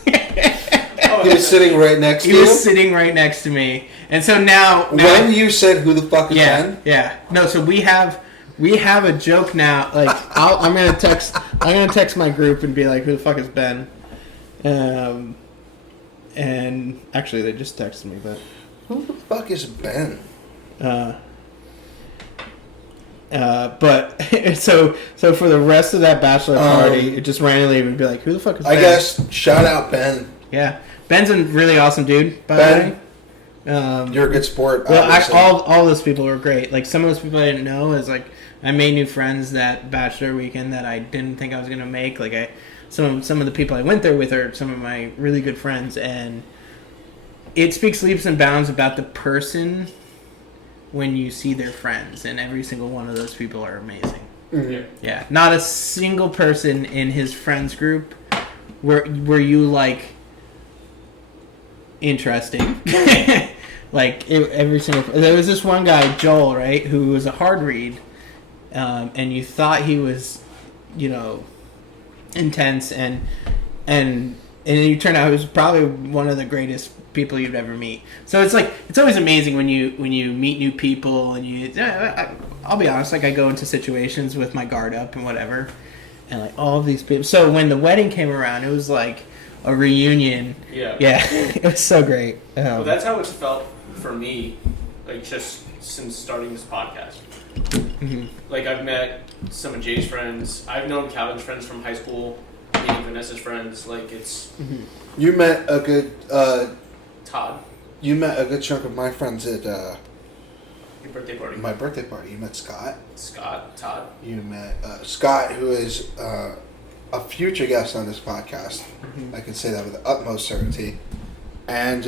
He was sitting right next to you? He was sitting right next to me. And so now when you said who the fuck is Ben? Yeah. No, so we have a joke now. Like I'm gonna text my group and be like, who the fuck is Ben? And actually they just texted me, but who the fuck is Ben? But so for the rest of that bachelor party, it just randomly would be like, who the fuck is Ben? I guess shout out Ben. Yeah, Ben's a really awesome dude. By the way, you're a good sport. Well, all those people were great. Like some of those people I didn't know is like I made new friends that bachelor weekend that I didn't think I was gonna make. Like some of the people I went there with are some of my really good friends, and it speaks leaps and bounds about the person when you see their friends, and every single one of those people are amazing. Mm-hmm. Yeah, not a single person in his friends group were you like interesting. Like every single. There was this one guy, Joel, right, who was a hard read, and you thought he was, intense, and you turned out he was probably one of the greatest people you'd ever meet. So it's always amazing when you meet new people, and I'll be honest, like I go into situations with my guard up and whatever, and like all of these people. So when the wedding came around, it was like a reunion. Yeah, it was so great. Well, that's how it's felt for me, like just since starting this podcast. Mm-hmm. Like I've met some of Jay's friends. I've known Calvin's friends from high school. Meeting Vanessa's friends. Like it's. Mm-hmm. You met a good. Todd. You met a good chunk of my friends at Your birthday party. my birthday party. You met Scott. Todd. You met Scott, who is a future guest on this podcast. Mm-hmm. I can say that with the utmost certainty. And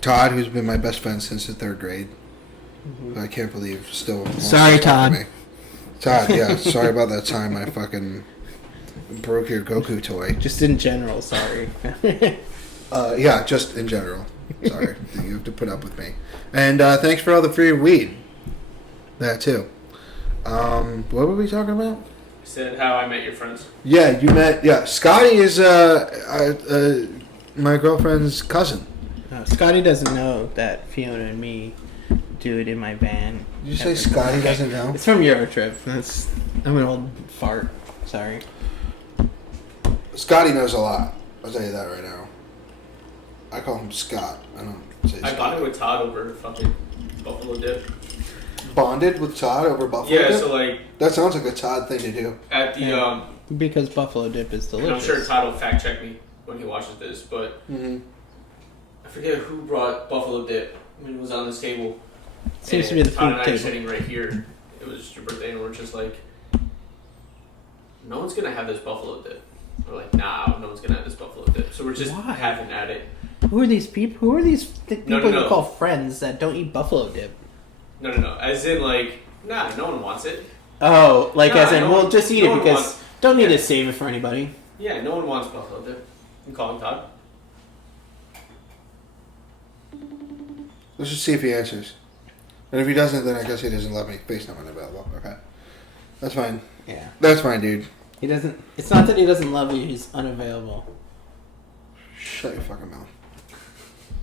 Todd, who's been my best friend since the 3rd grade. Mm-hmm. I can't believe still. Sorry, Todd. Todd, yeah, sorry about that time I fucking broke your Goku toy. Just in general, sorry. Yeah, just in general. Sorry. You have to put up with me. And thanks for all the free weed. That too. What were we talking about? I said how I met your friends. Yeah, you met... Yeah, Scotty is my girlfriend's cousin. Scotty doesn't know that Fiona and me do it in my van. Did you say Scotty doesn't know? It's from Eurotrip. I'm an old fart. Sorry. Scotty knows a lot. I'll tell you that right now. I call him Scott. I don't say Scott. I bonded with Todd over fucking Buffalo Dip. Bonded with Todd over Buffalo Yeah, Dip? so like That sounds like a Todd thing to do. at the Because Buffalo Dip is and delicious. I'm sure Todd will fact check me when he watches this, but Mm-hmm. I forget who brought Buffalo Dip when it was on this table. Seems to And be the Todd food and I table. are sitting right here. It was your birthday, and we're just like, no one's gonna have this Buffalo Dip. We're like, nah, no one's gonna have this Buffalo Dip. So we're just Why? having at it. Who are these people? Who are these people No. you call friends that don't eat Buffalo Dip? No. As in, like, nah, no one wants it. Oh, like Nah, as in, no well, one- just eat no it one because wants- don't need yeah. to save it for anybody. Yeah, no one wants Buffalo Dip. You call him Todd. Let's just see if he answers. And if he doesn't, then I guess he doesn't love me. Face not unavailable. Okay. That's fine. Yeah. That's fine, dude. He doesn't. It's not that he doesn't love you. He's unavailable. Shut your fucking mouth.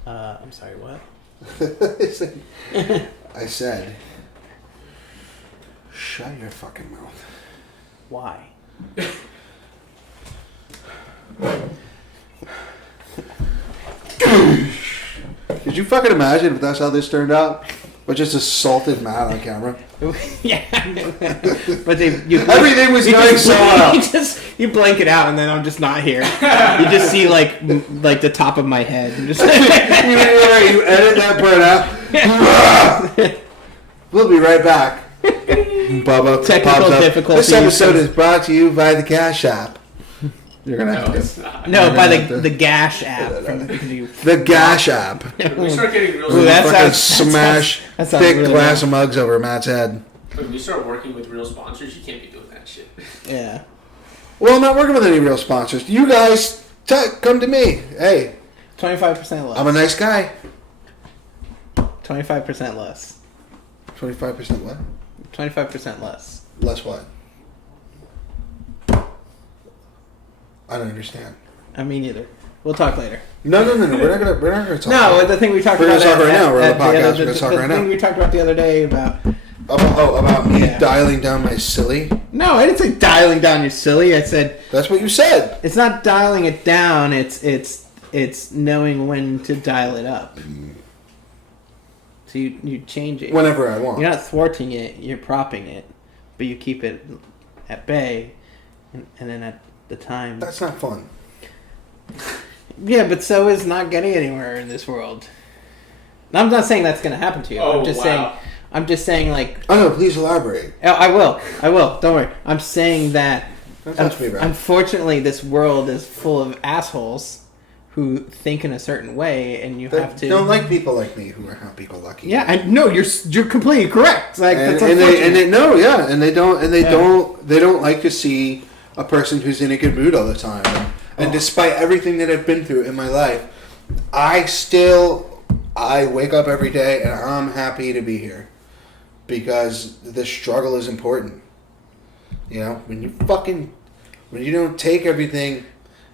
I'm sorry. What? I said, shut your fucking mouth. Why? Could you fucking imagine if that's how this turned out? But just assaulted Matt on camera. Yeah, but Everything was going so well. You blank it out, and then I'm just not here. You just see like the top of my head. Just you edit that part out. We'll be right back. Bubba Technical pops up. difficulties. This episode is brought to you by the Cash App. You're gonna have it's to. not. no, by have to- the Gash app. The Gash App. When we start getting real, Ooh, that Fucking sounds- smash that sounds thick really glass bad. of mugs over Matt's head. when we start working with real sponsors, you can't be doing that shit. Yeah. Well, I'm not working with any real sponsors. You guys, come to me. Hey, 25% less. I'm a nice guy. 25% less. 25% what? 25% less. Less what? I don't understand. Me neither. We'll talk later. No. We're not gonna talk. No, the thing we talked We're about. gonna talk right now. We're on at the podcast. other- We're gonna talk the right thing now. we talked about the other day about. About me Yeah. dialing down my silly. No, I didn't say dialing down your silly. I said That's what you said. it's not dialing it down. It's knowing when to dial it up. So you change it. Whenever I want. You're not thwarting it. You're propping it, but you keep it at bay, and then at the time. That's not fun. Yeah, but so is not getting anywhere in this world. Now, I'm not saying that's going to happen to you. Oh, I'm just saying like. Oh no! Please elaborate. Oh, I will. Don't worry. I'm saying that. Don't touch me, bro. Unfortunately, this world is full of assholes who think in a certain way, and you have to. Don't like people like me who are happy-go-lucky. Yeah, I know you're completely correct. Like and, that's and unfortunate. they don't like to see a person who's in a good mood all the time. And despite everything that I've been through in my life, I wake up every day and I'm happy to be here because the struggle is important. You know, when you don't take everything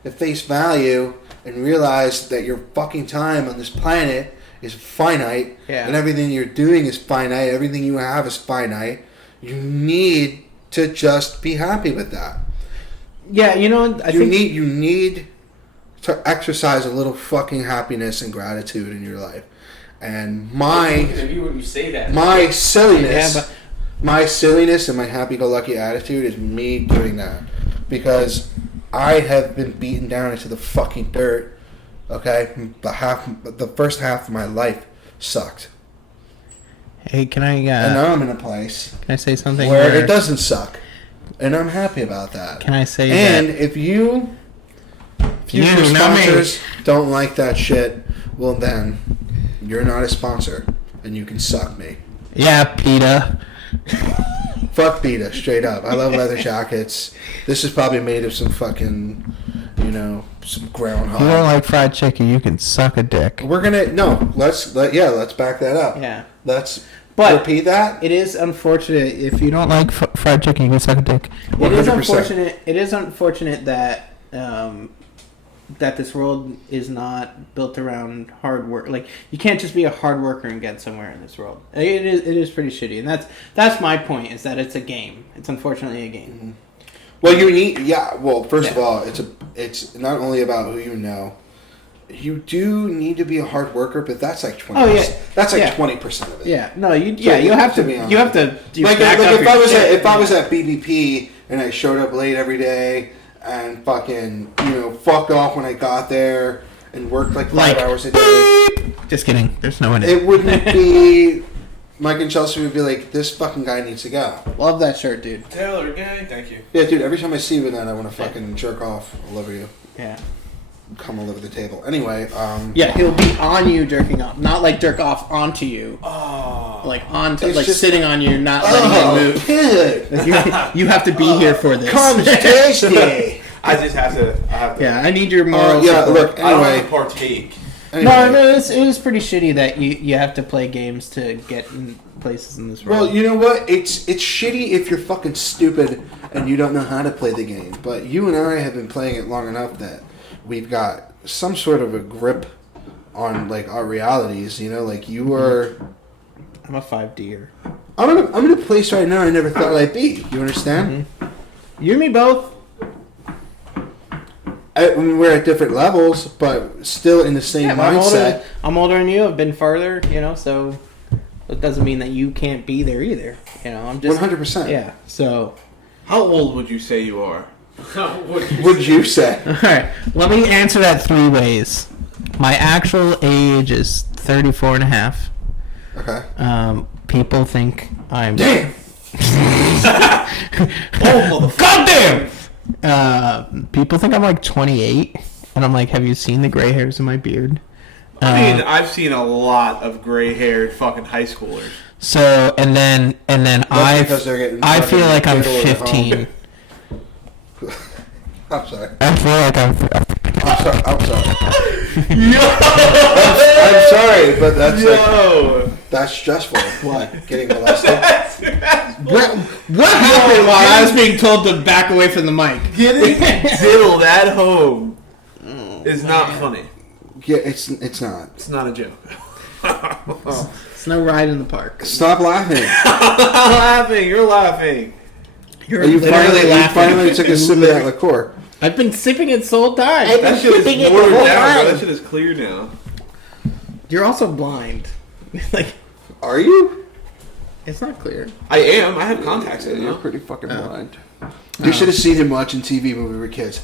at face value and realize that your fucking time on this planet is finite, Yeah. and everything you're doing is finite, everything you have is finite, you need to just be happy with that. Yeah, I think You need to exercise a little fucking happiness and gratitude in your life. And When you say that, my silliness, Yeah, but- my silliness and my happy-go-lucky attitude is me doing that because I have been beaten down into the fucking dirt. Okay, the first half of my life sucked, Hey, can I? and now I'm in a place Can I say something? where it doesn't suck, and I'm happy about that. Can I say And that? if you future You, not me. sponsors don't like that shit, well then you're not a sponsor, and you can suck me. Yeah, PETA. Fuck PETA, straight up. I love leather jackets. This is probably made of some fucking, some groundhog. You don't like fried chicken, you can suck a dick. We're gonna let's back that up. Yeah. Let's But repeat that. it is unfortunate if you don't like fried chicken, you can suck a dick. It is 100%. unfortunate. It is unfortunate that that this world is not built around hard work. Like you can't just be a hard worker and get somewhere in this world. It is pretty shitty, and that's my point. Is that it's a game. It's unfortunately a game. Well, you need first of all, it's not only about who you know. You do need to be a hard worker, but that's like 20%. Oh, yeah. That's like Yeah. 20% of it. Yeah. No. You So, have to. to be honest. You have to. Like back up if your I was shit. if I was at BBP and I showed up late every day and fucking fucked off when I got there and worked like 5 hours a day, Just kidding. There's no one. it wouldn't be. Mike and Chelsea would be like, this fucking guy needs to go. Love that shirt, dude. Taylor gang, thank you. Yeah, dude. Every time I see you with that, I want to fucking jerk off all over you, Yeah. come all over the table. Anyway, Yeah, he'll be on you jerking off, not like jerk off onto you. Oh, Like onto, It's like just- sitting on you, not letting Oh, it move. kid, Like, you have to be here for this. comes tasty. I just have to. Yeah, I need your moral Yeah, support. look. I don't have Anyway, to partake. No, it is pretty shitty that you have to play games to get in places in this world. Well, you know what? It's shitty if you're fucking stupid and you don't know how to play the game. But you and I have been playing it long enough that we've got some sort of a grip on like our realities. Like you are. I'm a 5D'er. I'm in a place right now I never thought I'd be. You understand? You and me both. We're at different levels, but still in the same Yeah, but mindset. I'm older than you. I've been further, so it doesn't mean that you can't be there either. I'm just 100%. Yeah. So, How old would you say you are? Would you say? all right. Let me answer that 3 ways. My actual age is 34 and a half. Okay. People think I'm... Damn! Oh, goddamn! People think I'm like 28, and I'm like, have you seen the gray hairs in my beard? I mean, I've seen a lot of gray-haired fucking high schoolers. So, and then because they're getting I feel like I'm fucking diddled at 15. I'm sorry. I feel like I'm I'm sorry. I'm sorry, but that's that's stressful. What? Getting molested? What happened while I was being told to back away from the mic? Getting diddled at home is not funny. Yeah, it's not. It's not a joke. It's no ride in the park. Stop laughing. Laughing, you're laughing. You're You literally laughing. finally took a sip of that liqueur. I've been sipping it this whole time. That shit is watered down, bro. That shit is clear now. You're also blind. Like, Are you? it's not clear. I am. I have contacts in You're now. pretty fucking blind. You should have seen him watching TV when we were kids.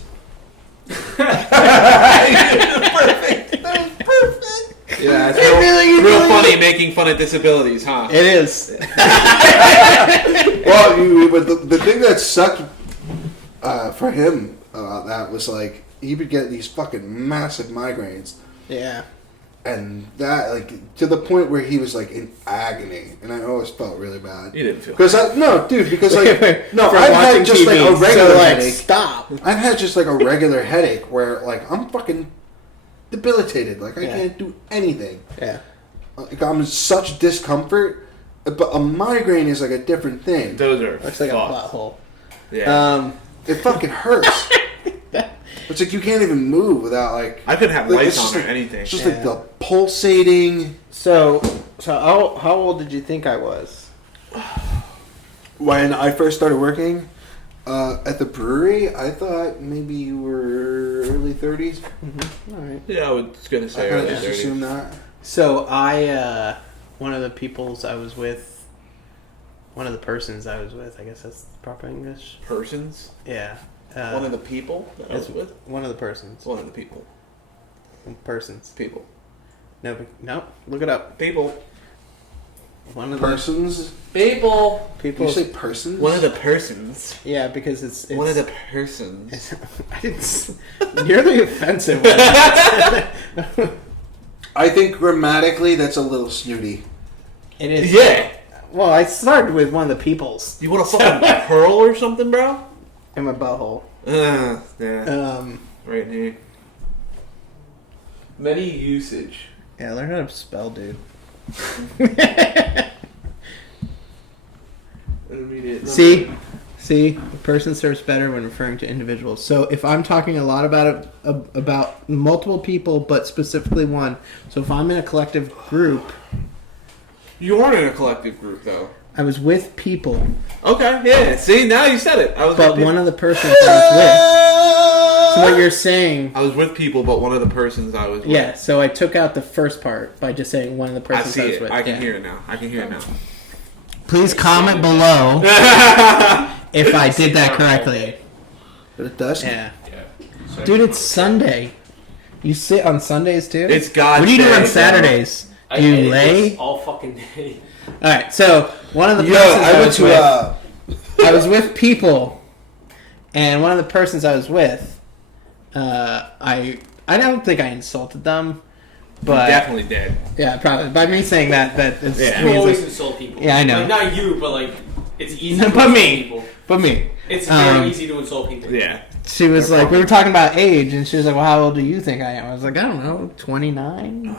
Yeah, it's real funny making fun of disabilities, huh? It is. Well, but the thing that sucked for him about that was like he would get these fucking massive migraines, Yeah. and that like to the point where he was like in agony, and I always felt really bad. You didn't feel Because I've From had watching just like TV, a regular so, like, headache. stop. I've had just like a regular headache where like I'm fucking debilitated, like I Yeah. can't do anything. Yeah. Like I'm in such discomfort, but a migraine is like a different thing. Those are Looks like a fucked. plot hole. Yeah. It fucking hurts. It's like you can't even move without like. I couldn't have like, lights it's on just or like, anything. It's just Yeah. like the pulsating. So how old did you think I was? When I first started working at the brewery, I thought maybe you were early 30s. Mm-hmm. All right. Yeah, I was gonna I say kind of early just 30s. assumed that. So one of the peoples I was with, one of the persons I was with, I guess that's proper English. Persons? Yeah. One of the people that I was it's with? one of the persons. It's one of the people. Persons. People. No, look it up. People. One of Persons? People. the Did people. you say persons? One of the persons. Yeah, because it's One of the persons. I didn't. You're the offensive one. I think grammatically that's a little snooty. It is. Yeah. Well, I started with one of the peoples You want a fucking pearl or something, bro? in my butthole. Yeah. Right here. Many usage. Yeah, learn how to spell, dude. Intermediate. See, the person serves better when referring to individuals. So if I'm talking a lot about multiple people, but specifically one. So if I'm in a collective group, You aren't in a collective group, though. I was with people, Okay, yeah. See, now you said it. I was but with one of the persons I was with. So what you're saying? I was with people, but one of the persons I was with. Yeah. So I took out the first part by just saying one of the I persons see I was it. with. I can Yeah. hear it now. I can hear it now. Please comment below if I did that correctly. But it does. Yeah. Yeah. Dude, it's Sunday. You sit on Sundays too? It's God's What do you do day, on bro. Saturdays? I Do you edit lay? this all fucking day. Alright, so one of the Yo, persons I went was to with, I was with people, and one of the persons I was with, I don't think I insulted them, but Definitely did. yeah, probably by me saying that it's Yeah. You means always like- insult people. Yeah, I know. Like, not you, but like it's easy. No, to but insult me. People. but me. It's very Um, easy to insult people. Yeah. She was like, we were talking about age, and she was like, well, how old do you think I am? I was like, I don't know, 29.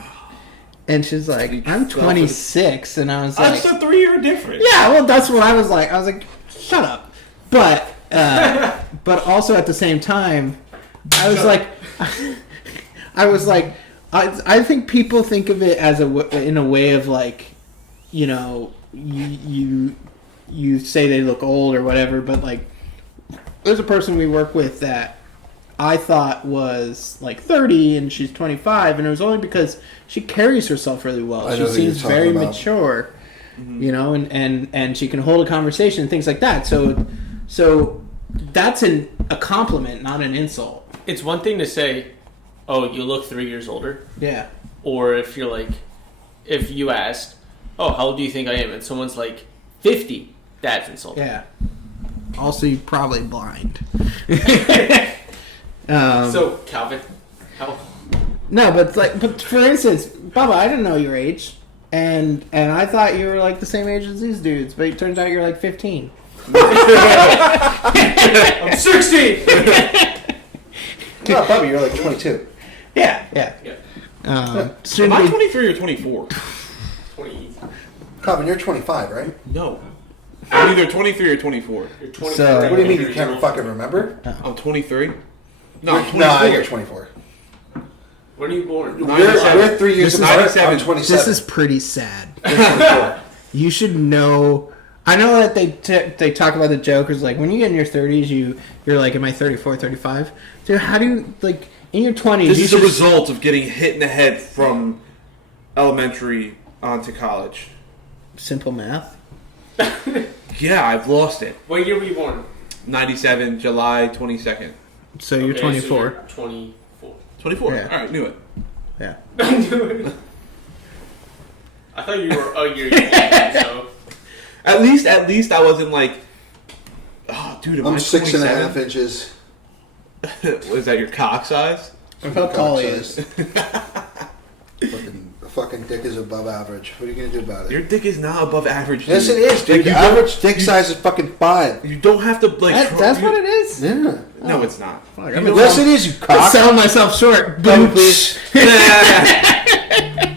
And she's like, I'm 26, and I was like, That's a 3-year difference. yeah, well, that's what I was like. I was like, shut up. But also at the same time, I was like, I think people think of it as in a way of like, you know, you say they look old or whatever, but like, there's a person we work with that I thought was like 30 and she's 25, and it was only because she carries herself really well. I She know who seems you're talking very about. mature, you know, and she can hold a conversation and things like that. So that's a compliment, not an insult. It's one thing to say, "Oh, you look 3 years older," Yeah. or if you're like, if you asked, "Oh, how old do you think I am?" and someone's like 50, that's insulting. Yeah. Also, you're probably blind. So Calvin, how? No, but for instance, Bubba, I didn't know your age, and I thought you were like the same age as these dudes, but it turns out you're like 15. I'm 16. No, Bobby, you're like 22. Yeah. Am I 23 or 24? 20. Calvin, you're 25, right? No. I'm either 23 or 24. You're 23. So- What do you mean you can't fucking remember? I'm 23? No, I'm 24. No, you're 24. When are you born? We're 3 years This is apart. 97. I'm 27. This is pretty sad. You're 24. You should know. I know that they talk about the jokers, like when you get in your 30s, you're like, am I 34, 35? Dude, how do you, like, in your 20s, This you is a should- result of getting hit in the head from elementary onto college. simple math. Yeah, I've lost it. What year were you born? 97, July 22nd. So you're Okay, 24. So you're 24. 24. Yeah. All right, knew it. Yeah. I thought you were a year younger, so. At least I wasn't like, oh, dude, am I I'm 6.5 27? inches. Was that your cock size? How tall he is. Fucking dick is above average. What are you gonna do about it? Your dick is not above average. Yes, dude. it is, dude. Like, you Average don't- dick size is fucking 5. You don't have to like. That's what it is. Yeah. No, it's not. Fuck, You Yes, it is, you I'm cock. selling myself short. Bubba, please. Yeah.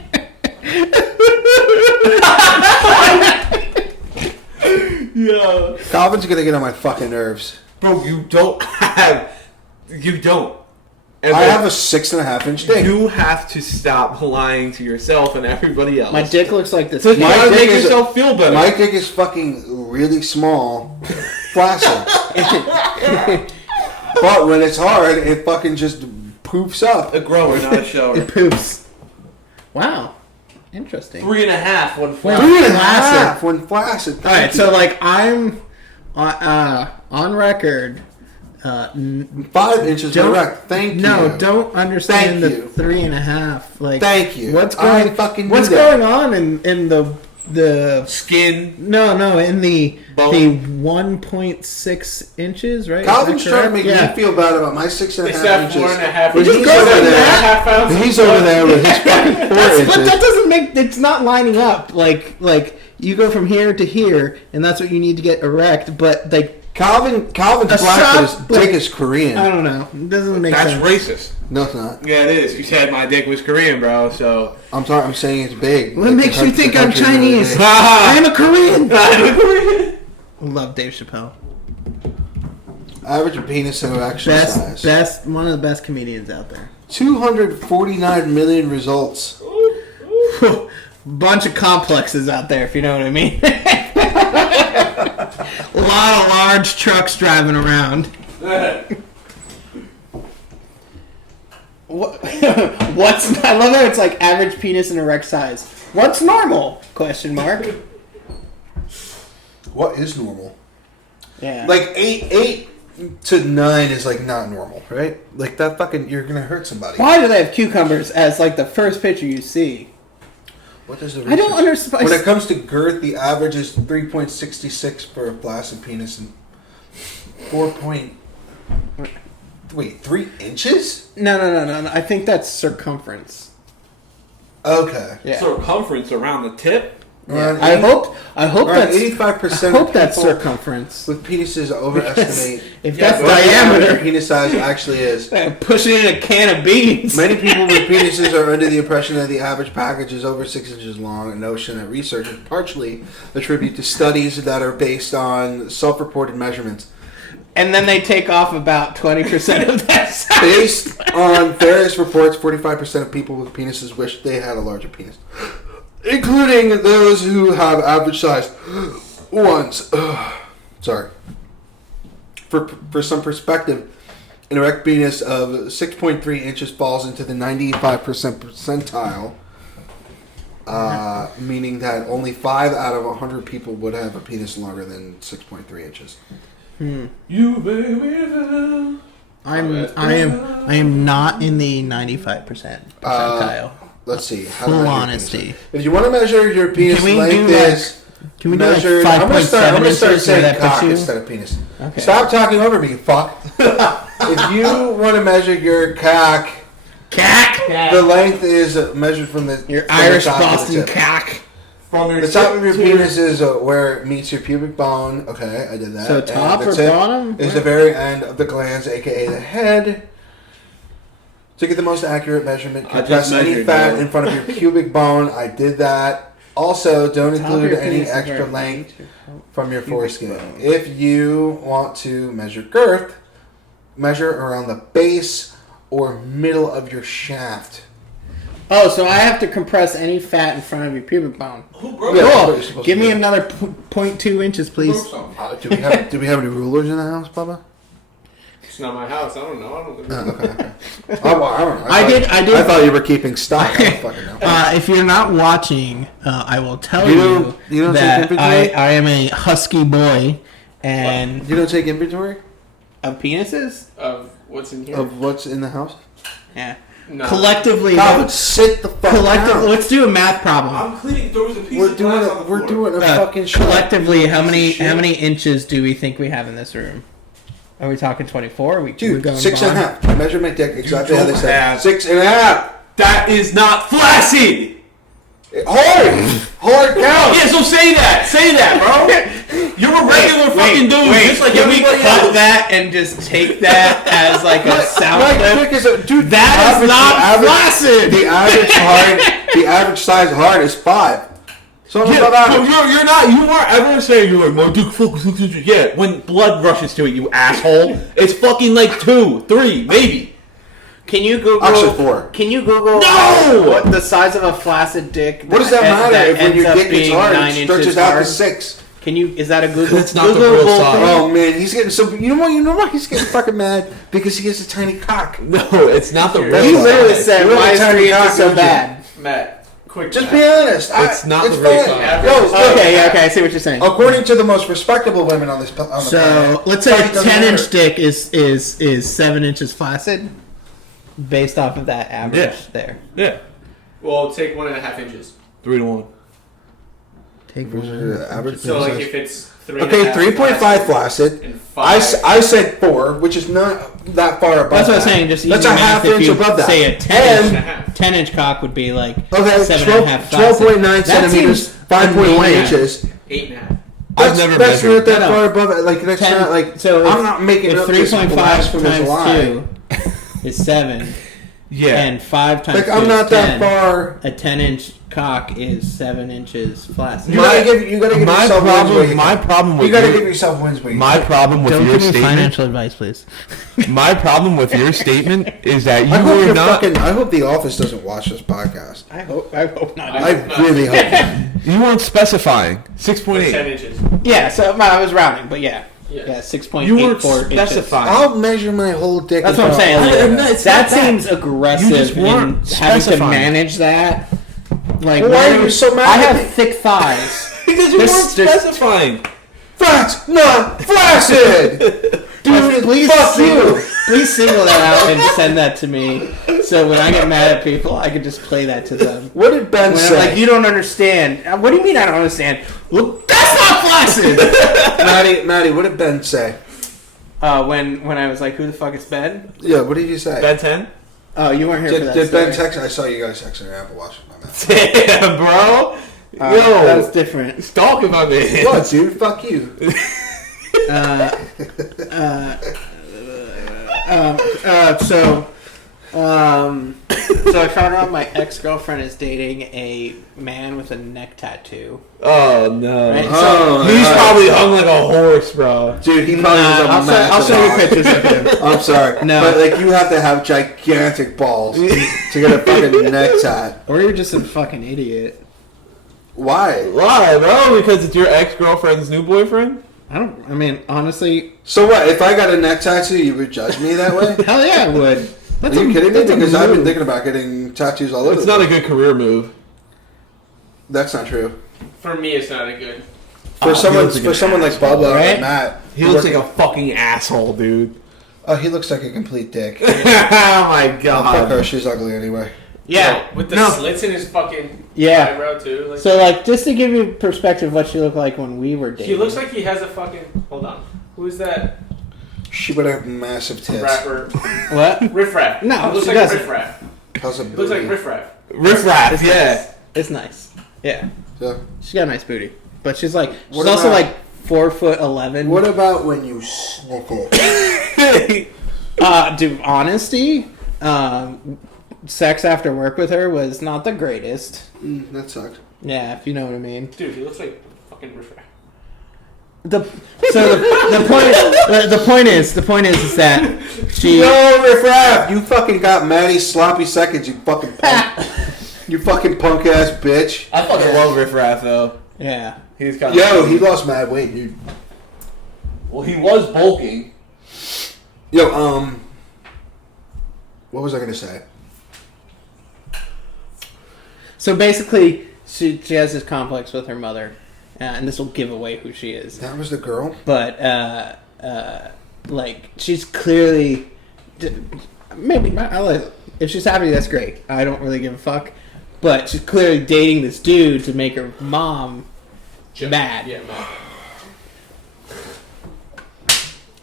Calvin's gonna get on my fucking nerves. Bro, you don't have. You don't. And I then have a 6.5 inch dick. You have to stop lying to yourself and everybody else. My dick looks like this. You gotta dick make is- yourself feel better. My dick is fucking really small, flaccid. But when it's hard, it fucking just poofs up. a grower, not a shower. It poops. Wow. Interesting. 3.5 when Wait, flat. 3.5 when flaccid. All right, so like I'm on record. 5 inches Don't- direct. Thank you. No, don't understand Thank the you. 3.5. Like, Thank you. What's I going? fucking What's knew that. going on in the Skin. no in the Bone. 1.6 inches, right? Calvin's Is that trying to make correct? me feel bad about my 6.5 It's that inches. 4.5. But Just he's go over with there. 4.5 ounces. He's over there with his fucking 4 But that inches. doesn't make. It's not lining up. Like you go from here to here, and that's what you need to get erect. But like Calvin's A black, but his shot- dick is Korean. I don't know. It doesn't make That's sense. racist. No, it's not. Yeah, it is. You said my dick was Korean, bro. So. I'm saying it's big. What Like, makes the you country- think the I'm country is really Chinese? big. I'm a Korean. Love Dave Chappelle. Average penis and erection size. Best, one of the best comedians out there. 249 million results. Bunch of complexes out there, if you know what I mean. A lot of large trucks driving around. What's? I love how it's like average penis and erect size. What's normal? Question mark. What is normal? Yeah. Like 8 to 9 is like not normal, right? Like that fucking, you're gonna hurt somebody. Why do they have cucumbers as like the first picture you see? What does the I don't research- understand. When it comes to girth, the average is 3.66 for a flaccid penis and 3 inches? No. I think that's circumference. Okay. Yeah. Circumference around the tip. Around I 80 hope around that's 85% I hope of that's people circumference. with penises overestimate If Yeah, that's but what the average diameter, penis size actually is. push it in a can of beans. Many people with penises are under the impression that the average package is over 6 inches long, a notion that researchers partially attribute to studies that are based on self-reported measurements. And then they take off about 20% of that size. Based on various reports, 45% of people with penises wish they had a larger penis, including those who have average sized ones. Sorry. for some perspective, an erect penis of 6.3 inches falls into the 95% percentile, meaning that only 5 out of 100 people would have a penis longer than 6.3 inches. You make me feel. I am not in the 95% percentile. Let's see. How to Full measure honesty. penis. If you want to measure your penis Can we length do, like, is Can we do like measured. 5.7 I'm gonna start inches where saying that cock puts you? instead of penis. Okay. Stop talking over me, you fuck. If you want to measure your cock, the length is measured from the Your from the Irish top to the Boston tip. cock. From your The top of your tip penis is where it meets your pubic bone. Okay, I did that. So And top the or tip bottom? is the very end of the glans, aka the head. To get the most accurate measurement, I just compress any measured fat now. in front of your pubic bone. I did that. Also, don't Top of include your any penis is extra where it length meets your from your pubic foreskin. bone. If you want to measure girth, measure around the base or middle of your shaft. Oh, so I have to compress any fat in front of your pubic bone. Who broke Yeah, that's what Cool. you're supposed Give to me do. another 0.2 inches, please. Do we have any rulers in the house, Bubba? It's not my house. I don't know. I don't live Okay. Oh, well, I don't know. I did. I thought you were keeping stock. I don't fucking know. If you're not watching, I will tell You you, don't take that inventory? I am a husky boy and You don't take inventory of penises. of what's in here. of what's in the house? Yeah. No. Collectively, God, sit the fuck down. let's do a math problem. I'm cleaning. There was a piece We're of doing glass on the we're floor. doing a fucking show. Collectively, how many Shit. inches do we think we have in this room? Are we talking 24? We're Dude, going 6.5. I measured my dick exactly how they don't said. have- 6.5. That is not flaccid. Hard count. Yeah, so say that, bro. You're a regular fucking dude, just like can we everybody cut else. that and just take that as like a sound My clip? dick is a dude. That is not flaccid. The average size hard is 5. So I'm Yeah, about so you're not. You weren't ever saying you're like my dick fucking 6 inches. Yeah, when blood rushes to it, you asshole. It's fucking like 2, 3, maybe. Can you Google? Actually, 4. Can you Google? No! What the size of a flaccid dick? What does that matter if when ends your up dick is being hard, 9 it inches stretches out to hard? 6? Can you? Is that a Google? That's not the Google real whole size. thing? Oh man, he's getting so. You know what? He's getting fucking mad because he has a tiny cock. No, it's not the real That's You why. literally size. said, You really "Why is tiny 3 inches cock, so don't you? bad?" Matt, quick. Just Matt. be honest. It's not it's the real fine. size. Yo, look, Okay, I see what you're saying. According to the most respectable women on this on the So planet, let's say a size doesn't 10-inch matter. dick is 7 inches flaccid, based off of that average Yeah. there. Yeah, Well, take 1.5 inches. 3 to 1. Take Average So like size. if it's 3. Okay, 3.5 flaccid. and I 5. I said 4, which is not that far above. That's what I'm that. saying. Just That's easy a math, half if inch you above that. Say a And- 10-inch cock would be like Okay, 7.5 12.9 That centimeters, seems 5.1 amazing. inches. 8.5. I've never That's measured. not that No, no. far above it. Like that's 10 not like. so I'm if- not making if up this 3.5 blasphemous times lie. 2 is 7, Yeah, and 5 times Like 2 I'm not is that 10. far. A 10-inch cock is 7 inches flaccid. You gotta give my yourself wins where problem. you My can. problem with You gotta your, give yourself wins where you my can. problem with Don't your give me statement. financial advice, please. My problem with your statement is that I you hope were you're not. fucking. I hope the office doesn't watch this podcast. I hope not. I really hope. not. You weren't specifying 6.8. 10 inches. Yeah, so I was rounding, but yeah, Yeah. 6.84 You weren't inches. specifying. I'll measure my whole dick. That's what I'm until saying. all Like, the way down. it's that not that. seems aggressive. You just weren't in having to specifying. manage that. Like, Well, why are you so mad I at have me? thick thighs. Because you There's- weren't there's- specifying. That's not flaccid, dude. Please Fuck single, you. please single that out and send that to me. So when I get mad at people, I can just play that to them. What did Ben When I'm say? like, you don't understand. What do you mean I don't understand? Well, that's not flaccid. Maddie, what did Ben say? When I was like, who the fuck is Ben? Yeah, what did you say? Ben 10. Oh, you weren't here for that. Did Ben story. text? I saw you guys texting your Apple Watch. My bad. Damn, bro. That was Yo, different. stalking my man. What, dude? Fuck you. So I found out my ex-girlfriend is dating a man with a neck tattoo. Oh no. Right? Oh, He's probably hung like a horse, bro. Dude, he probably was a I'll show you massive pictures of him. I'm sorry. No. But, like, you have to have gigantic balls to get a fucking neck tat. Or you're just a fucking idiot. Why? Why, bro? Because it's your ex-girlfriend's new boyfriend? I mean, honestly, So what? If I got a neck tattoo, you would judge me that way? hell yeah, I would. Are you kidding me? that's a Because I've been move. thinking about getting tattoos all over. It's the not a place. good career move. That's not true. For me, it's not a good. For someone like Bubba right? and Matt, He looks like a fucking asshole, dude. Oh, he looks like a complete dick. Oh my Fuck god. her. She's ugly anyway. Yeah. With the No. slits in his fucking Yeah. eyebrow too. Like, So, like, just to give you perspective of what she looked like when we were dating. he looks like he has a fucking. Hold on. Who is that She would have massive tits. rapper? What? Riff Raff. No, he looks she like doesn't. Riff Raff. How's a He looks like booty? Riff Raff. Riff Raff, It's yeah. nice. It's nice. Yeah. Yeah. She's got a nice booty. But she's like, she's What also about- like 4'11". What about when you sniff it? Dude, honesty, sex after work with her was not the greatest. That sucked. Yeah, if you know what I mean. Dude, he looks like fucking Riff Raff. The point is that she. No, Riff Raff, you fucking got Maddie's sloppy seconds, you fucking punk. You fucking punk ass bitch. I fucking love Riff Raff though. Yeah. He's kind Yo, he lost mad weight, dude. Well, he was bulking. Yo, what was I gonna say? So basically, she has this complex with her mother, and this will give away who she is. That was the girl? But like she's clearly maybe if she's happy, that's great. I don't really give a fuck. But she's clearly dating this dude to make her mom mad. Yeah, man.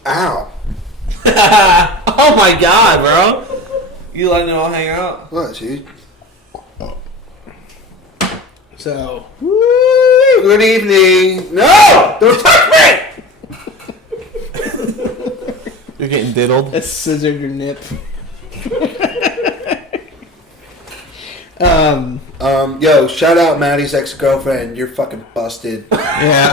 Ow. Oh my god, bro. You letting it all hang out? What, dude? So Good evening. No! Don't touch me! You're getting diddled. that scissored your nip. Yo, shout out Maddie's ex-girlfriend. You're fucking busted. Yeah.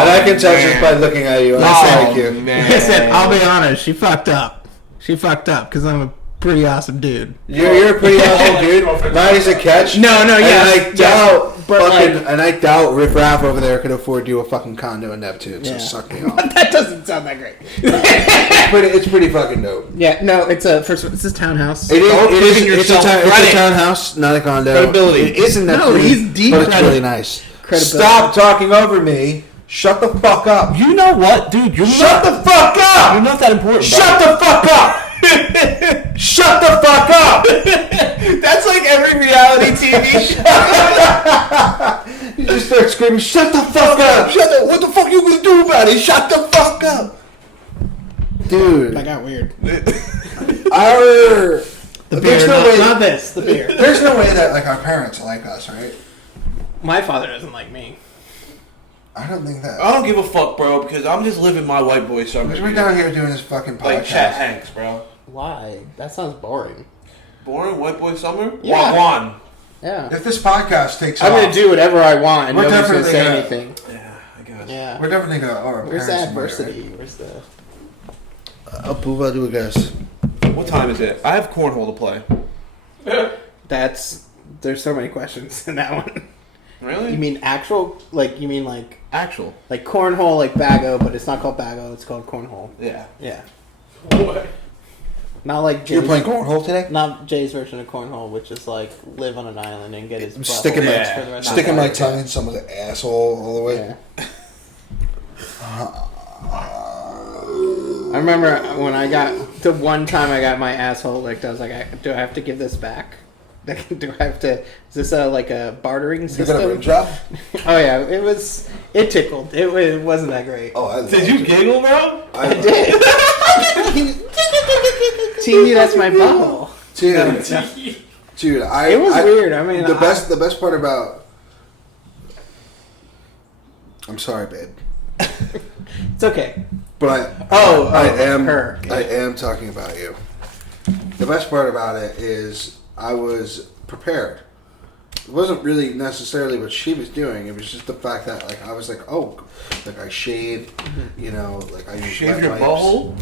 And I can tell just by looking at you. I like you. Listen, I'll be honest. She fucked up. She fucked up because I'm a pretty awesome dude. You're a pretty awesome dude. Maddie's a catch. No, And yes, I doubt, but fucking, and I doubt Riff Raff over there could afford you a fucking condo in Neptune. So Yeah. suck me off. That doesn't sound that great. It's pretty fucking dope. Yeah, no, it's a first. It's this townhouse. It is. Don't It give is. It's a, yourself it's a credit. townhouse, not a condo. Credibility. It isn't that. No, he's deep But it's credit- really nice. credibility. Stop talking over me. Shut the fuck up. You know what, dude? You're Shut the fuck up. You're not that important. Shut the fuck up. Shut the fuck up. That's like every reality TV show. You just start screaming. Shut the fuck up. What the fuck you gonna do about it? Shut the fuck up. Dude. That got weird. Our The there's beer, no way. not this. The beer. There's no way that like our parents like us, right? My father doesn't like me. I don't think that. I don't give a fuck, bro, because I'm just living my white boy summer. Because we're down here doing this fucking podcast. Like Chet Hanks, bro. Why? That sounds boring. Boring white boy summer? Yeah. Wagwan. Yeah. If this podcast takes I'm off, gonna do whatever I want, and We're nobody's gonna definitely say gonna- anything. Yeah, I guess. Yeah. we're definitely gonna. Oh, our Where's the parents might, adversity? Where's the? right? Booba, do a guess. What time is it? I have cornhole to play. There's so many questions in that one. Really? You mean actual? Like you mean like Actual. cornhole, like bago, but it's not called bago. It's called cornhole. Yeah. Yeah. What? Not like Jay's, You're playing cornhole today? Not Jay's version of cornhole, which is like live on an island and get his I'm butt sticking my- licked for the rest of Sticking his my life. tongue in someone's asshole all the way. Yeah. I remember when I got the one time I got my asshole licked, I was like, do I have to give this back? Do I have to? Is this like a bartering You system? got a rim job? Oh yeah, it tickled. It wasn't that great. Oh, I Did you giggle, bro? I did. TV, that's my butthole. Dude, It was weird. I mean, the best part about. I'm sorry, babe, It's okay. but I am talking about you. The best part about it is I was prepared. It wasn't really necessarily what she was doing. It was just the fact that like I was like, oh, like I shaved, you know, like I used Shave wet your wipes. butthole?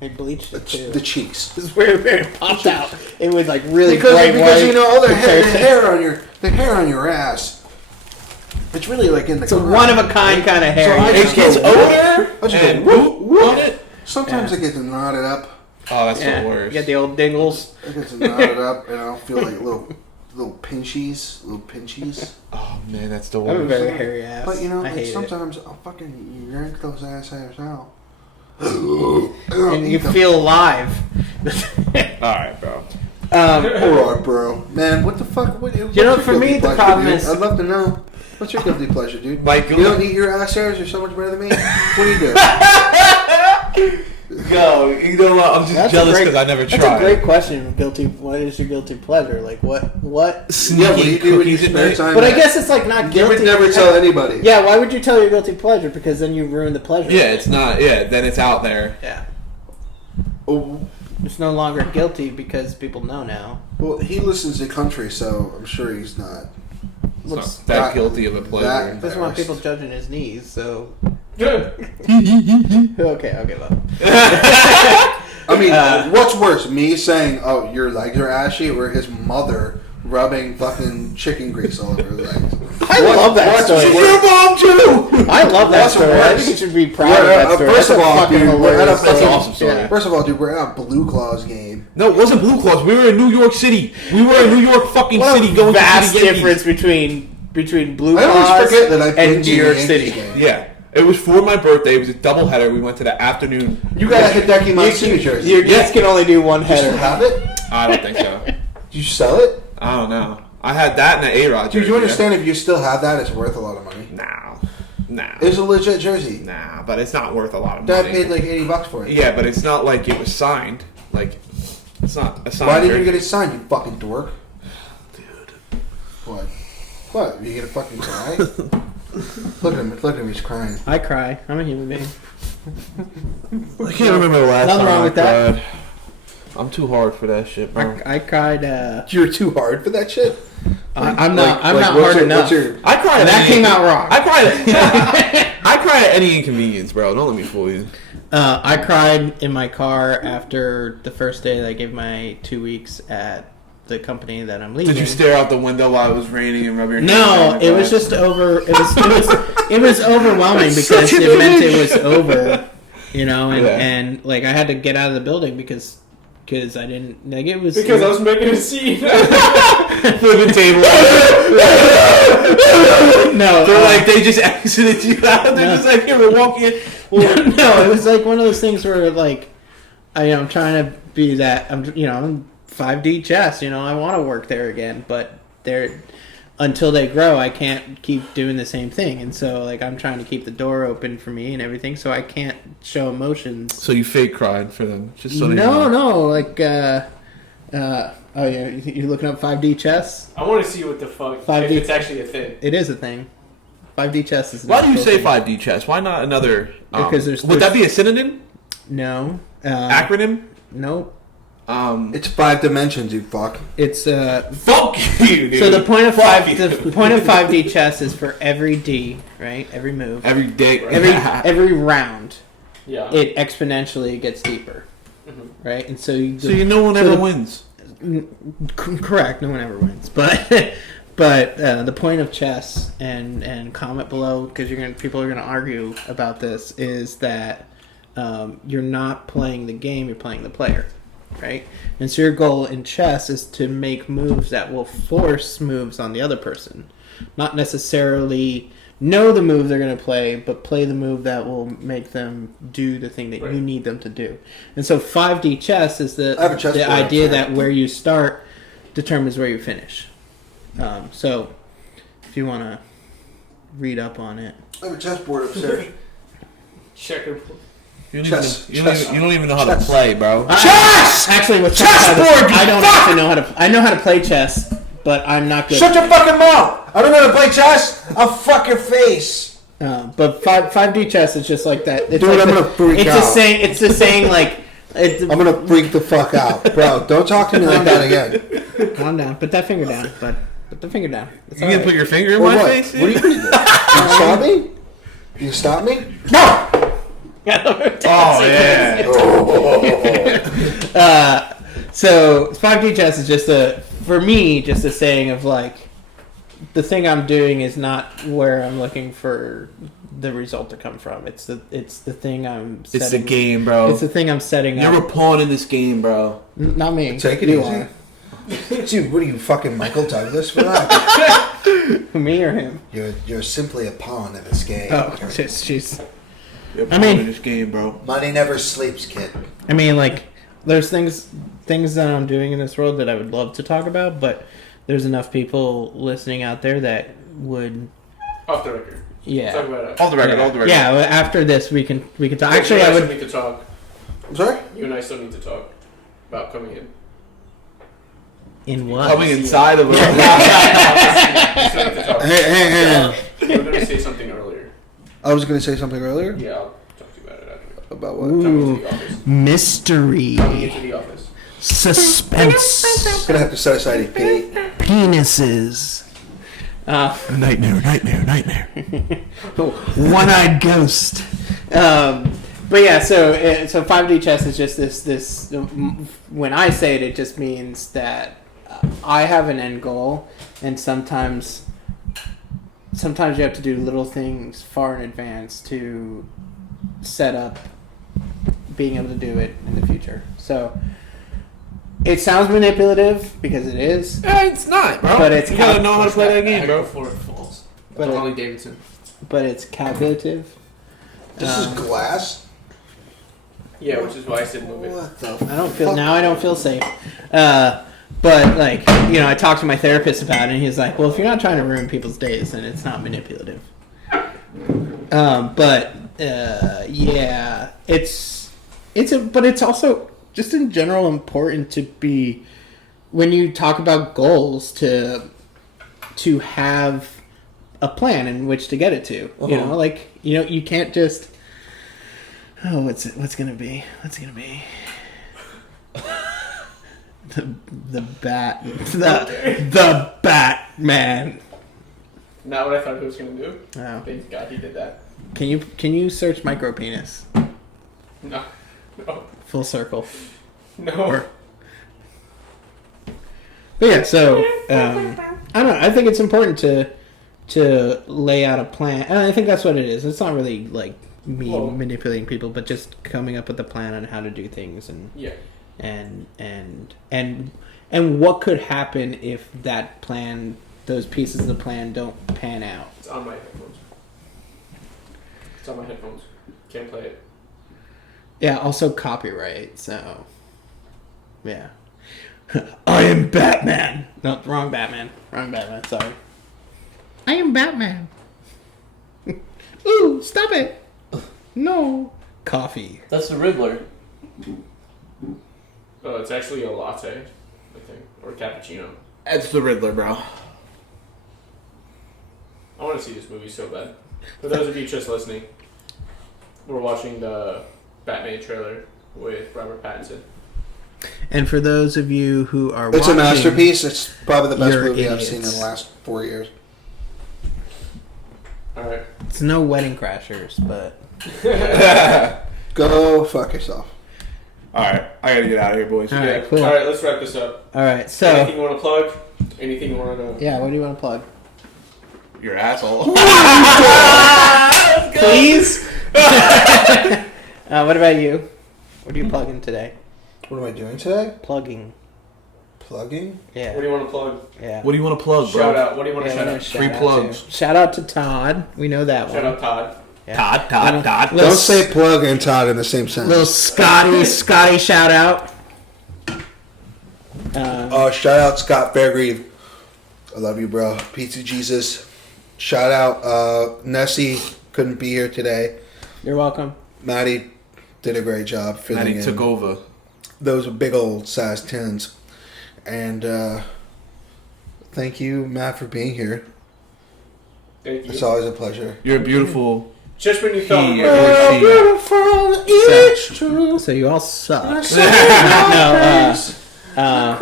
I bleached it too. The cheeks. This is where it popped out. It was like really Because bright white. you know all the compared to- hair on your ass. It's really like in the It's a car. one-of-a-kind kind of hair. So I It just gets go, odor I just and go, whoop, whoop on it. Sometimes it gets knotted up. Oh, that's Yeah. the worst. You got the old dingles. It gets knotted up, and I'll feel like little pinchies. Oh man, that's the I have a worst. very hairy ass. But you know, I like, hate it. sometimes I'll fucking yank those ass hairs out. And you feel alive. All right, bro. Alright, bro. Man, what the fuck? What's know, your for me, guilty the pleasure, problem dude? is- I'd love to know. What's your guilty pleasure, dude? Mike, You don't eat your ass hairs? You're so much better than me? What do you do? Yo, you know what? I'm just That's jealous a great- because I never That's tried. a great question. What is your guilty pleasure? Like what? Yeah, what do Sneaky you do with your cookies at spare night. time? But I guess it's like not you guilty. would never tell anybody. Yeah, why would you tell your guilty pleasure? Because then you ruin the pleasure. Yeah, it's not. Yeah, then it's out there. Yeah. Oh, It's no longer guilty because people know now. well, he listens to country, so I'm sure he's not. It's What's not that guilty of a pleasure. that- Doesn't want people judging his knees, so Good. okay, I'll give up. I mean, what's worse, me saying, "Oh, your legs are ashy," or his mother rubbing fucking chicken grease all over her legs? I love that what's story. worse? Your mom too. I love that What's story. I worse? think you should be proud of that story. First That's of a all, fucking dude, we're at a hilarious fucking story. awesome story. Yeah. First of all, dude, we're at a Blue Claws game. No, it wasn't Blue Claws. We were in New York City. We were in New York fucking What City a going vast to the Yankees. difference between Blue I always Claws forget that I've been and to New the York Yankees City. game. Yeah, it was for my birthday. It was a doubleheader. We went to the afternoon. You got a Hideki Matsui jersey. Your knees can only do one You still header. have it? I don't think so. Did you sell it? I don't know. I had that and the A-Rod jersey. Dude, you understand if you still have that, it's worth a lot of money. Nah. It's a legit jersey. Nah, but it's not worth a lot of Dad money. paid like $80 for it. Yeah, but it's not like it was signed. Like, it's not a signed Why didn't you jersey. get it signed, you fucking dork? Dude. What? What? You gonna fucking cry? Look at him, he's crying. I cry. I'm a human being. I can't remember the last Nothing time wrong I with that. cried. I'm too hard for that shit, bro. I cried. You're too hard for that shit? I'm not. I'm Like, not what's hard your- enough. what's your- I cry And at that any- came out wrong. I cry at I cry at any inconvenience, bro. Don't let me fool you. I cried in my car after the first day that I gave my 2 weeks at the company that I'm leaving. Did you stare out the window while it was raining and rub your hands No, on the it was glass? just over. It was overwhelming That's because such an it meant image. it was over. You know, and, Yeah. and like I had to get out of the building because I didn't like it was Because I was making a scene. flipping table. no They're like they just exited you out. They're No. just like, here we're walking. no, it was like one of those things where like I'm trying to be that I'm 5D chess. I want to work there again, but until they grow, I can't keep doing the same thing, and so like I'm trying to keep the door open for me and everything, so I can't show emotions. So you fake cried for them, just so they No, know. like oh yeah, you're looking up 5D chess. I want to see what the fuck 5D. if it's actually a thing. It is a thing. 5D chess is. an Why do you actual say thing. 5D chess? Why not another? Because would that be a synonym? No. Acronym? Nope. It's 5 dimensions, you fuck. It's Fuck you, dude. So the point of Fuck you. the point of 5D chess is for every D, right? Every move, Every day. every round, Yeah. it exponentially gets deeper, Mhm. right? And so no one so ever the- wins. correct, no one ever wins, but the point of chess and comment below because people are gonna argue about this is that you're not playing the game, you're playing the player. Right? And so your goal in chess is to make moves that will force moves on the other person. Not necessarily know the move they're going to play, but play the move that will make them do the thing that Right. you need them to do. And so 5D chess is I have a chessboard idea upstairs. that where you start determines where you finish. So if you want to read up on it. I have a chessboard upstairs. Checkerboard. You don't, Chess. even, you, don't Chess. even, you don't even know how to Chess. play, bro. Chess! Actually, with Chessboard, you I don't fuck! actually know how to. I know how to play chess, but I'm not good. Shut your fucking mouth! I don't know how to play chess. I'll fuck your face. But 5D chess is just like that. It's Dude, like I'm gonna freak it's out. the saying. It's the saying like. I'm gonna freak the fuck out, bro. Don't talk to me like that again. Calm down. Put that finger down, bud. Put the finger down. It's You all gonna right. put your finger in Or my what? face? What are you gonna do? You stop me? You stop me? No! Oh yeah. So 5D chess is just for me, just a saying of like, the thing I'm doing is not where I'm looking for the result to come from. It's the thing I'm setting. It's the game, bro. It's the thing I'm setting up. You're a pawn in this game, bro. Not me. Take it You easy. are. Dude, what are you, fucking Michael Douglas? Relax. Me or him? You're simply a pawn in this game. Oh, jeez. You're a I pawn mean- in this game, bro. Money never sleeps, kid. I mean, like, there's things that I'm doing in this world that I would love to talk about, but there's enough people listening out there that would, Off the record. Talk yeah, about it. All the record, yeah. all the record. Yeah, well, after this we can talk. Actually, you I and would. still need to talk. I'm sorry? You and I still need to talk about coming in. In what? Coming inside of You us. still need to talk. Hey. You were going to say something earlier. I was going to say something earlier. Yeah, I'll talk to you about it after. About what? Coming Ooh, into the office. mystery, Coming into the office. suspense, Gonna have to set aside a pee. penises. Nightmare. One-eyed ghost. But yeah, so 5D chess is just this. When I say it, it just means that I have an end goal, and sometimes you have to do little things far in advance to set up being able to do it in the future. So it sounds manipulative because it is, It's not, bro. But it's you gotta know how to play that game, bro. Before it falls. But it- Harley Davidson. but it's calculative. This is glass. Yeah, which is why I said move it. What the I don't feel safe. But like, I talked to my therapist about it, and he's like, "Well, if you're not trying to ruin people's days, then it's not manipulative." Yeah, but it's also just in general important to be, when you talk about goals, to have a plan in which to get it to. You can't just. Oh, what's gonna be? The Batman. Not what I thought he was going to do. Oh. Thank God he did that. Can you search micro penis? No. No. Full circle. No. But yeah, so I don't know. I think it's important to lay out a plan, and I think that's what it is. It's not really like me manipulating people, but just coming up with a plan on how to do things, and Yeah. and what could happen if that plan, those pieces of the plan, don't pan out. It's on my headphones. Can't play it. Yeah, also copyright, so yeah. I am Batman. No, wrong Batman, sorry. I am Batman. Ooh, stop it. No. Coffee. That's the Riddler. Oh, it's actually a latte, I think. Or cappuccino. It's the Riddler, bro. I want to see this movie so bad. For those of you just listening, we're watching the Batman trailer with Robert Pattinson. And for those of you who are It's watching, a masterpiece. It's probably the best You're movie I've idiots. seen in the last 4 years. Alright. It's no Wedding Crashers, but Go fuck yourself. Alright, I gotta get out of here, boys. all right, cool. Alright, let's wrap this up. All right, so Anything you want to plug? Anything you want to... yeah, what do you want to plug? Your asshole. Please. What about you? What are you plugging today? What am I doing today? Plugging. Plugging? Yeah. What do you want to plug? Yeah. What do you want to plug, bro? Shout out. What do you want to Yeah, shout we're out? gonna Free shout out plugs. to- Shout out to Todd. We know that Shout one. out Todd. Yeah. Todd. Little Don't say plug and Todd in the same sentence. Little Scotty shout out. Shout out Scott Fairgrieve. I love you, bro. Pizza Jesus. Shout out Nessie. Couldn't be here today. You're welcome. Matty did a great job filling Matty in. took over. Those were big old size tins. And thank you, Matt, for being here. Thank you. It's always a pleasure. You're beautiful. Just when you thought... He or she. Beautiful, it's true. So you all suck. No,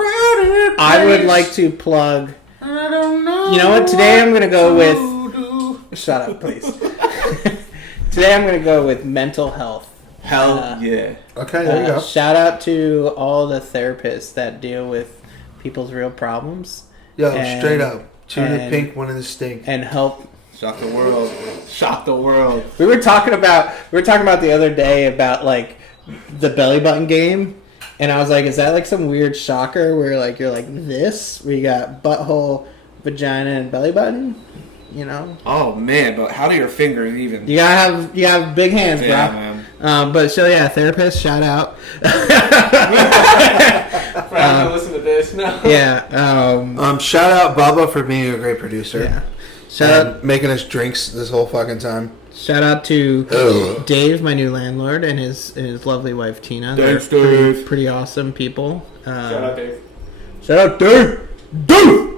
I would like to plug. I don't know. You know what? Today I'm gonna go with. Shut up, please. Today I'm gonna go with mental health. Hell yeah. Okay, there you go. Shout out to all the therapists that deal with people's real problems. Yo, and- straight up. Two in the and- pink, one in the stink. and help. Shock the world. Shock the world. We were talking about the other day about like the belly button game, and I was like, is that like some weird shocker where like you're like this, where you got butthole, vagina, and belly button? You know? Oh man, but how do your fingers even? You gotta have big hands, Yeah, bro. man. But so yeah, therapist, shout out. Probably gonna listen to this. No. Yeah. Shout out Bubba for being a great producer. Yeah. Shout out. Making us drinks this whole fucking time. Shout out to Ugh. Dave, my new landlord, and his lovely wife Tina. Thanks, They're Dave. pretty awesome people. Shout out Dave. Shout out Dave. Dave.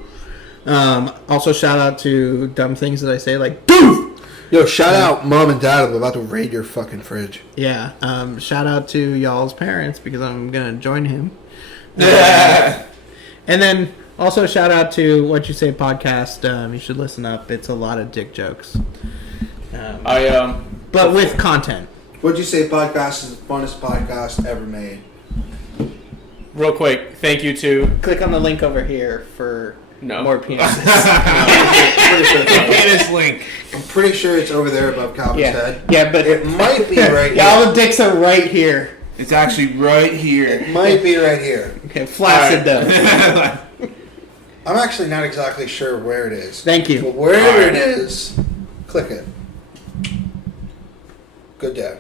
Also shout out to dumb things that I say like Dave. Yo, shout out Mom and Dad. I'm about to raid your fucking fridge. Yeah. Shout out to y'all's parents because I'm gonna join him. Yeah. And then also shout out to What You Say podcast. You should listen up. It's a lot of dick jokes. But with content. What'd you say? Podcast is the funnest podcast ever made. Real quick, thank you to Click on the link over here for more penises. Penis link. I'm pretty sure it's over there above Calvin's head. Yeah, but It might be right here. y'all dicks are right here. It's actually right here. It might be right here. Okay, flaccid though. I'm actually not exactly sure where it is. Thank you. But wherever it is, click it. Good day.